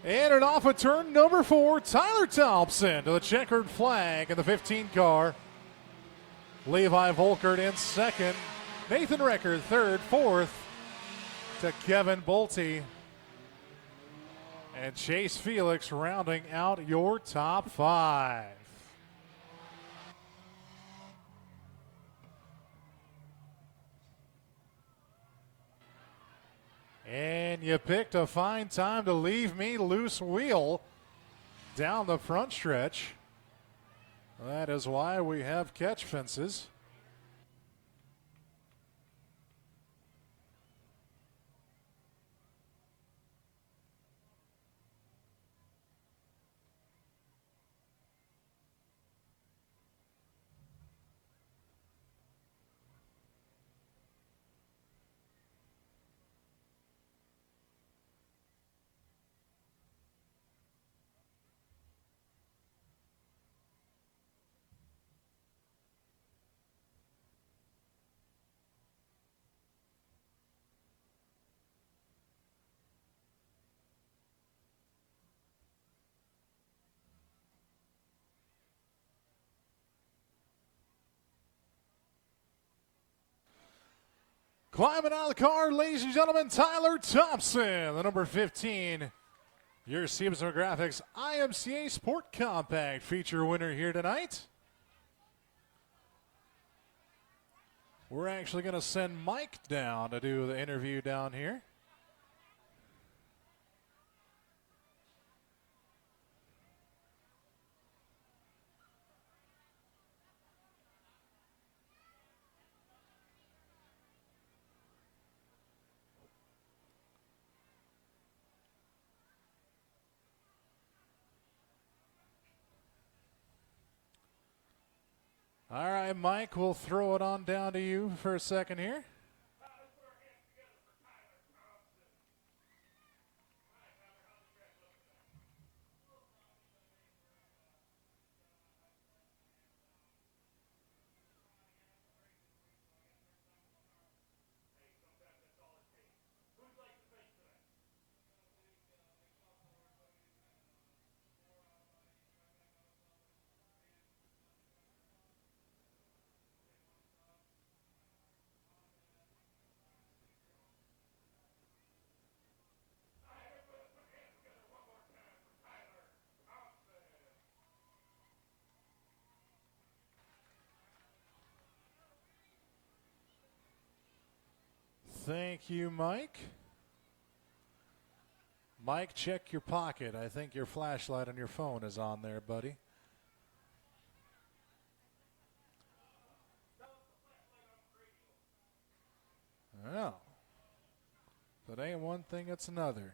And it off of turn number 4, Tyler Thompson to the checkered flag in the 15 car. Levi Volkert in second, Nathan Recker third, fourth, to Kevin Bolte and Chase Felix rounding out your top 5. And you picked a fine time to leave me loose wheel down the front stretch. That is why we have catch fences. Climbing out of the car, ladies and gentlemen, Tyler Thompson, the number 15, your Siemens Graphics IMCA Sport Compact feature winner here tonight. We're actually going to send Mike down to do the interview down here. All right, Mike, we'll throw it on down to you for a second here. Thank you, Mike. Mike, check your pocket. I think your flashlight on your phone is on there, buddy. Oh. If it ain't one thing, it's another.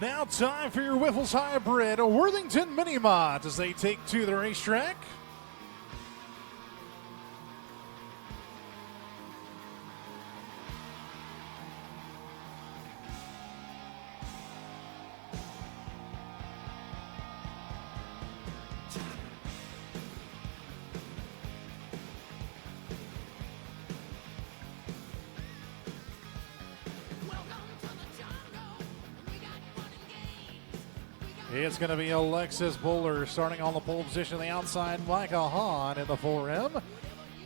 Now time for your Wiffles Hybrid Worthington Mini Mods as they take to the racetrack. It's going to be Alexis Buller starting on the pole position on the outside. Micah Hahn in the 4M.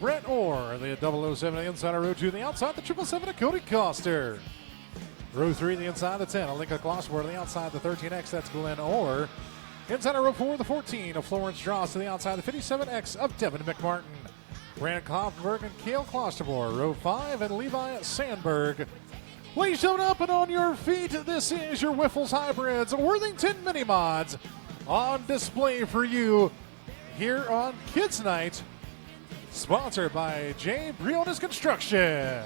Brett Orr, the 007 inside of row 2. The outside, the 777 of Cody Coster. Row 3, the inside, the 10. Alinka Klossberg on the outside, the 13X. That's Glenn Orr. Inside of row 4, the 14 of Florence Strauss to the outside, the 57X of Devin McMartin. Brandon Kloppenberg and Kale Klosterboer. Row 5 and Levi Sandberg. Ladies and gentlemen, up and on your feet, this is your Wiffles Hybrids Worthington Mini Mods on display for you here on Kids Night, sponsored by J. Briones Construction.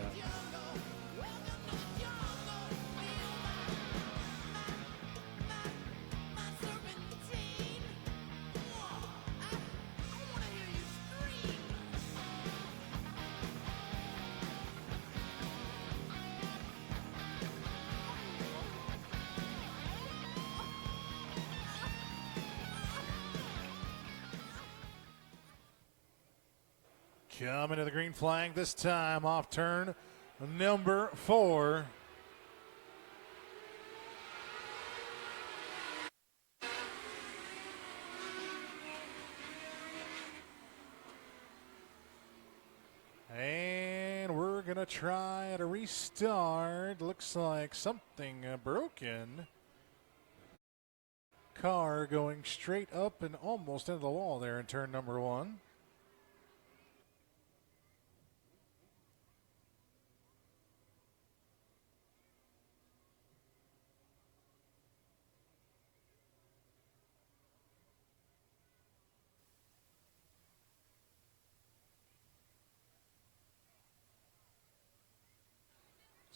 Coming to the green flag this time off turn number 4. And we're going to try to restart. Looks like something broken. Car going straight up and almost into the wall there in turn number 1.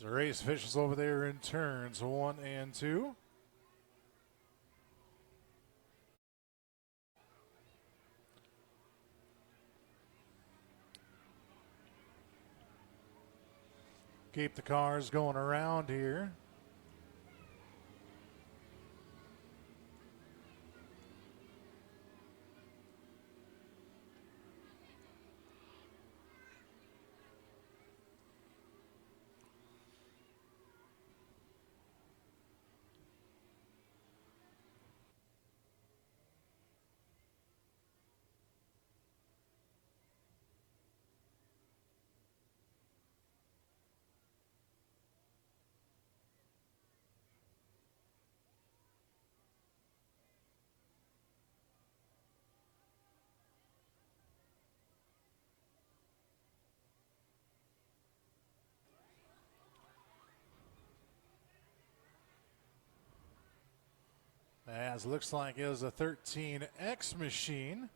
The race officials over there in turns 1 and 2. Keep the cars going around here. As looks like it was a 13X machine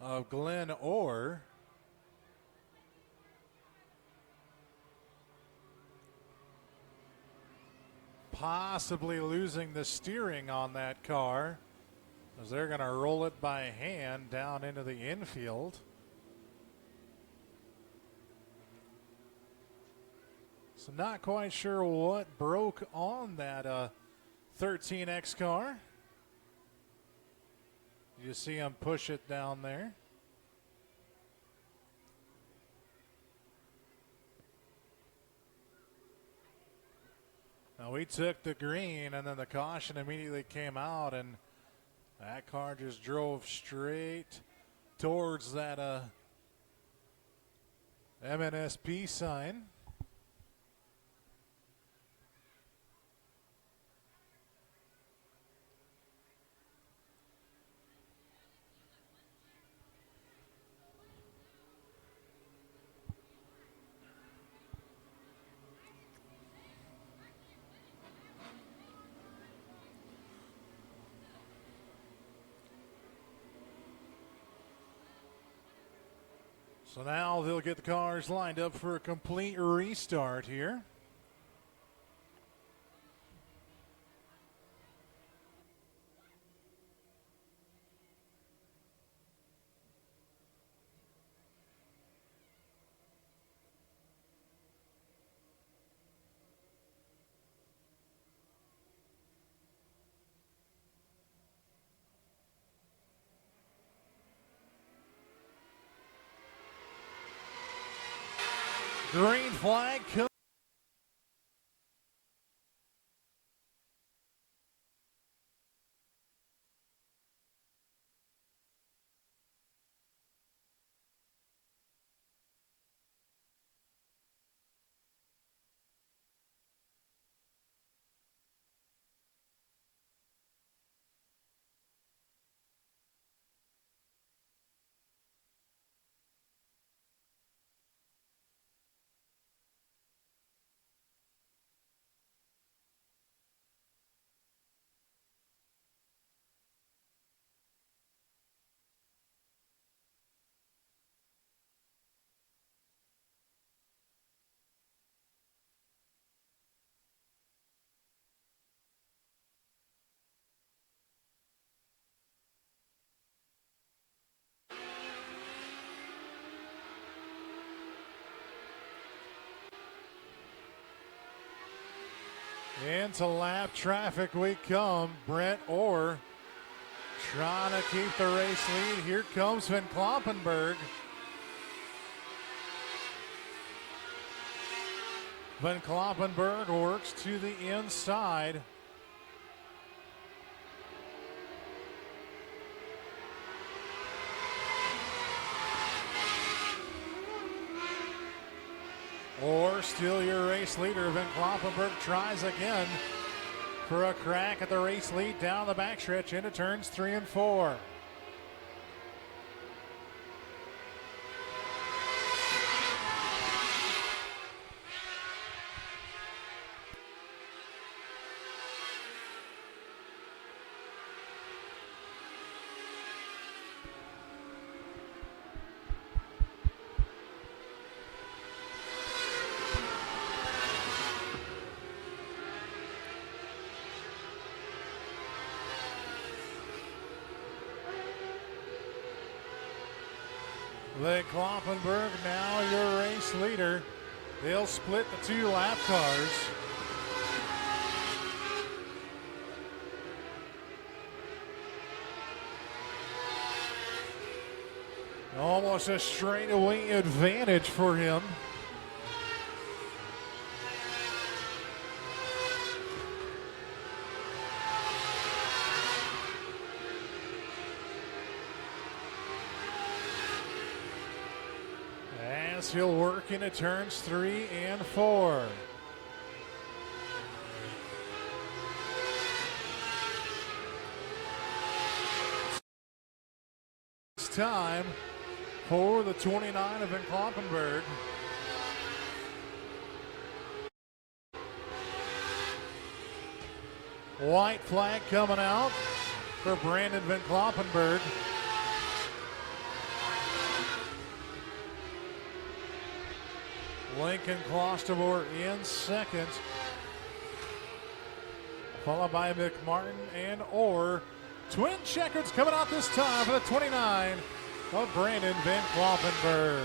of Glenn Orr. Possibly losing the steering on that car as they're going to roll it by hand down into the infield. So not quite sure what broke on that 13X car. You see him push it down there. Now we took the green and then the caution immediately came out and that car just drove straight towards that MNSP sign. So now they'll get the cars lined up for a complete restart here. Green flag comes. Into lap traffic we come. Brent Orr trying to keep the race lead. Here comes Van Kloppenberg. Van Kloppenberg works to the inside. Or still your race leader. Van Kloppenberg tries again for a crack at the race lead down the backstretch into turns 3 and 4. Van Kloppenberg now your race leader. They'll split the 2 lap cars. Almost a straightaway advantage for him. He'll work into turns 3 and 4. It's time for the 29 of Van Kloppenberg. White flag coming out for Brandon Van Kloppenberg. Lincoln Clostermore in second, followed by McMartin and Orr. Twin checkers coming out this time for the 29 of Brandon Van Kloppenberg.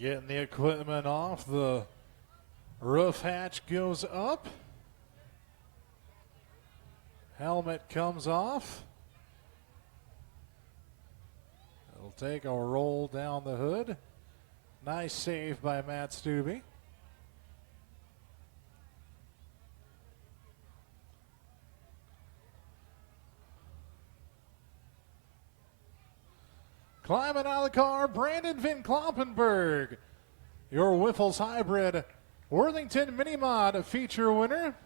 Getting the equipment off, the roof hatch goes up. Helmet comes off. It'll take a roll down the hood. Nice save by Matt Stubbe. Climbing out of the car, Brandon Van Kloppenberg, your Wiffles Hybrid Worthington Mini Mod feature winner.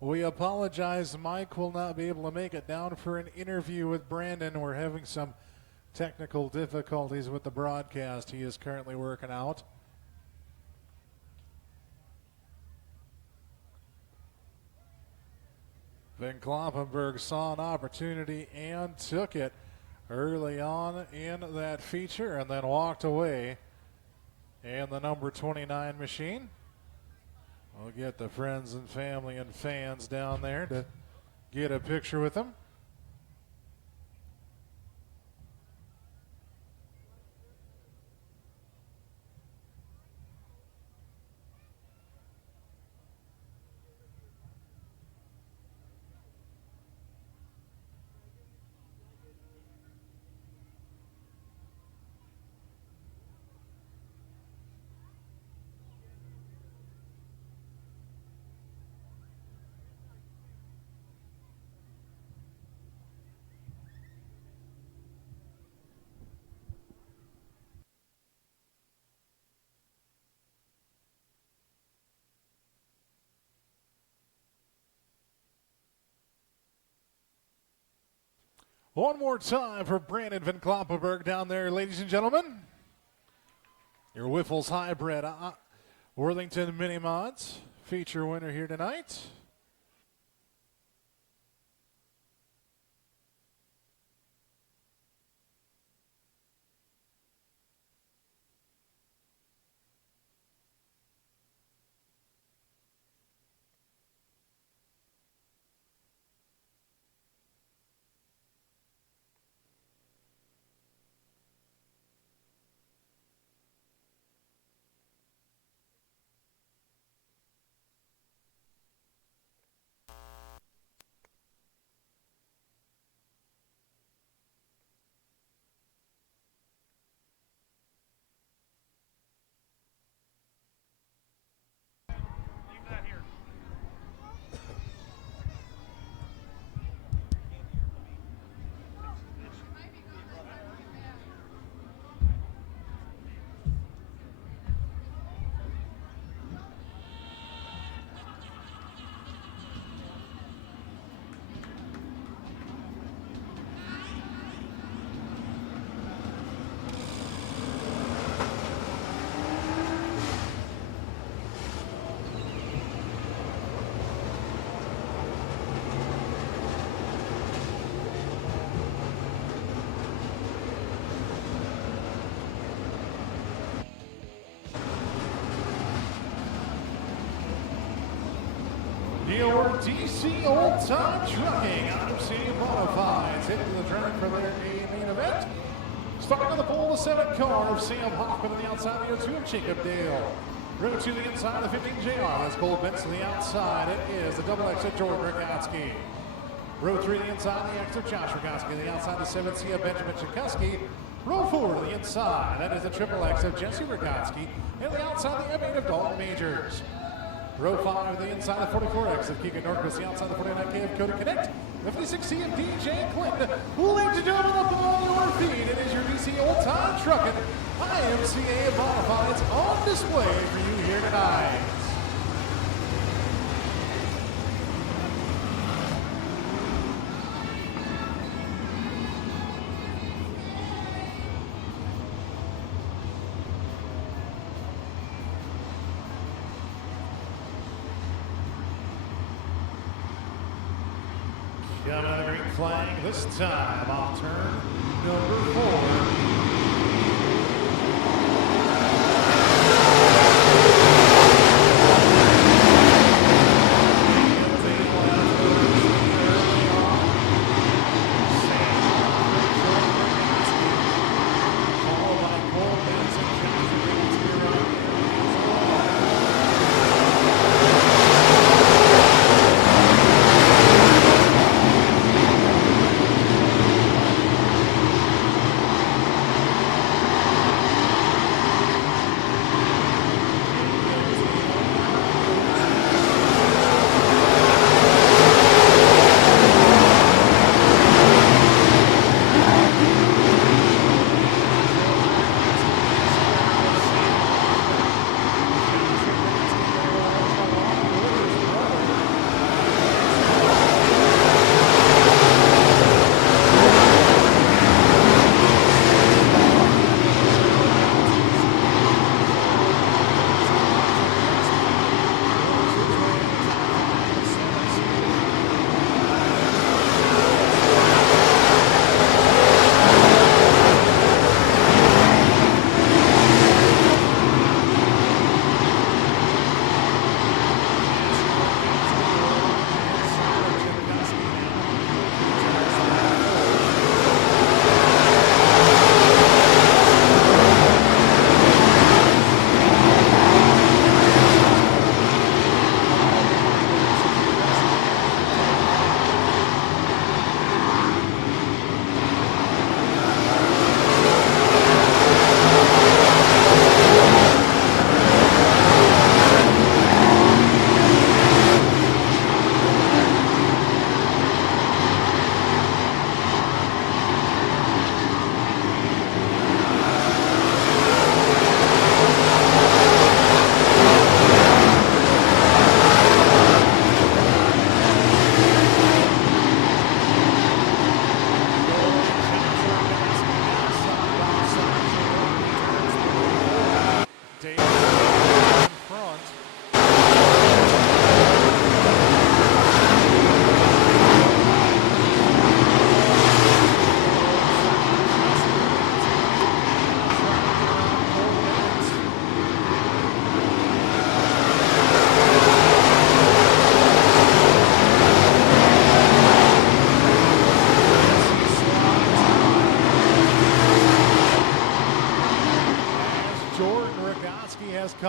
We apologize, Mike will not be able to make it down for an interview with Brandon. We're having some technical difficulties with the broadcast he is currently working out. Van Kloppenberg saw an opportunity and took it early on in that feature and then walked away. And the number 29 machine. We'll get the friends and family and fans down there to get a picture with them. One more time for Brandon Van Kloppenberg down there, ladies and gentlemen. Your Wiffles Hybrid Worthington Mini Mods feature winner here tonight. Leave that here. Your DC Old Time Trucking IMCA Modifieds into the track for their main event. Starting on the pole, the 7 car of Sam Hoffman on the outside, the 02 of Jacob Dale. Row 2 the inside, the 15 JR. That's Cole Benson the outside. It is the double X of Jordan Rogowski. Row 3 the inside, the X of Josh Rogowski. The outside, the 7C of Benjamin Chikuski. Row 4 the inside, that is the triple X of Jesse Rogowski. And the outside, the M8 of Dalton Majors. Row 5, the inside of 44X of Keegan Norquist, the outside of 49K of Cody Connect, the 56C of DJ Clinton. Ladies and gentlemen, up on your feet, it is your DC Old Time Trucking IMCA Modifieds on display for you here tonight. Coming on the green flag this time off turn number 4. Followed by Cole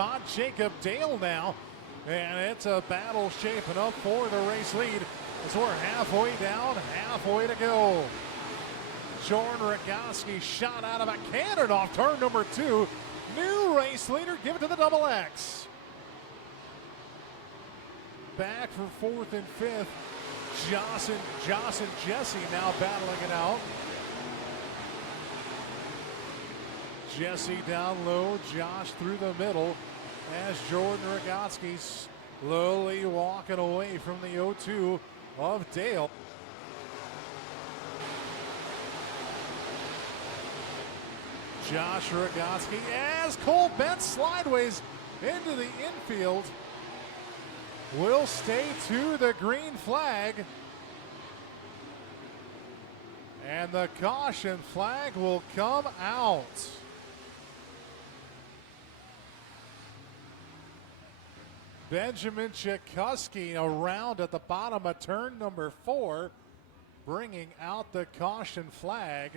got Jacob Dale now. And it's a battle shaping up for the race lead as we're halfway down, halfway to go. Jordan Rogoski shot out of a cannon off turn number 2. New race leader, give it to the double X. Back for 4th and 5th. Joss and Jesse now battling it out. Jesse down low, Josh through the middle as Jordan Rogoski slowly walking away from the 0-2 of Dale. Josh Rogoski as Cole Bent slideways into the infield. Will stay to the green flag. And the caution flag will come out. Benjamin Chikuski around at the bottom of turn number 4, bringing out the caution flag.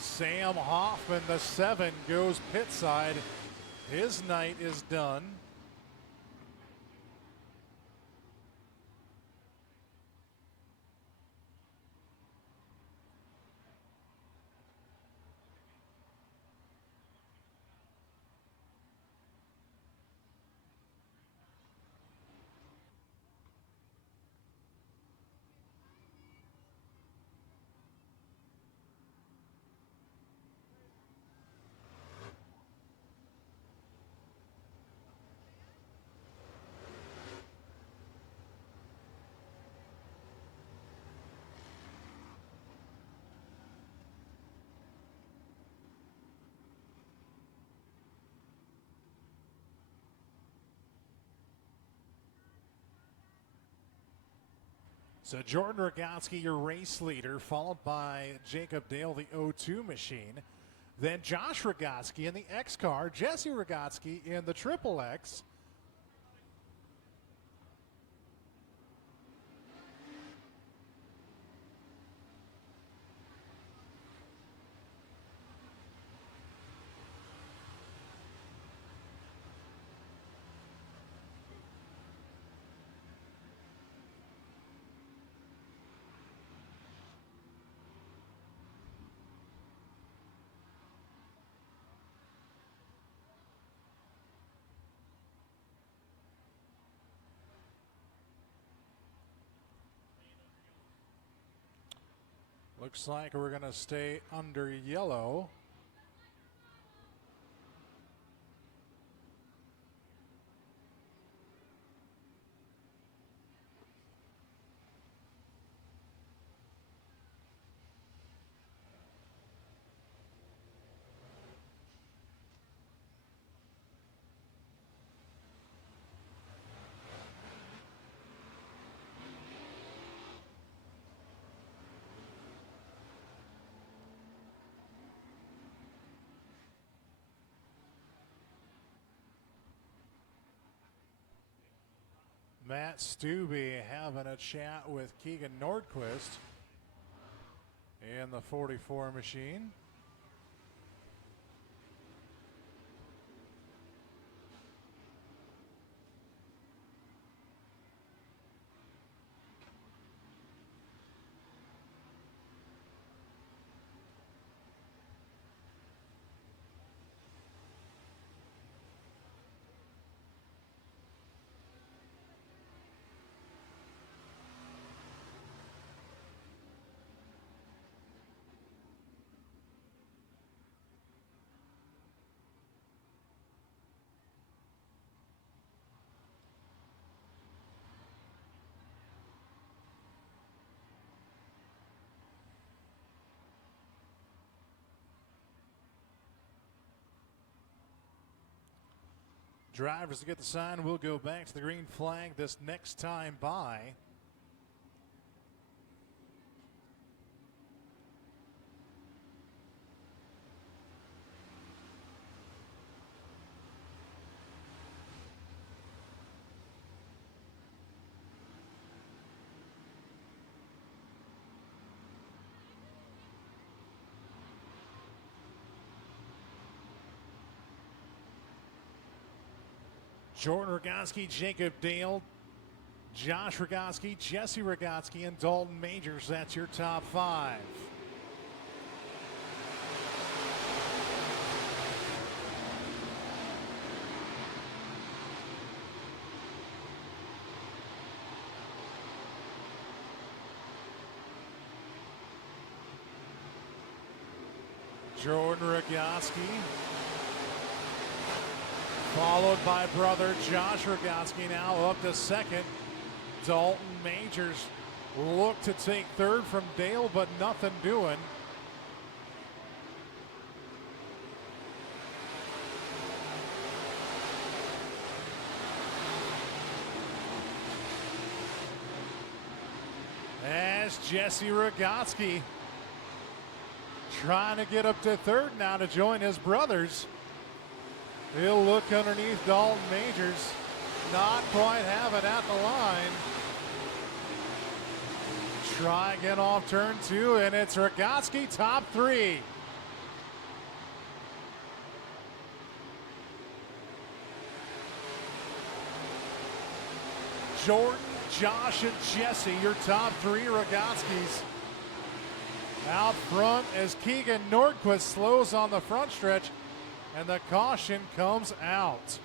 Sam Hoffman, the 7, goes pit side. His night is done. So Jordan Rogoski, your race leader, followed by Jacob Dale, the 0-2 machine. Then Josh Rogoski in the X car, Jesse Rogoski in the Triple X. Looks like we're going to stay under yellow. Matt Stubbe having a chat with Keegan Nordquist in the 44 machine. Drivers to get the sign will go back to the green flag this next time by. Jordan Rogoski, Jacob Dale, Josh Rogoski, Jesse Rogoski, and Dalton Majors. That's your top 5. Jordan Rogoski, followed by brother Josh Rogoski, now up to second. Dalton Majors looked to take third from Dale, but nothing doing. As Jesse Rogoski trying to get up to third now to join his brothers. He'll look underneath Dalton Majors. Not quite have it at the line. Try again off turn 2, and it's Rogoski top 3. Jordan, Josh, and Jesse, your top 3 Rogoskis. Out front as Keegan Nordquist slows on the front stretch, and the caution comes out.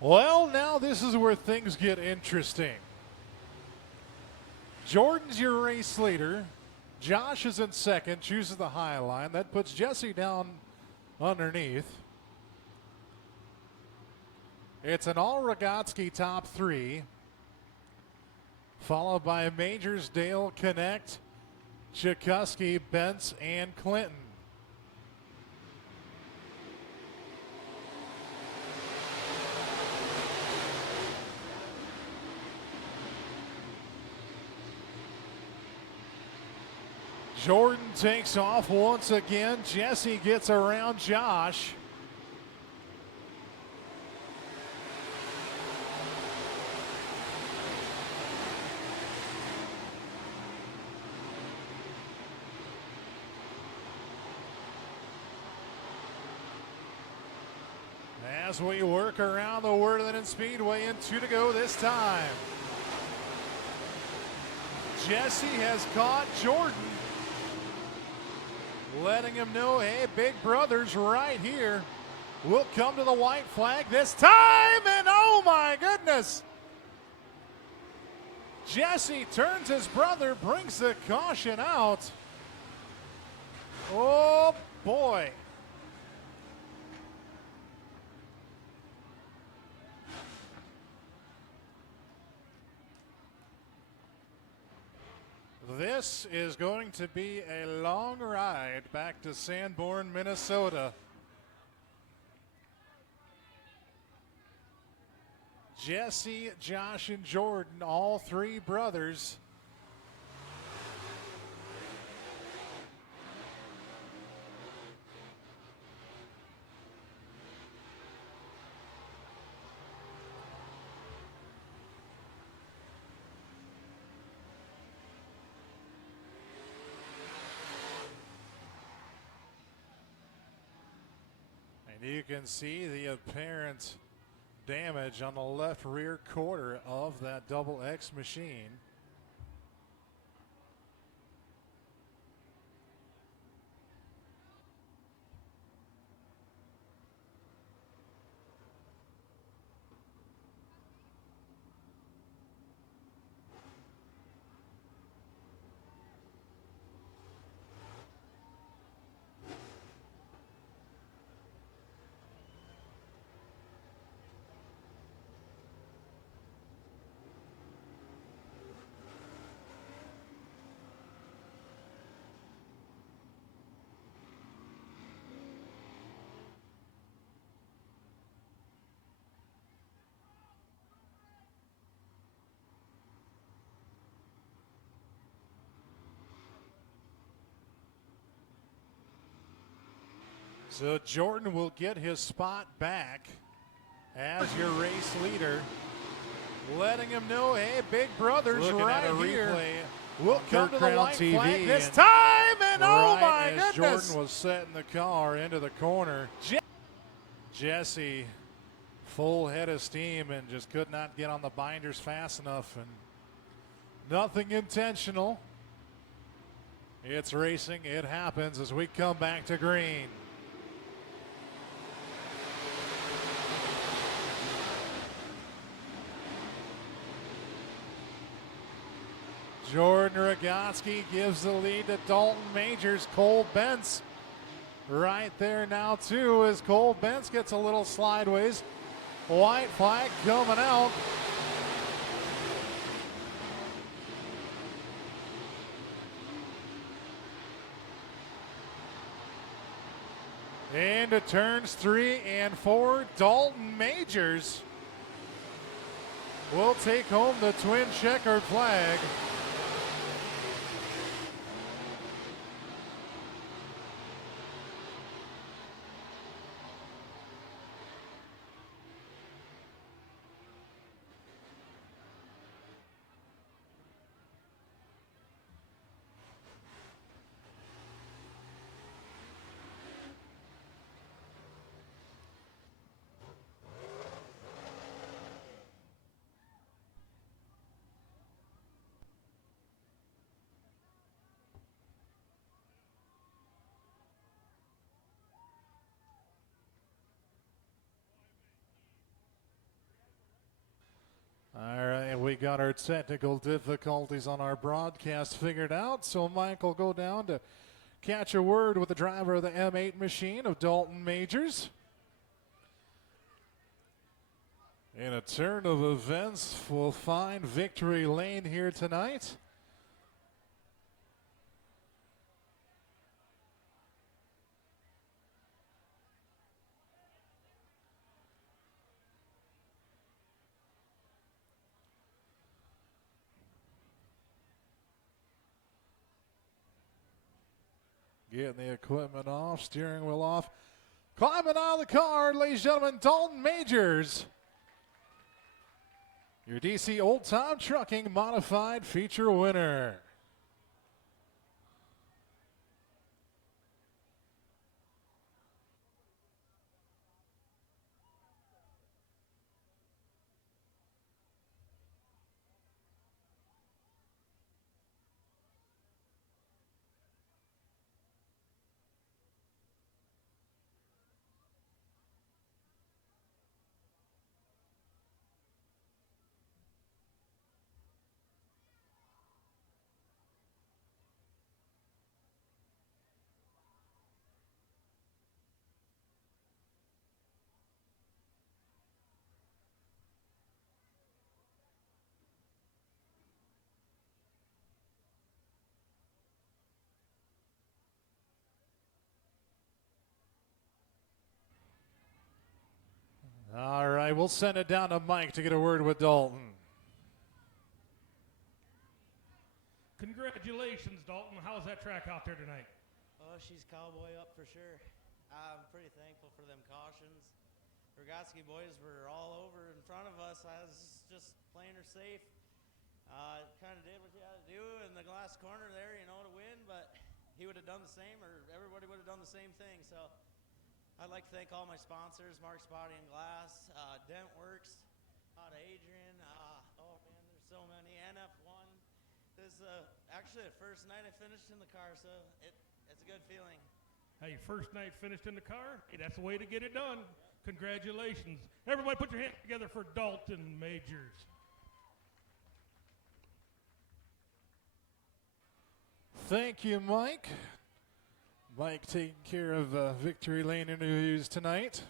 Well, now this is where things get interesting. Jordan's your race leader. Josh is in second, chooses the high line. That puts Jesse down underneath. It's an all Rogoski top 3, followed by Majors, Dale, Connect, Chikuski, Bentz, and Clinton. Jordan takes off once again. Jesse gets around Josh. As we work around the Worthington Speedway, and 2 to go this time. Jesse has caught Jordan, letting him know, hey, big brother's right here. We'll come to the white flag this time, and oh my goodness. Jesse turns his brother, brings the caution out. Oh boy. This is going to be a long ride back to Sanborn, Minnesota. Jesse, Josh, and Jordan, all 3 brothers. You can see the apparent damage on the left rear quarter of that double X machine. So Jordan will get his spot back as your race leader, letting him know, hey, big brother's Looking right at a here. replay We'll on come Third to the Crown white TV, flag this and time, and oh right my as goodness. Jordan was setting the car into the corner, Jesse, full head of steam, and just could not get on the binders fast enough, and nothing intentional. It's racing. It happens as we come back to green. Jordan Rogotsky gives the lead to Dalton Majors. Cole Bentz right there now too as Cole Bentz gets a little slideways. White flag coming out. Into turns 3 and 4, Dalton Majors will take home the twin checkered flag. All right, we got our technical difficulties on our broadcast figured out, so Mike will go down to catch a word with the driver of the M8 machine of Dalton Majors. In a turn of events, we'll find victory lane here tonight. Getting the equipment off, steering wheel off. Climbing out of the car, ladies and gentlemen, Dalton Majors. Your DC Old Time Trucking Modified Feature winner. All right, we'll send it down to Mike to get a word with Dalton. Congratulations, Dalton. How's that track out there tonight? Oh, she's cowboy up for sure. I'm pretty thankful for them cautions. Rogotsky boys were all over in front of us. I was just playing her safe. Kind of did what you had to do in the last corner there, you know, to win, but he would have done the same, or everybody would have done the same thing. So I'd like to thank all my sponsors, Mark's Body and Glass, Dentworks, out of Adrian. Oh man, there's so many. NF1. This is actually the first night I finished in the car, so it's a good feeling. Hey, first night finished in the car. Hey, that's the way to get it done. Congratulations. Everybody put your hands together for Dalton Majors. Thank you, Mike. Mike taking care of Victory Lane interviews tonight.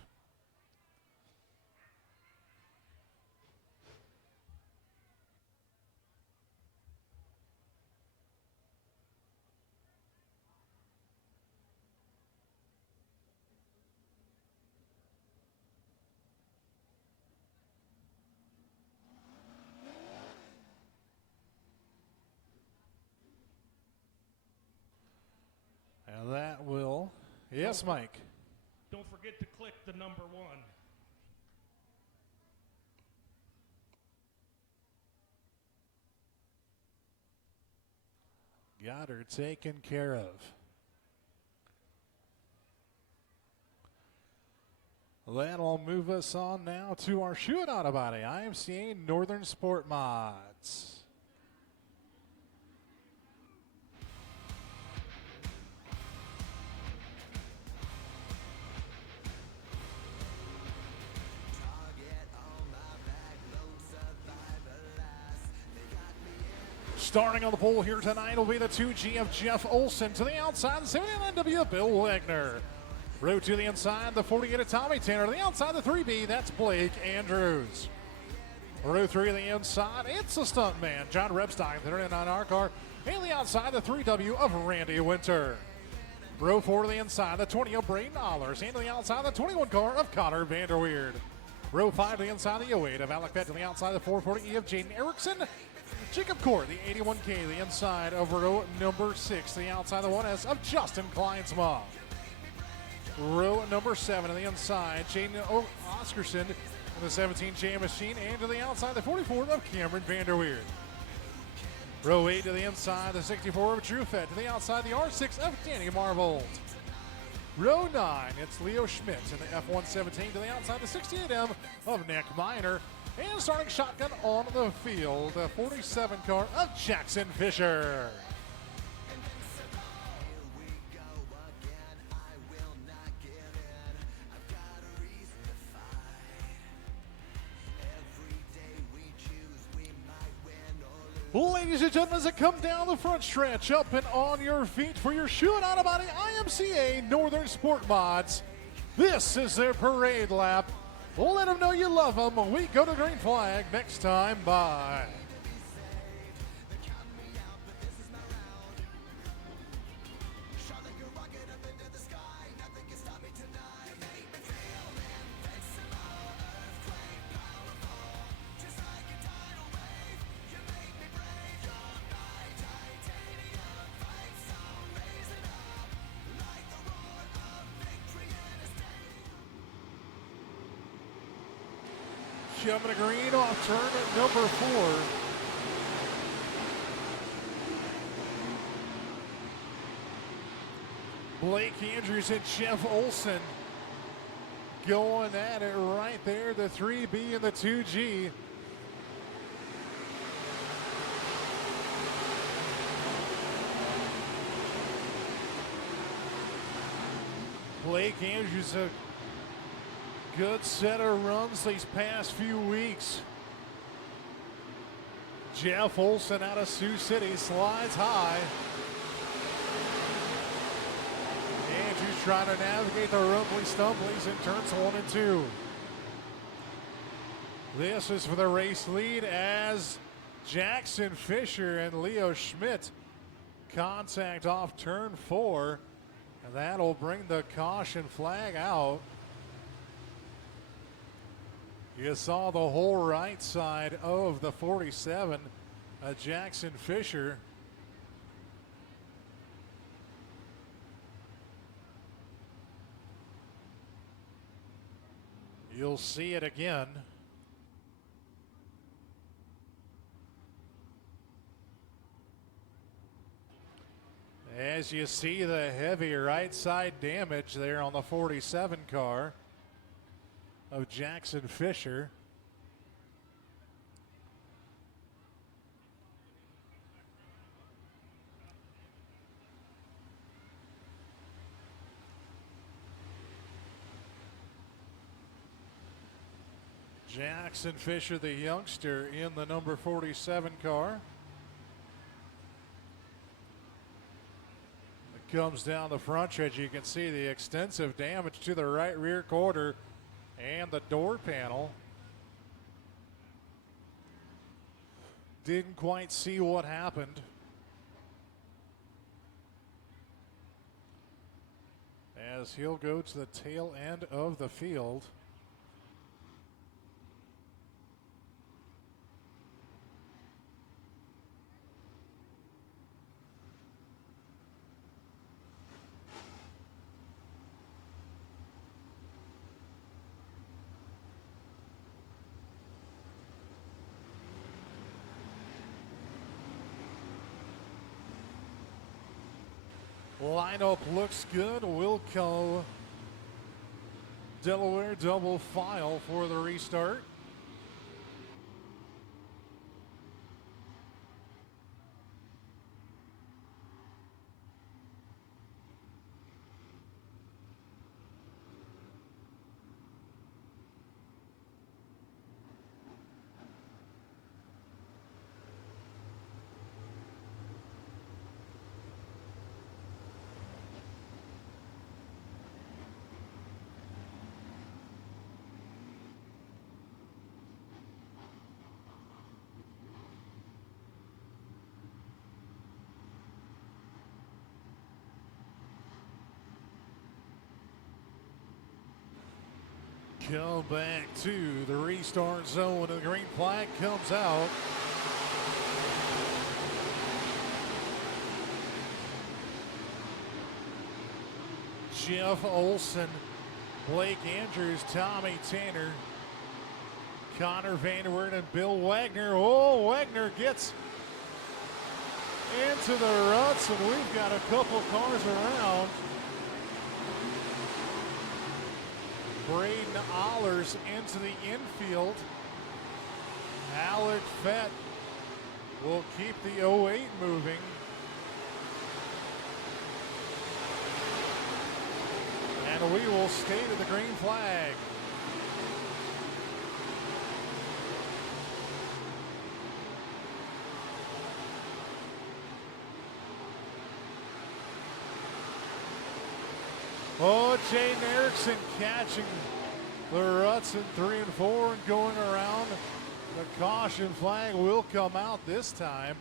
And that will, yes, Mike. Don't forget to click the number 1. Got her taken care of. That'll move us on now to our Shoot Auto Body IMCA Northern Sport Mods. Starting on the pole here tonight will be the 2G of Jeff Olson. To the outside, the 79W of Bill Wagner. Row to the inside, the 48 of Tommy Tanner. To the outside, the 3B, that's Blake Andrews. Row 3 on the inside, it's the stuntman, John Rebstein, 39 our car. And the outside, the 3W of Randy Winter. Row 4 to the inside, the 20 of Braden Allers. And to the outside, the 21 car of Connor Vanderweerd. Row 5 to the inside, the 08 of Alec Pett. To the outside, the 440E of Jaden Erickson. Jacob Court, the 81K, the inside of row number 6, the outside the 1S of Justin Kleinsma. Row number 7 on the inside, Jaden Oscarson in the 17J machine, and to the outside the 44 of Cameron Vanderweerd. Row 8 to the inside, the 64 of Drew Fett, to the outside the R6 of Danny Marvold. Row 9, it's Leo Schmidt in the F117, to the outside the 68M of Nick Miner. And starting shotgun on the field, the 47 car of Jackson Fisher. Ladies and gentlemen, as it come down the front stretch, up and on your feet for your Shoot Auto Body IMCA Northern Sport Mods. This is their parade lap. Let them know you love them. We go to green flag next time. Bye. Jumping a green off turn at number 4. Blake Andrews and Jeff Olson going at it right there. The 3B and the 2G. Blake Andrews, a good set of runs these past few weeks. Jeff Olson out of Sioux City slides high. Andrews trying to navigate the rumbly stumblies in turns 1 and 2. This is for the race lead as Jackson Fisher and Leo Schmidt contact off turn 4. And that'll bring the caution flag out. You saw the whole right side of the 47, Jackson Fisher. You'll see it again. As you see the heavy right side damage there on the 47 car of Jackson Fisher. Jackson Fisher, the youngster, in the number 47 car. It comes down the front stretch. You can see the extensive damage to the right rear quarter and the door panel. Didn't quite see what happened. As he'll go to the tail end of the field. Lineup looks good. Wilco, Delaware double file for the restart. Come back to the restart zone, and the green flag comes out. Jeff Olson, Blake Andrews, Tommy Tanner, Connor Vanderweert, and Bill Wagner. Oh, Wagner gets into the ruts, and we've got a couple cars around. Braden Allers into the infield. Alec Fett will keep the 08 moving. And we will stay to the green flag. Oh, Jaden Erickson catching the ruts in 3 and 4 and going around. The caution flag will come out this time.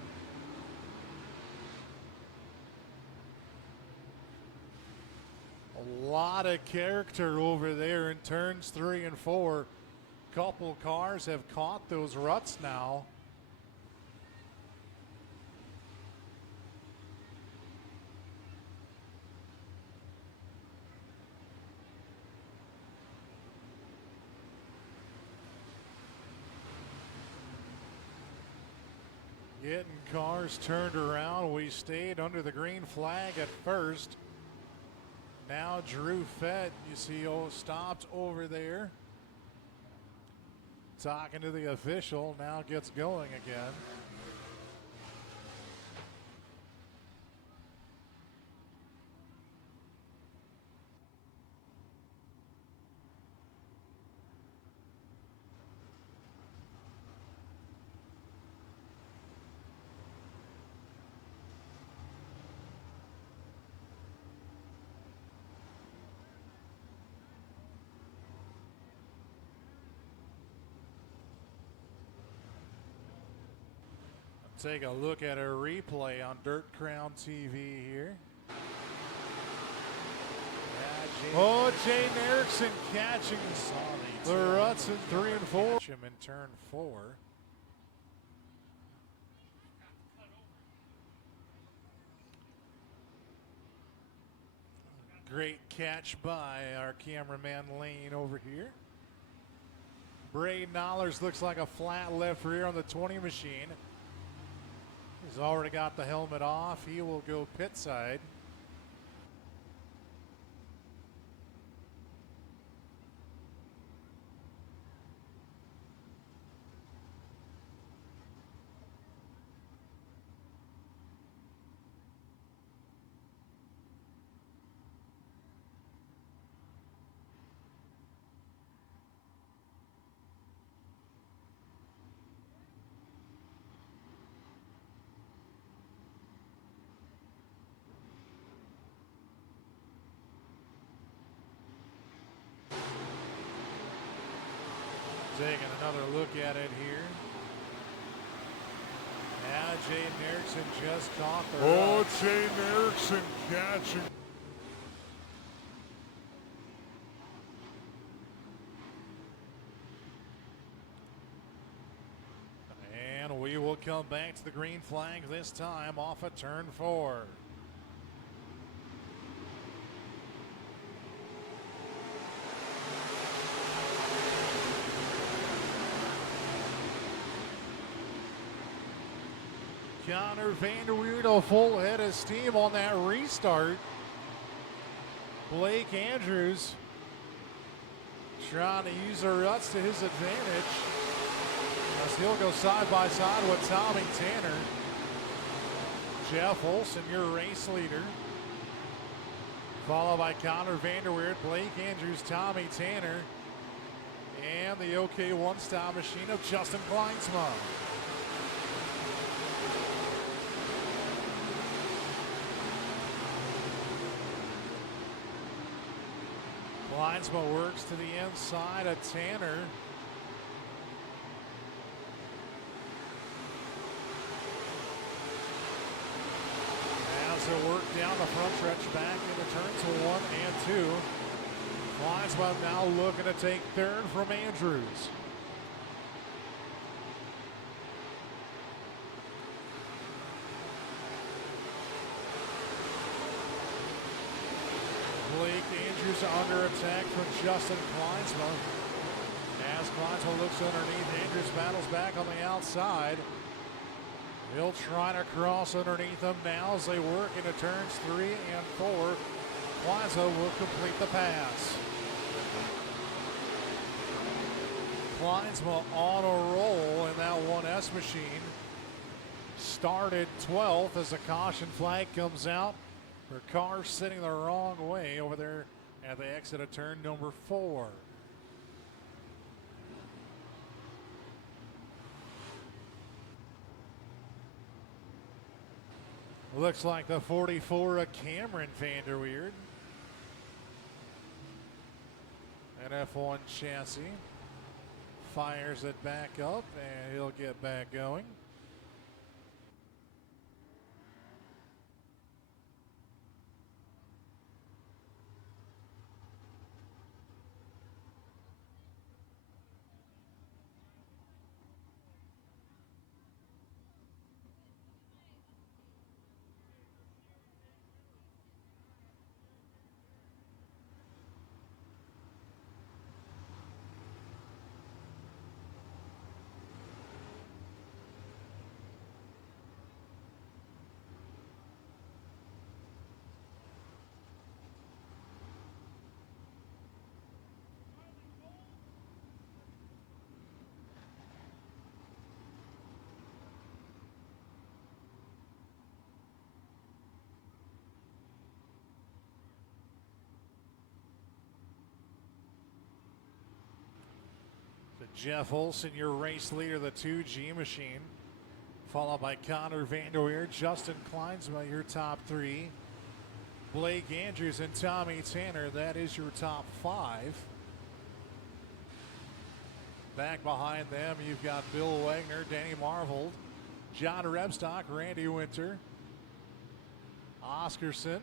A lot of character over there in turns 3 and 4. Couple cars have caught those ruts now. Getting cars turned around. We stayed under the green flag at first. Now Drew Fett, you see, stopped over there. Talking to the official, now gets going again. Take a look at a replay on Dirt Crown TV here. Oh, Jaden Erickson catching the ruts in 3 and 4. Him in turn 4. Great catch by our cameraman Lane over here. Braden Allers looks like a flat left rear on the 20 machine. He's already got the helmet off. He will go pit side. Taking another look at it here. Now Jaden Erickson just caught the run. Jaden Erickson catching. And we will come back to the green flag this time off of turn 4. Connor Vanderweerd a full head of steam on that restart. Blake Andrews trying to use the ruts to his advantage as he'll go side by side with Tommy Tanner. Jeff Olson, your race leader, followed by Connor Vanderweerd, Blake Andrews, Tommy Tanner, and the OK one-stop machine of Justin Kleinsma. Kleinsma works to the inside of Tanner. As it worked down the front stretch back into turns 1 and 2. Kleinsma now looking to take third from Andrews. Blake Andrews under attack from Justin Kleinsma. As Kleinsma looks underneath, Andrews battles back on the outside. He'll try to cross underneath them now as they work into turns 3 and 4. Kleinsma will complete the pass. Kleinsma on a roll in that 1S machine. Started 12th as the caution flag comes out. Her car sitting the wrong way over there at the exit of turn number 4. Looks like the 44 of Cameron Vanderweerd. An F1 chassis. Fires it back up and he'll get back going. Jeff Olson, your race leader, the 2G machine, followed by Connor Vanderweerd, Justin Kleinsma, your top 3. Blake Andrews and Tommy Tanner, that is your top 5. Back behind them, you've got Bill Wagner, Danny Marvold, John Rebstock, Randy Winter, Oscarson,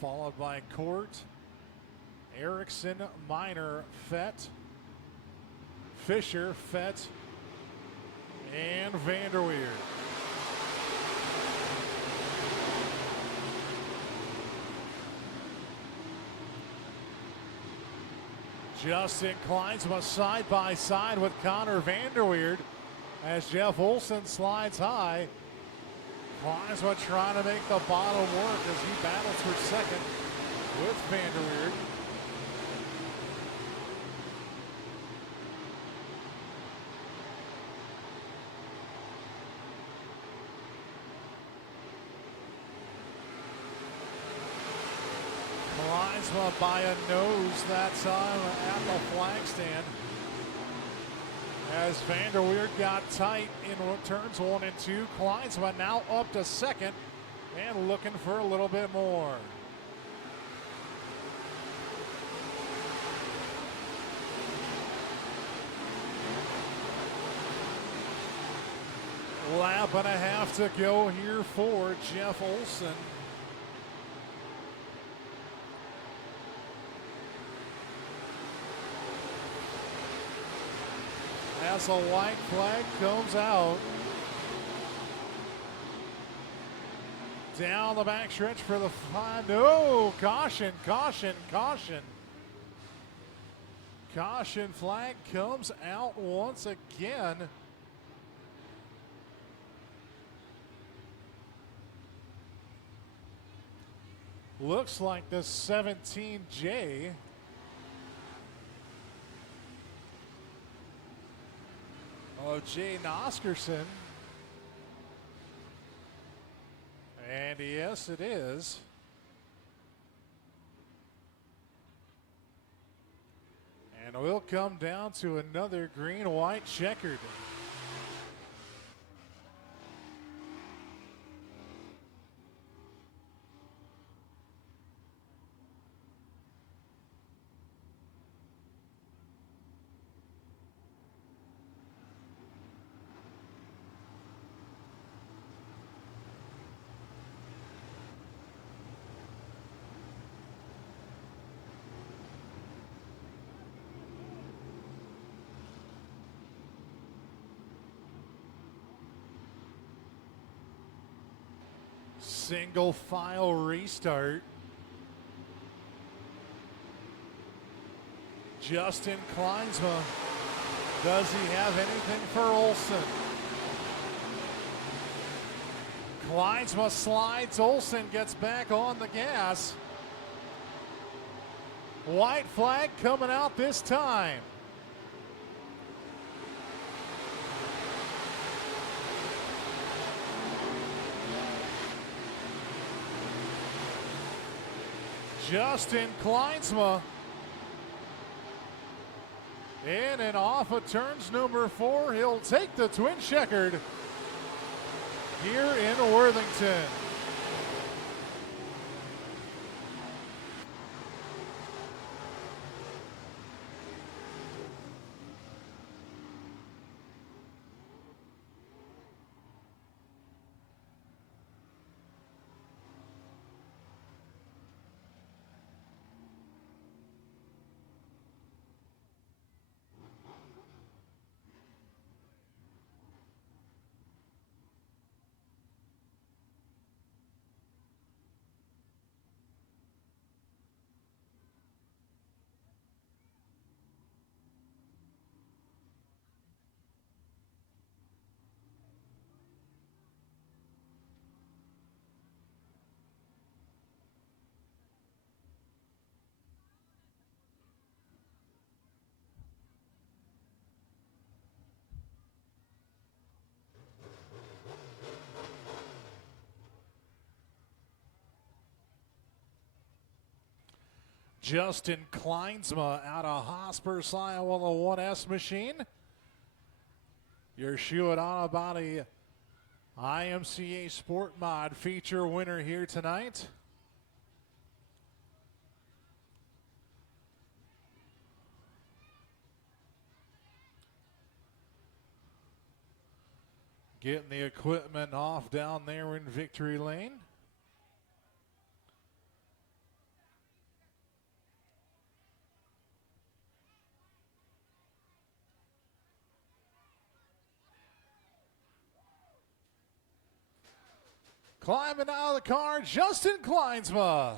followed by Court, Erickson, Minor, Fett, Fisher, Fett, and Vanderweerd. Justin Kleinsma side by side with Connor Vanderweerd. as Jeff Olson slides high. Kleinsma trying to make the bottom work as he battles for second with Vanderweerd. Kleinsma by a nose that time at the flag stand. As Vanderweerd got tight in turns 1 and 2, Kleinsma now up to second and looking for a little bit more. Lap and a half to go here for Jeff Olson. As a white flag comes out. Down the backstretch for the 5. No, caution, caution, caution. Caution flag comes out once again. Looks like the 17J. Of Jay Oscarson. And yes, it is. And we'll come down to another green-white checkered. Single file restart. Justin Kleinsma. Does he have anything for Olson? Kleinsma slides. Olson gets back on the gas. White flag coming out this time. Justin Kleinsma in and off of turns number 4. He'll take the twin checkered here in Worthington. Justin Kleinsma out of Hospers, Iowa, the 1S machine. Your Schuett Auto Body IMCA Sport Mod feature winner here tonight. Getting the equipment off down there in Victory Lane. Climbing out of the car, Justin Kleinsma.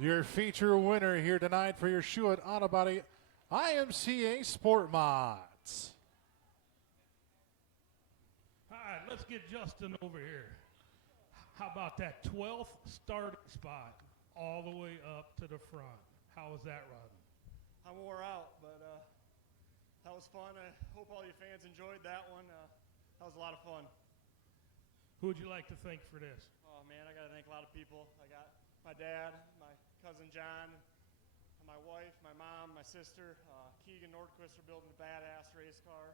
Your feature winner here tonight for your Schuett Auto Body IMCA Sport Mods. let's get Justin over here. How about that 12th starting spot all the way up to the front? How was that riding? I wore out, but that was fun. I hope all you fans enjoyed that one. That was a lot of fun. Who would you like to thank for this? Oh, man, I got to thank a lot of people. I got my dad, my cousin John, my wife, my mom, my sister, Keegan Nordquist for building a badass race car.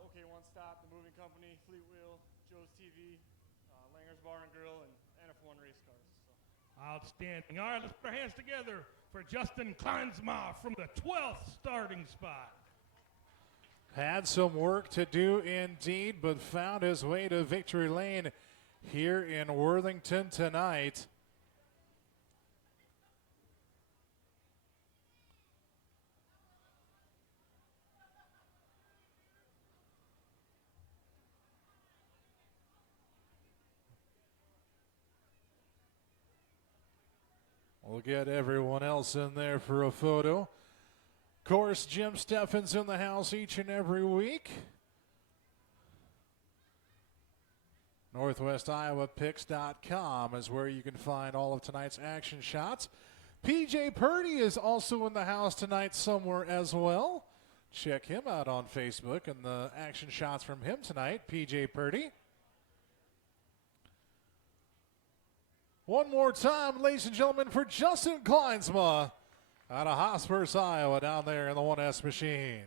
OK One Stop, the moving company, Fleet Wheel, Joe's TV, Langer's Bar and Grill, and NF1 race cars. So. Outstanding. All right, let's put our hands together for Justin Kleinsma from the 12th starting spot. Had some work to do indeed, but found his way to victory lane here in Worthington tonight. We'll get everyone else in there for a photo. Of course, Jim Steffen's in the house each and every week. NorthwestIowaPicks.com is where you can find all of tonight's action shots. PJ Purdy is also in the house tonight somewhere as well. Check him out on Facebook and the action shots from him tonight, PJ Purdy. One more time, ladies and gentlemen, for Justin Kleinsma out of Hotspur, Iowa, down there in the 1S machine.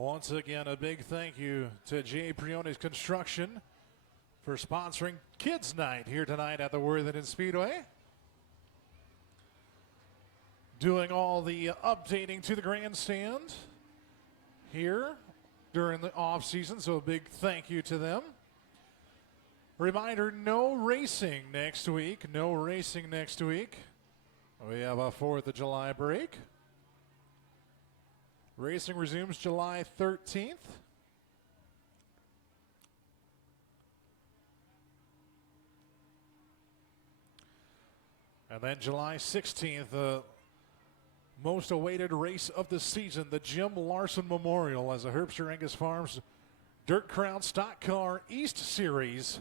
Once again, a big thank you to Jay Prione's Construction for sponsoring Kids Night here tonight at the Worthington Speedway. Doing all the updating to the grandstand here during the off season, so a big thank you to them. Reminder, no racing next week. No racing next week. We have a 4th of July break. Racing resumes July 13th. And then July 16th, the most awaited race of the season, the Jim Larson Memorial, as the Herbster Angus Farms Dirt Crown Stock Car East Series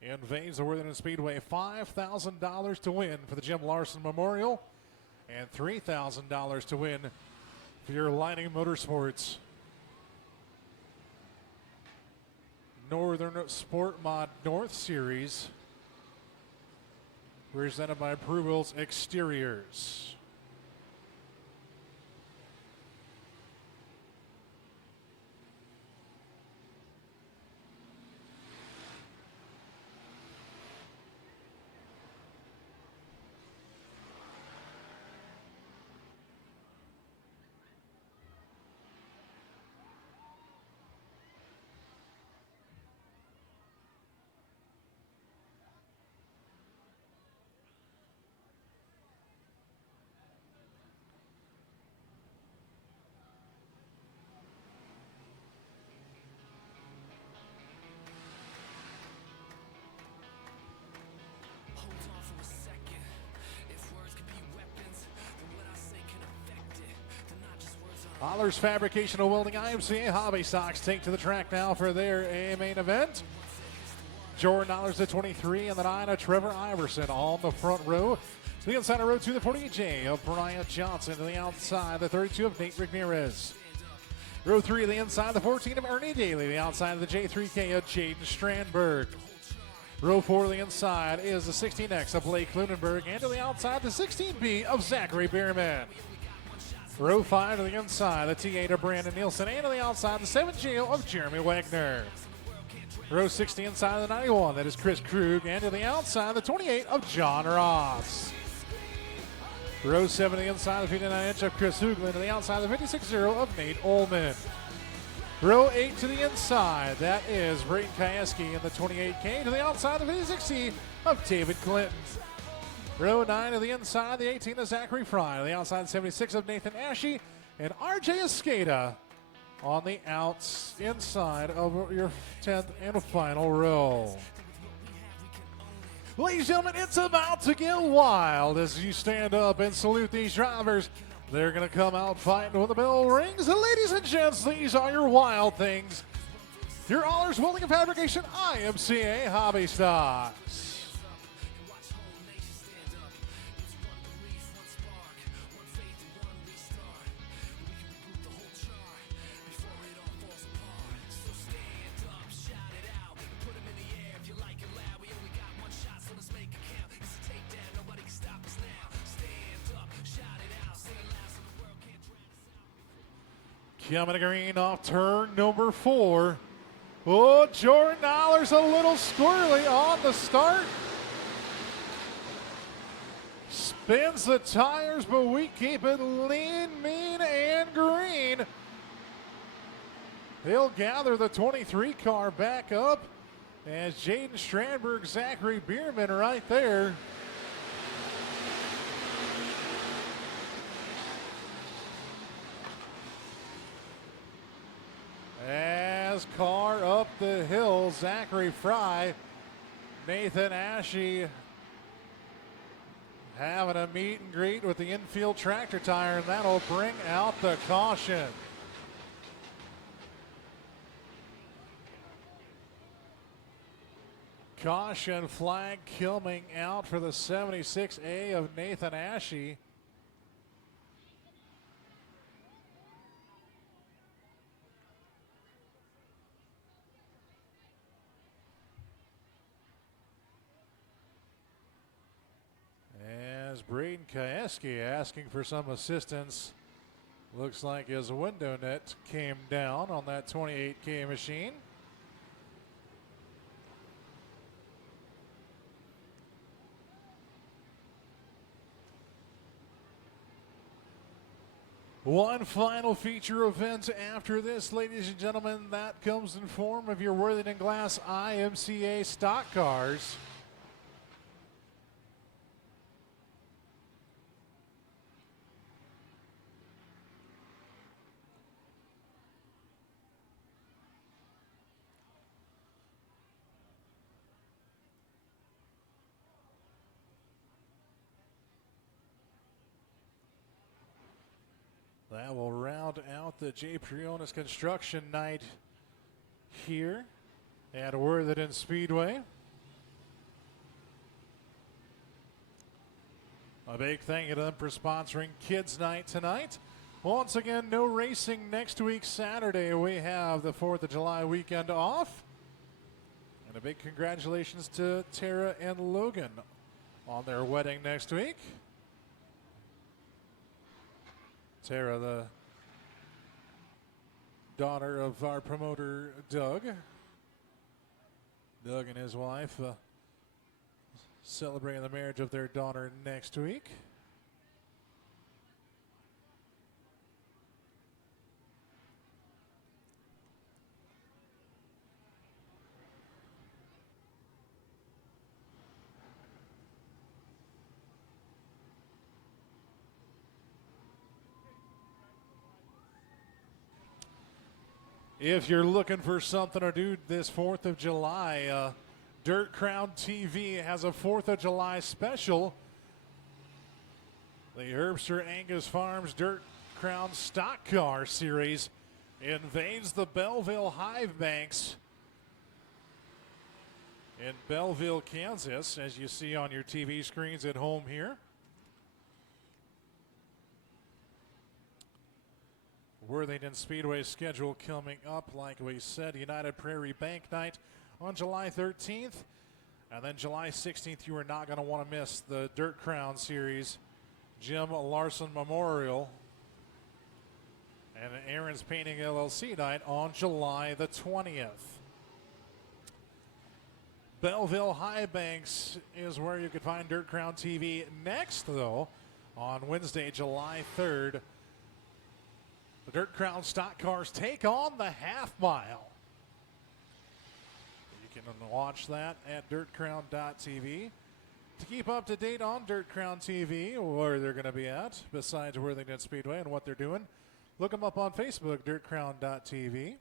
invades the Worthington Speedway. $5,000 to win for the Jim Larson Memorial and $3,000 to win for your Lightning Motorsports Northern Sport Mod North Series, presented by Brewell's Exteriors. Hollers Fabrication and Welding IMCA Hobby Stocks take to the track now for their main event. Jordan Hollers, the 23, and the 9 of Trevor Iverson on the front row. To the inside of row 2, the 48J of Brian Johnson. To the outside, the 32 of Nate Ramirez. Row 3 of the inside, the 14 of Ernie Daly. The outside of the J3K of Jaden Strandberg. Row 4 of the inside is the 16X of Blake Lunenberg. And to the outside, the 16B of Zachary Bierman. Row 5 to the inside, the T8 of Brandon Nielsen, and to the outside, the 7J of Jeremy Wagner. Row 60 inside the 91, that is Chris Krug, and to the outside, the 28 of John Ross. Row 7 to the inside, the 59-inch of Chris Hooglin, to the outside, the 56-0 of Nate Ullman. Row 8 to the inside. That is Brayton Kayeski in the 28K. To the outside, the 56 of David Clinton. Row 9 to the inside, the 18 of Zachary Fry. To the outside, 76 of Nathan Ashe. And RJ Escada on the outs inside of your 10th and final row. Ladies and gentlemen, it's about to get wild as you stand up and salute these drivers. They're going to come out fighting when the bell rings. And ladies and gents, these are your wild things. Your Allers Welding and Fabrication IMCA Hobby Stocks. Coming to green off turn number 4. Oh, Jordan Allers a little squirrely on the start. Spins the tires, but we keep it lean, mean, and green. He'll gather the 23 car back up as Jaden Strandberg, Zachary Bierman right there. As car up the hill, Zachary Fry, Nathan Ashe having a meet and greet with the infield tractor tire, and that'll bring out the caution. Caution flag coming out for the 76A of Nathan Ashe. As Braden Kayeski asking for some assistance. Looks like his window net came down on that 28K machine. One final feature event after this, ladies and gentlemen. That comes in form of your Worthington Glass IMCA stock cars. That will round out the J. Priones construction night here at Worthington Speedway. A big thank you to them for sponsoring Kids Night tonight. Once again, no racing next week Saturday. We have the 4th of July weekend off. And a big congratulations to Tara and Logan on their wedding next week. Tara, the daughter of our promoter, Doug. Doug and his wife celebrating the marriage of their daughter next week. If you're looking for something to do this 4th of July, Dirt Crown TV has a 4th of July special. The Herbster Angus Farms Dirt Crown Stock Car Series invades the Belleville Hive Banks in Belleville, Kansas, as you see on your TV screens at home here. Worthington Speedway schedule coming up, like we said, United Prairie Bank Night on July 13th. And then July 16th, you are not going to want to miss the Dirt Crown Series, Jim Larson Memorial, and Aaron's Painting LLC night on July the 20th. Belleville High Banks is where you can find Dirt Crown TV next, though, on Wednesday, July 3rd. The Dirt Crown stock cars take on the half mile. You can watch that at dirtcrown.tv. To keep up to date on Dirt Crown TV, where they're going to be at, besides Worthington Speedway and what they're doing, look them up on Facebook, dirtcrown.tv.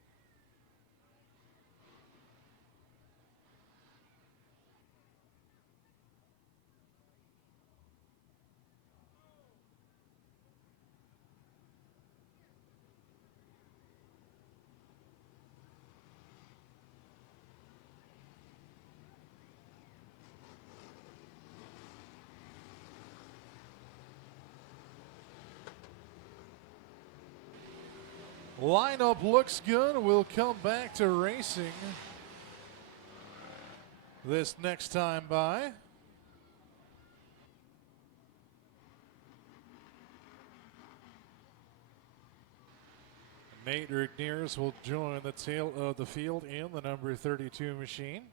Lineup looks good. We'll come back to racing this next time by. Nate Rigneers will join the tail of the field in the number 32 machine.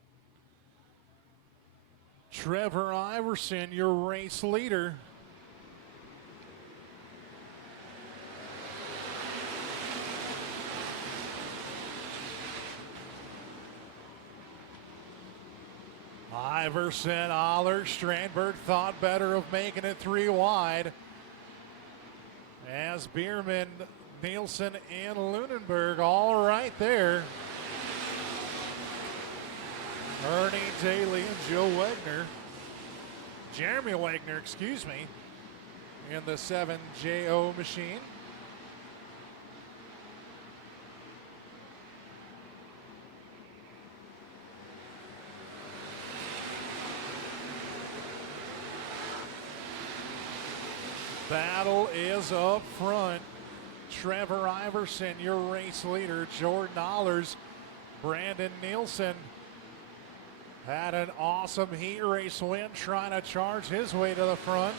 Trevor Iverson, your race leader. Iverson, Aller, Strandberg thought better of making it 3 wide. As Bierman, Nielsen, and Lunenberg all right there. Ernie Daly and Joe Wagner. Jeremy Wagner, excuse me, in the 7JO machine. Battle is up front. Trevor Iverson, your race leader. Jordan Allers, Brandon Nielsen had an awesome heat race win, trying to charge his way to the front.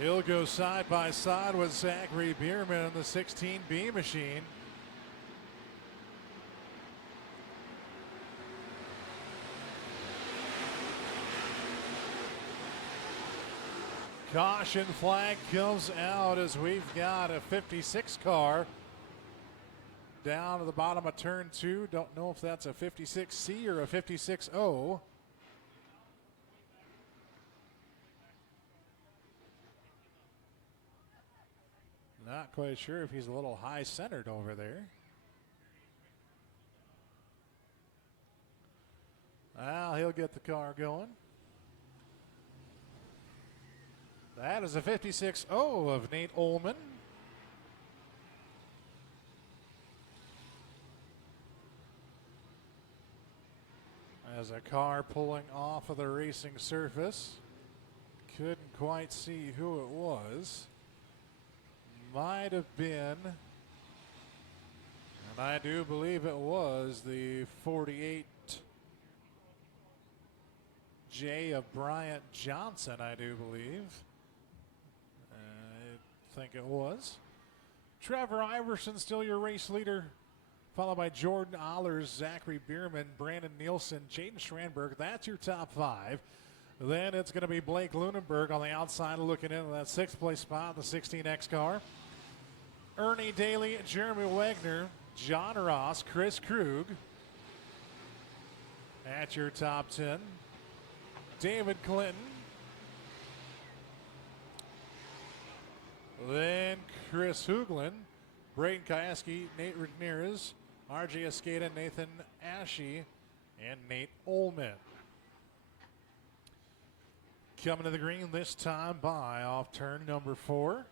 He'll go side by side with Zachary Bierman in the 16B machine. Caution flag comes out as we've got a 56 car down to the bottom of turn 2. Don't know if that's a 56C or a 56O. Not quite sure if he's a little high centered over there. Well, he'll get the car going. That is a 56-0 of Nate Ullman. As a car pulling off of the racing surface. Couldn't quite see who it was. Might have been, and I do believe it was, the 48J of Bryant Johnson, I do believe. I think it was. Trevor Iverson, still your race leader, followed by Jordan Allers, Zachary Bierman, Brandon Nielsen, Jaden Strandberg. That's your top 5. Then it's going to be Blake Lunenberg on the outside looking into that 6th place spot in the 16X car. Ernie Daly, Jeremy Wagner, John Ross, Chris Krug at your top 10. David Clinton. Then Chris Hooglin, Braden Kayaski, Nate Rigneres, RJ Escada, Nathan Ashe, and Nate Ullman. Coming to the green this time by off turn number 4.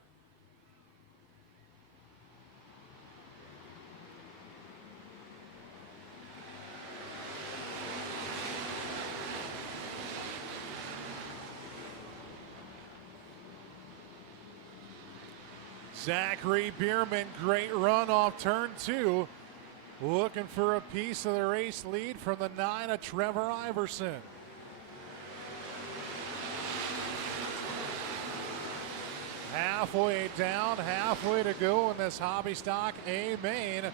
Zachary Bierman, great run off turn 2. Looking for a piece of the race lead from the 9 of Trevor Iverson. Halfway down, halfway to go in this hobby stock A main.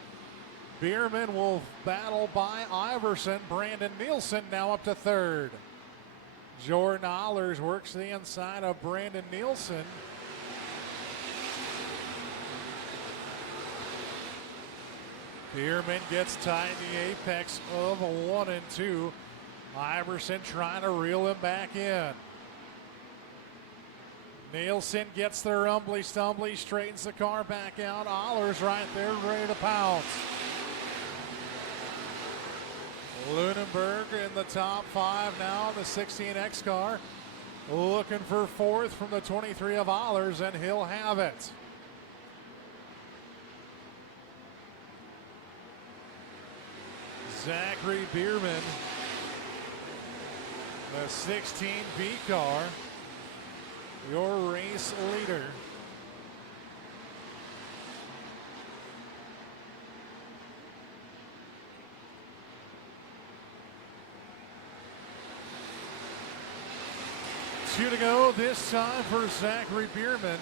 Bierman will battle by Iverson. Brandon Nielsen now up to 3rd. Jordan Allers works the inside of Brandon Nielsen. Bierman gets tied in the apex of a 1 and 2. Iverson trying to reel him back in. Nielsen gets the rumbly stumbly, straightens the car back out. Allers right there, ready to pounce. Lunenburg in the top 5 now, the 16X car. Looking for 4th from the 23 of Allers, and he'll have it. Zachary Bierman, the 16B car, your race leader. Two to go this time for Zachary Bierman.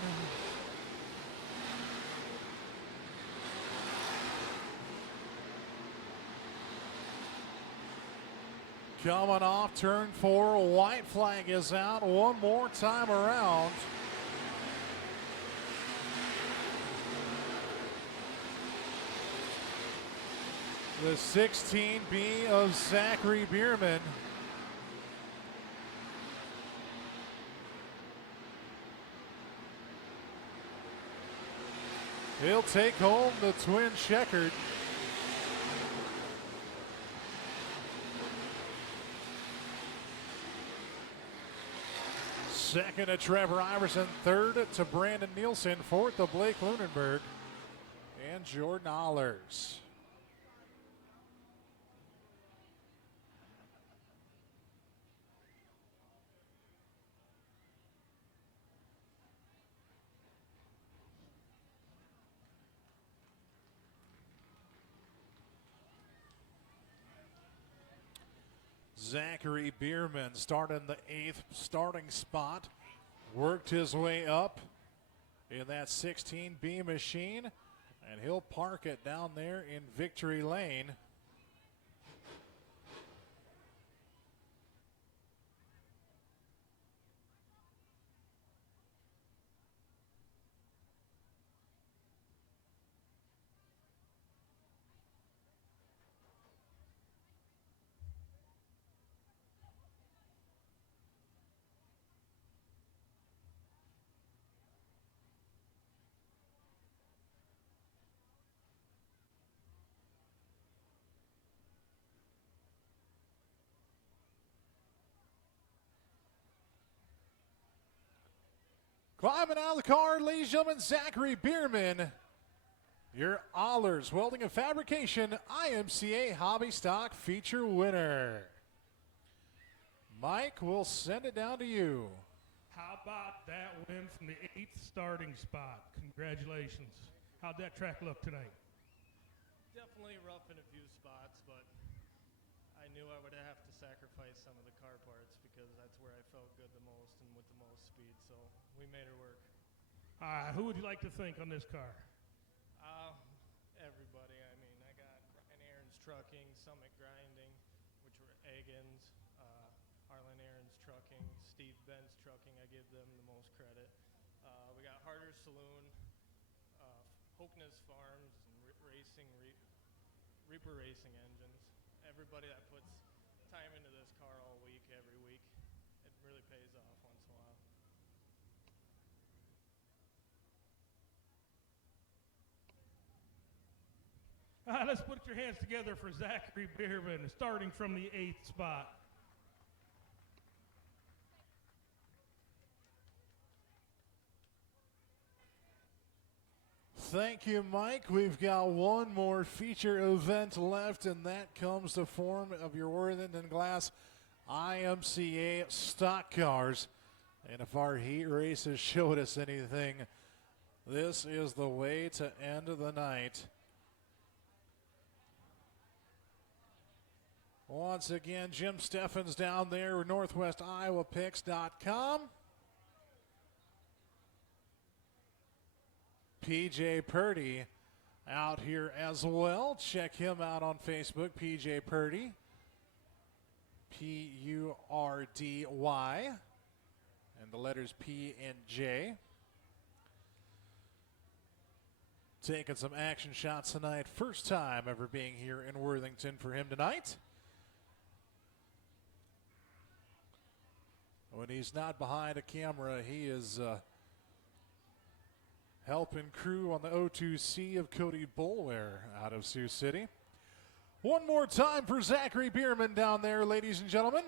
Coming off turn 4, white flag is out one more time around. The 16B of Zachary Bierman. He'll take home the twin checkered. Second to Trevor Iverson, third to Brandon Nielsen, fourth to Blake Lunenburg and Jordan Allers. Zachary Bierman started in the 8th starting spot, worked his way up in that 16B machine, and he'll park it down there in victory lane. Climbing out of the car, ladies and gentlemen, Zachary Bierman, your Allers Welding and Fabrication IMCA Hobby Stock feature winner. Mike, we'll send it down to you. How about that win from the 8th starting spot? Congratulations. How'd that track look tonight? Definitely rough in a few spots, but I knew I would have to sacrifice some of the car parts because that's where I felt good the most and with the most speed, so we made it work. Who would you like to thank on this car? Everybody. I mean, I got Brian Aaron's Trucking, Summit Grinding, which were Eggins, Harlan Aaron's Trucking, Steve Ben's Trucking. I give them the most credit. We got Harder Saloon, Hoeknes Farms, and Reaper Racing Engines. Everybody that puts time into this car all week, every week, it really pays off once in a while. Let's put your hands together for Zachary Bierman, starting from the 8th spot. Thank you, Mike. We've got one more feature event left, and that comes to form of your Worthington Glass IMCA stock cars. And if our heat races showed us anything, this is the way to end the night. Once again, Jim Steffens down there, NorthwestIowaPicks.com. PJ Purdy out here as well. Check him out on Facebook, PJ Purdy. Purdy, and the letters P and J. Taking some action shots tonight. First time ever being here in Worthington for him tonight. When he's not behind a camera, he is helping crew on the O2C of Cody Boulware out of Sioux City. One more time for Zachary Bierman down there, ladies and gentlemen.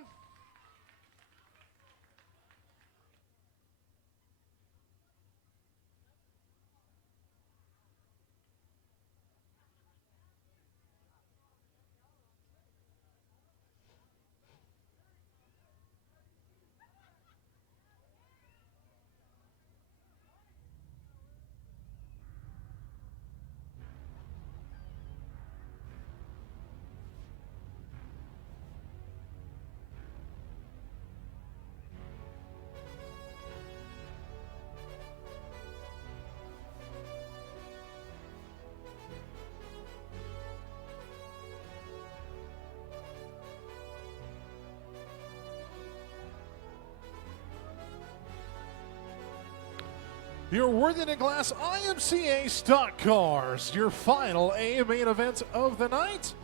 Your Worthington Glass IMCA Stock Cars, your final A main event of the night.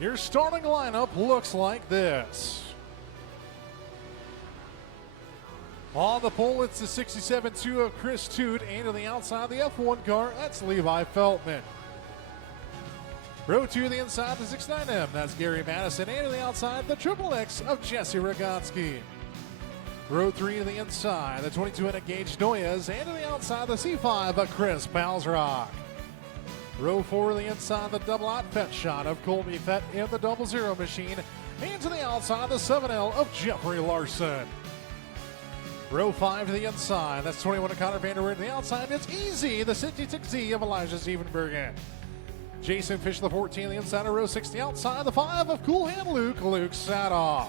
Your starting lineup looks like this. On the pole, it's the 67-2 of Chris Toot, and to the outside, the F1 car, that's Levi Feltman. Row 2 to the inside, the 69M, that's Gary Madison, and to the outside, the Triple X of Jesse Rogotsky. Row 3 to the inside, the 22-inch gauge Noyes, and to the outside, the C5 of Chris Palsrock. Row 4 to the inside, the double-out Fett shot of Colby Fett and the 00 machine, and to the outside, the 7L of Jeffrey Larson. Row 5 to the inside, that's 21 of Connor Vanderweer. To the outside, it's Easy, the 66Z of Elijah Stephenbergen. Jason Fish, the 14 to the inside of row 6 to the outside, the 5 of Cool Hand Luke Sadoff.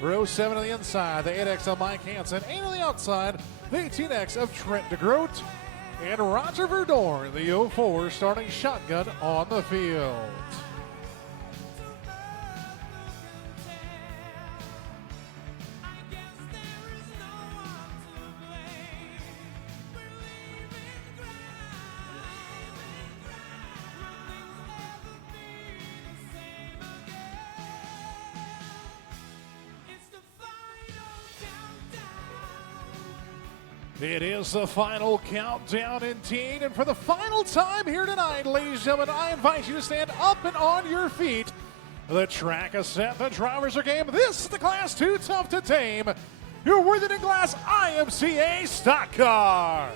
Row 7 to the inside, the 8X of Mike Hansen, and to the outside, the 18X of Trent DeGroat, and Roger Verdorn, the 04 starting shotgun on the field. It is the final countdown indeed, and for the final time here tonight, ladies and gentlemen, I invite you to stand up and on your feet. The track is set, the drivers are game. This is the Class 2 Tough to Tame, your Worthington Glass IMCA Stock Cars.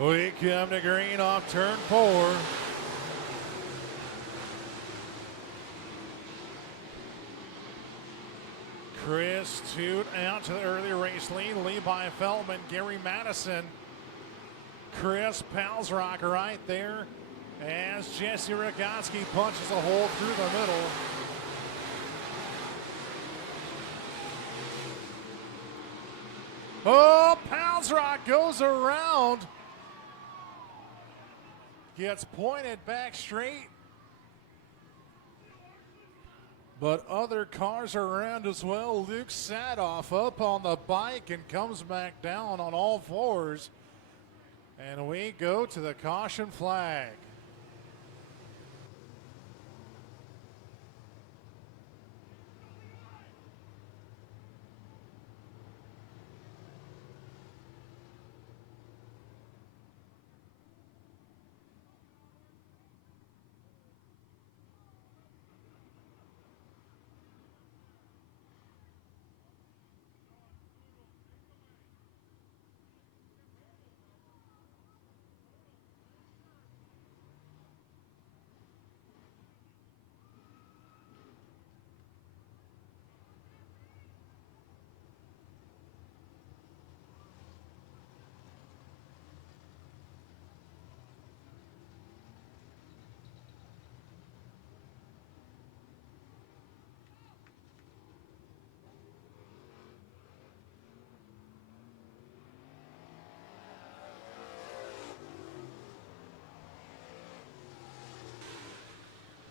We come to green off turn 4. Chris Toot out to the early race lead. Levi Feldman, Gary Madison, Chris Palsrock right there as Jesse Rogotsky punches a hole through the middle. Oh, Palsrock goes around. Gets pointed back straight. But other cars are around as well. Luke Sadoff up on the bike and comes back down on all fours. And we go to the caution flag.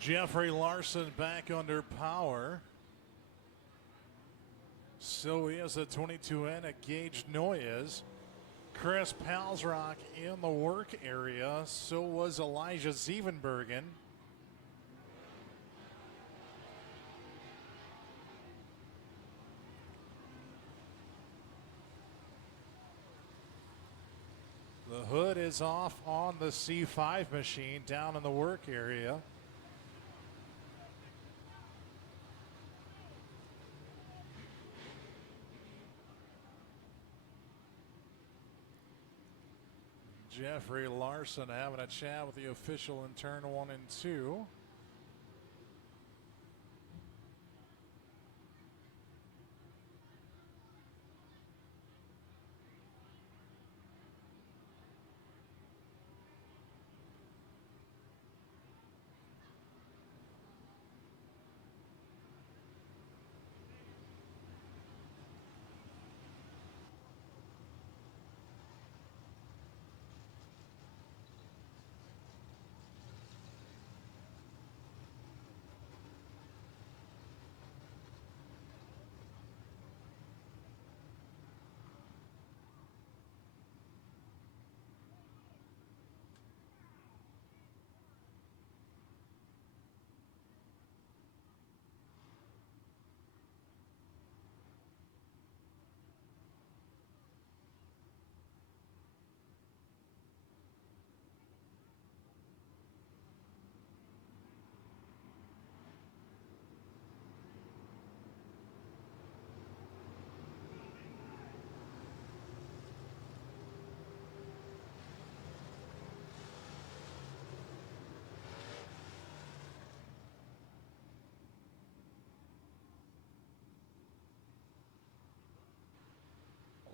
Jeffrey Larson back under power. So is the 22N at Gage Noyes. Chris Palsrock in the work area. So was Elijah Zievenbergen. The hood is off on the C5 machine down in the work area. Jeffrey Larson having a chat with the official in turn 1 and 2.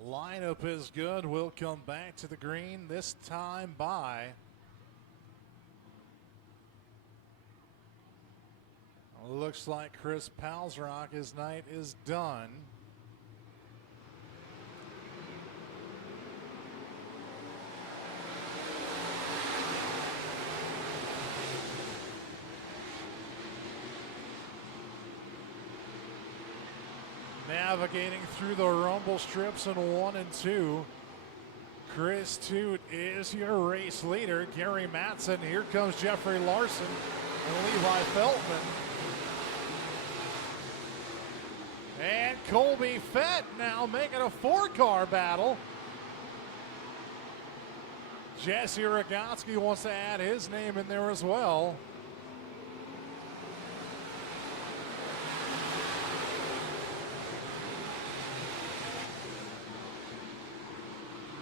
Lineup is good. We'll come back to the green, this time by looks like Chris Palsrock. His night is done. Navigating through the rumble strips in 1 and 2. Chris Toot is your race leader. Gary Matson. Here comes Jeffrey Larson and Levi Feltman. And Colby Fett now making a 4-car battle. Jesse Rogotsky wants to add his name in there as well.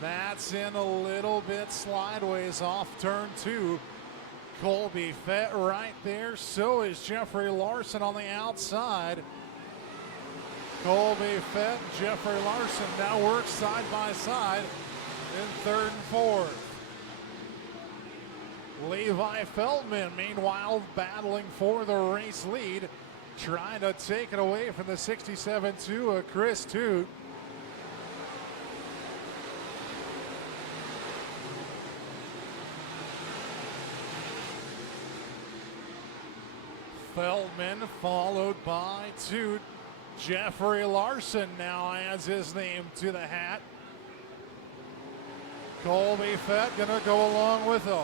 Matson a little bit slideways off turn 2. Colby Fett right there. So is Jeffrey Larson on the outside. Colby Fett and Jeffrey Larson now work side by side in 3rd and 4th. Levi Feldman, meanwhile, battling for the race lead, trying to take it away from the 67-2 of Chris Toot. Feldman followed by Toot. Jeffrey Larson now adds his name to the hat. Colby Fett gonna go along with him.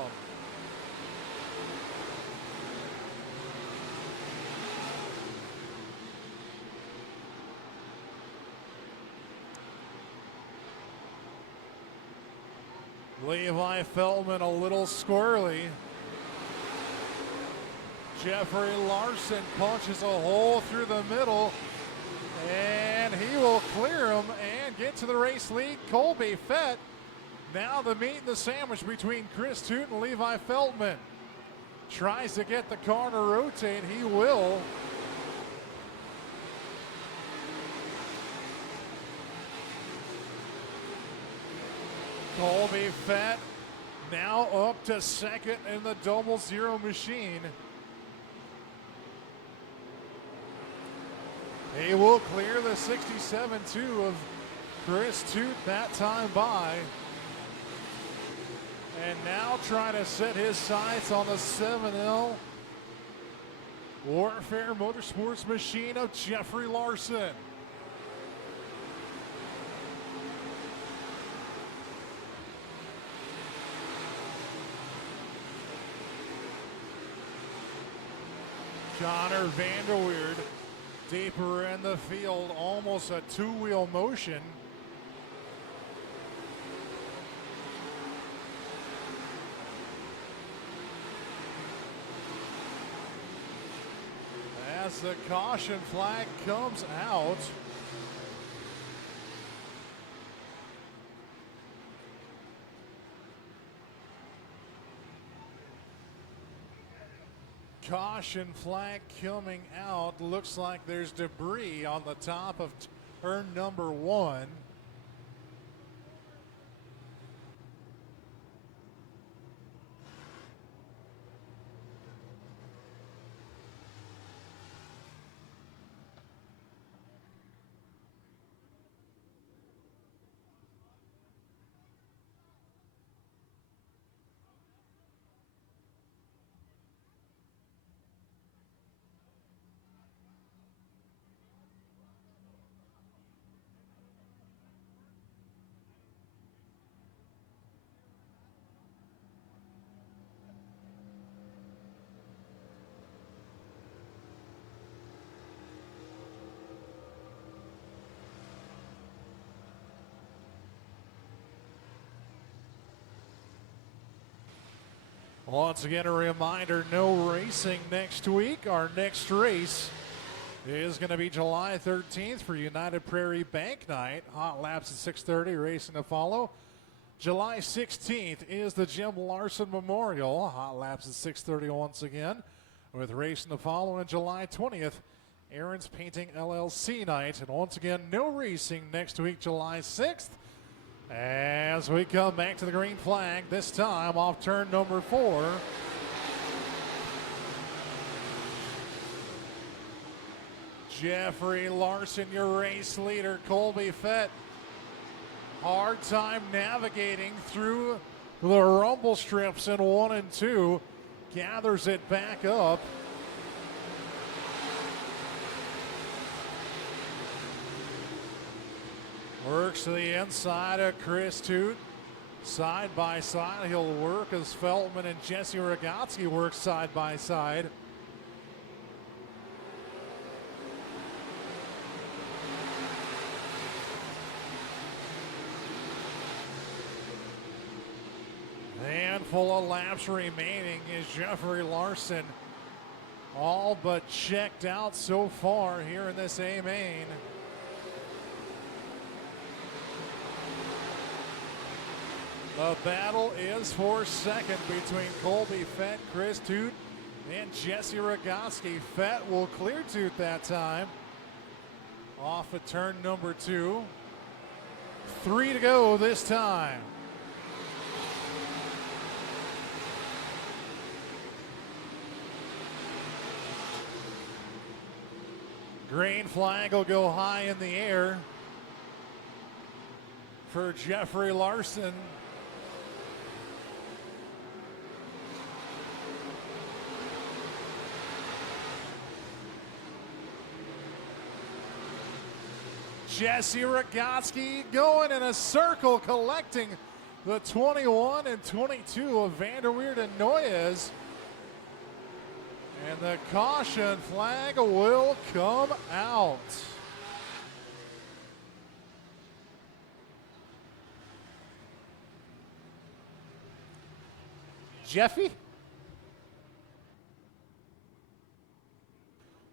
Levi Feldman a little squirrely. Jeffrey Larson punches a hole through the middle, and he will clear him and get to the race lead. Colby Fett, now the meat and the sandwich between Chris Toot and Levi Feldman. Tries to get the car to rotate, he will. Colby Fett now up to 2nd in the 00 machine. He will clear the 67-2 of Chris Toot that time by. And now trying to set his sights on the 7L Warfare Motorsports machine of Jeffrey Larson. Connor Vanderweerd deeper in the field, almost a two-wheel motion. As the caution flag comes out. Caution flag coming out. Looks like there's debris on the top of turn number 1. Once again, a reminder, no racing next week. Our next race is going to be July 13th for United Prairie Bank Night. Hot laps at 6:30, racing to follow. July 16th is the Jim Larson Memorial. Hot laps at 6:30 once again, with racing to follow. And July 20th, Aaron's Painting LLC night. And once again, no racing next week, July 6th. As we come back to the green flag, this time off turn number 4. Jeffrey Larson, your race leader. Colby Fett, hard time navigating through the rumble strips in 1 and 2. Gathers it back up. Works to the inside of Chris Toot. Side by side, he'll work as Feltman and Jesse Rogotsky work side by side. Handful of laps remaining is Jeffrey Larson. All but checked out so far here in this A main. The battle is for second between Colby Fett, Chris Toot, and Jesse Rogotsky. Fett will clear Toot that time. Off of turn number 2. 3 to go this time. Green flag will go high in the air for Jeffrey Larson. Jesse Rogotsky going in a circle, collecting the 21 and 22 of Vanderweerd and Noyes. And the caution flag will come out. Jeffy?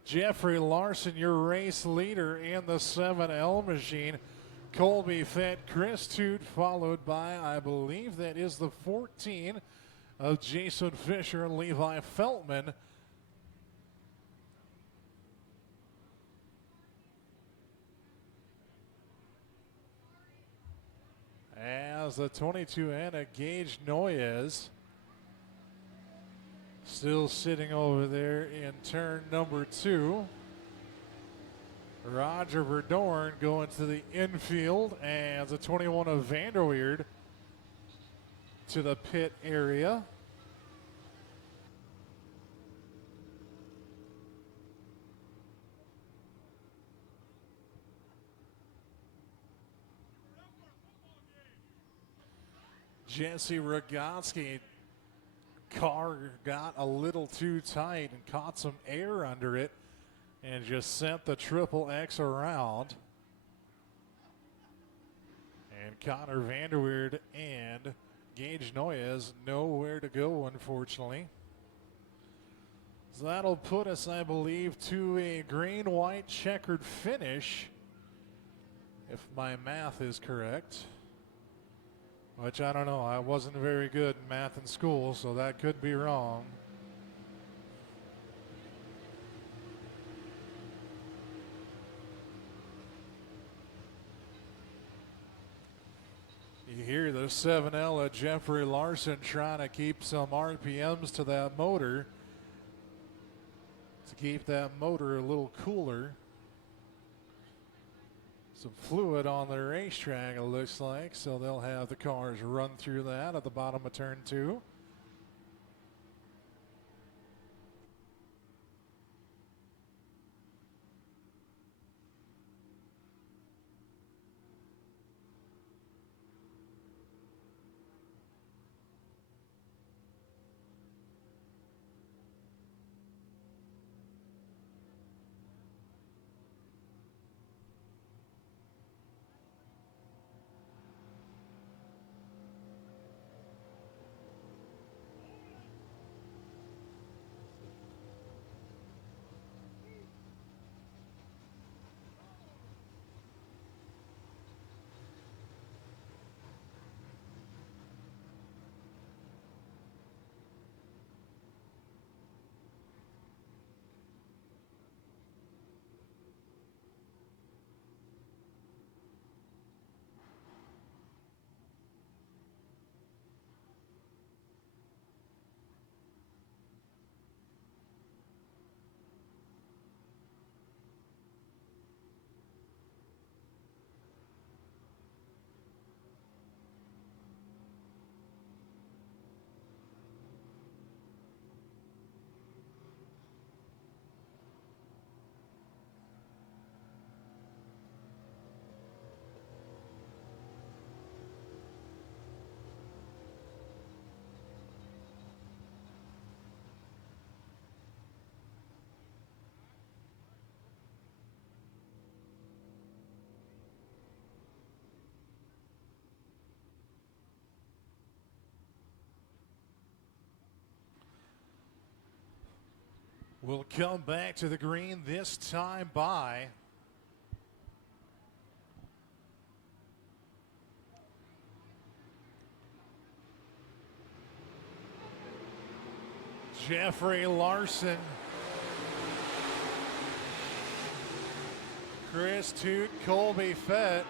Jeffrey Larson, your race leader in the 7L machine. Colby Fett, Chris Toot, followed by, I believe that is the 14 of Jason Fisher and Levi Feltman. As the 22 Anna Gage Noyes still sitting over there in turn number 2. Roger Verdorn going to the infield as the 21 of Vanderweerd to the pit area. Jesse Rogotsky. Car got a little too tight and caught some air under it and just sent the triple X around. And Connor Vanderweerd and Gage Noyes nowhere to go, unfortunately. So that'll put us, I believe, to a green-white checkered finish, if my math is correct. Which I don't know. I wasn't very good in math in school, so that could be wrong. You hear the 7L of Jeffrey Larson trying to keep some RPMs to that motor to keep that motor a little cooler. Some fluid on the racetrack, it looks like, so they'll have the cars run through that at the bottom of turn 2. We'll come back to the green, this time by Jeffrey Larson, Chris Toot, Colby Fett.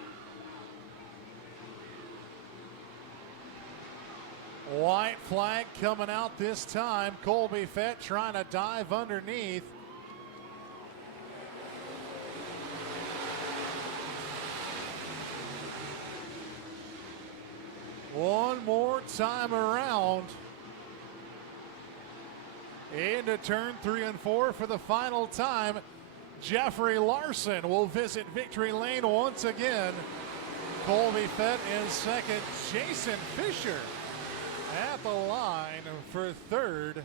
White flag coming out this time. Colby Fett trying to dive underneath. One more time around. Into turn 3 and 4 for the final time. Jeffrey Larson will visit victory lane once again. Colby Fett in second. Jason Fisher at the line for third.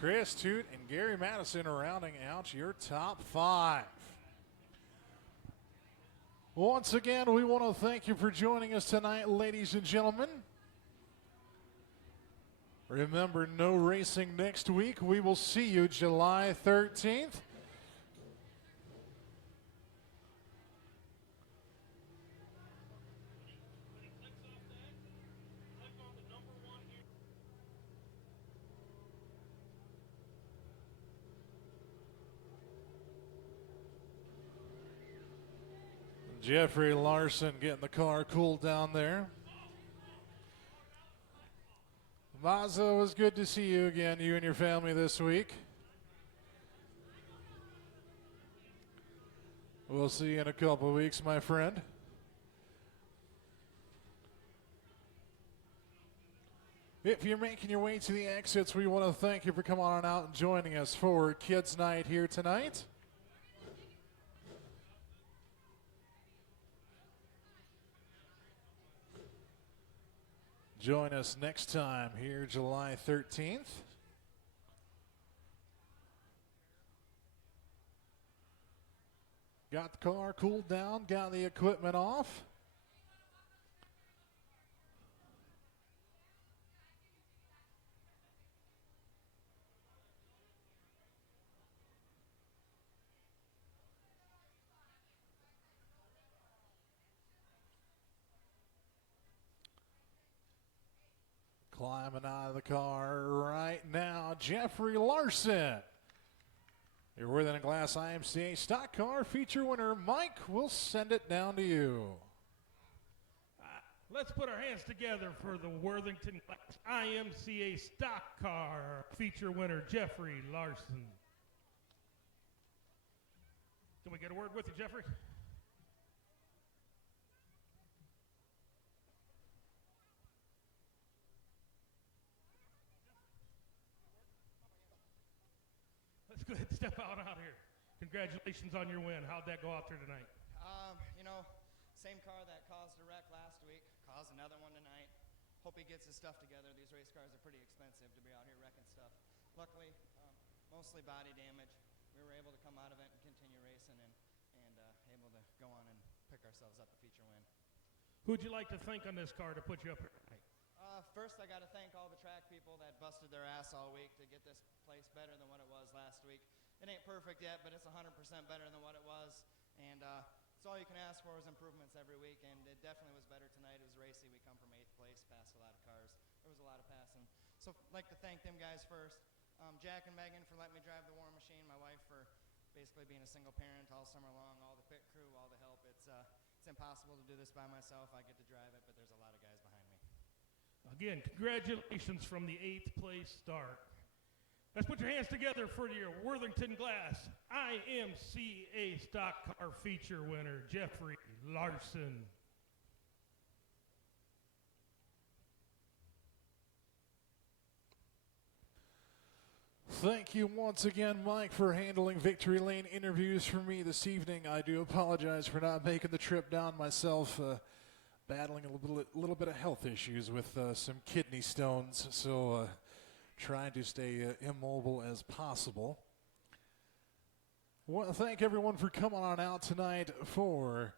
Chris Toot and Gary Madison rounding out your top 5. Once again, we want to thank you for joining us tonight, ladies and gentlemen. Remember, no racing next week. We will see you July 13th. Jeffrey Larson getting the car cooled down there. Mazza, it was good to see you again, you and your family this week. We'll see you in a couple of weeks, my friend. If you're making your way to the exits, we want to thank you for coming on out and joining us for Kids Night here tonight. join us next time here July 13th. Got the car cooled down, got the equipment off. Climbing out of the car right now, Jeffrey Larson. Your Worthington Glass IMCA stock car feature winner, Mike, will send it down to you. Let's put our hands together for the Worthington Glass IMCA stock car feature winner, Jeffrey Larson. Can we get a word with you, Jeffrey? Let's go ahead and step out here. Congratulations on your win. How'd that go out there tonight? You know, same car that caused a wreck last week, caused another one tonight. Hope he gets his stuff together. These race cars are pretty expensive to be out here wrecking stuff. Luckily, mostly body damage. We were able to come out of it and continue racing and able to go on and pick ourselves up a feature win. Who'd you like to thank on this car to put you up here tonight? First, I got to thank all the track people that busted their ass all week to get this place better than what it was last week. It ain't perfect yet, but it's 100% better than what it was. And it's all you can ask for is improvements every week, and it definitely was better tonight. It was racy. We come from 8th place, passed a lot of cars. There was a lot of passing. So I'd like to thank them guys first. Jack and Megan for letting me drive the War Machine. My wife for basically being a single parent all summer long. All the pit crew, all the help. It's impossible to do this by myself. I get to drive it, but there's a lot of guys behind me. Again, congratulations from the 8th place start. Let's put your hands together for your Worthington Glass IMCA stock car feature winner, Jeffrey Larson. Thank you once again, Mike, for handling Victory Lane interviews for me this evening. I do apologize for not making the trip down myself, battling a little bit of health issues with some kidney stones, so trying to stay immobile as possible. I want to thank everyone for coming on out tonight for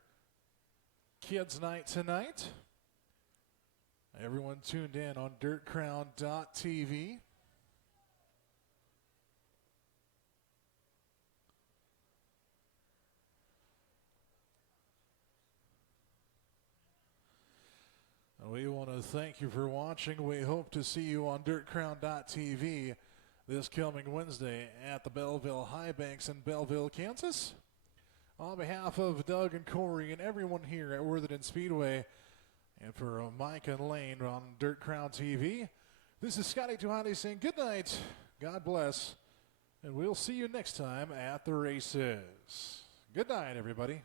Kids Night tonight. Everyone tuned in on dirtcrown.tv. We want to thank you for watching. We hope to see you on dirtcrown.tv this coming Wednesday at the Belleville High Banks in Belleville, Kansas. On behalf of Doug and Corey and everyone here at Worthington Speedway, and for Mike and Lane on Dirt Crown TV, this is Scotty Tuhati saying good night, God bless, and we'll see you next time at the races. Good night, everybody.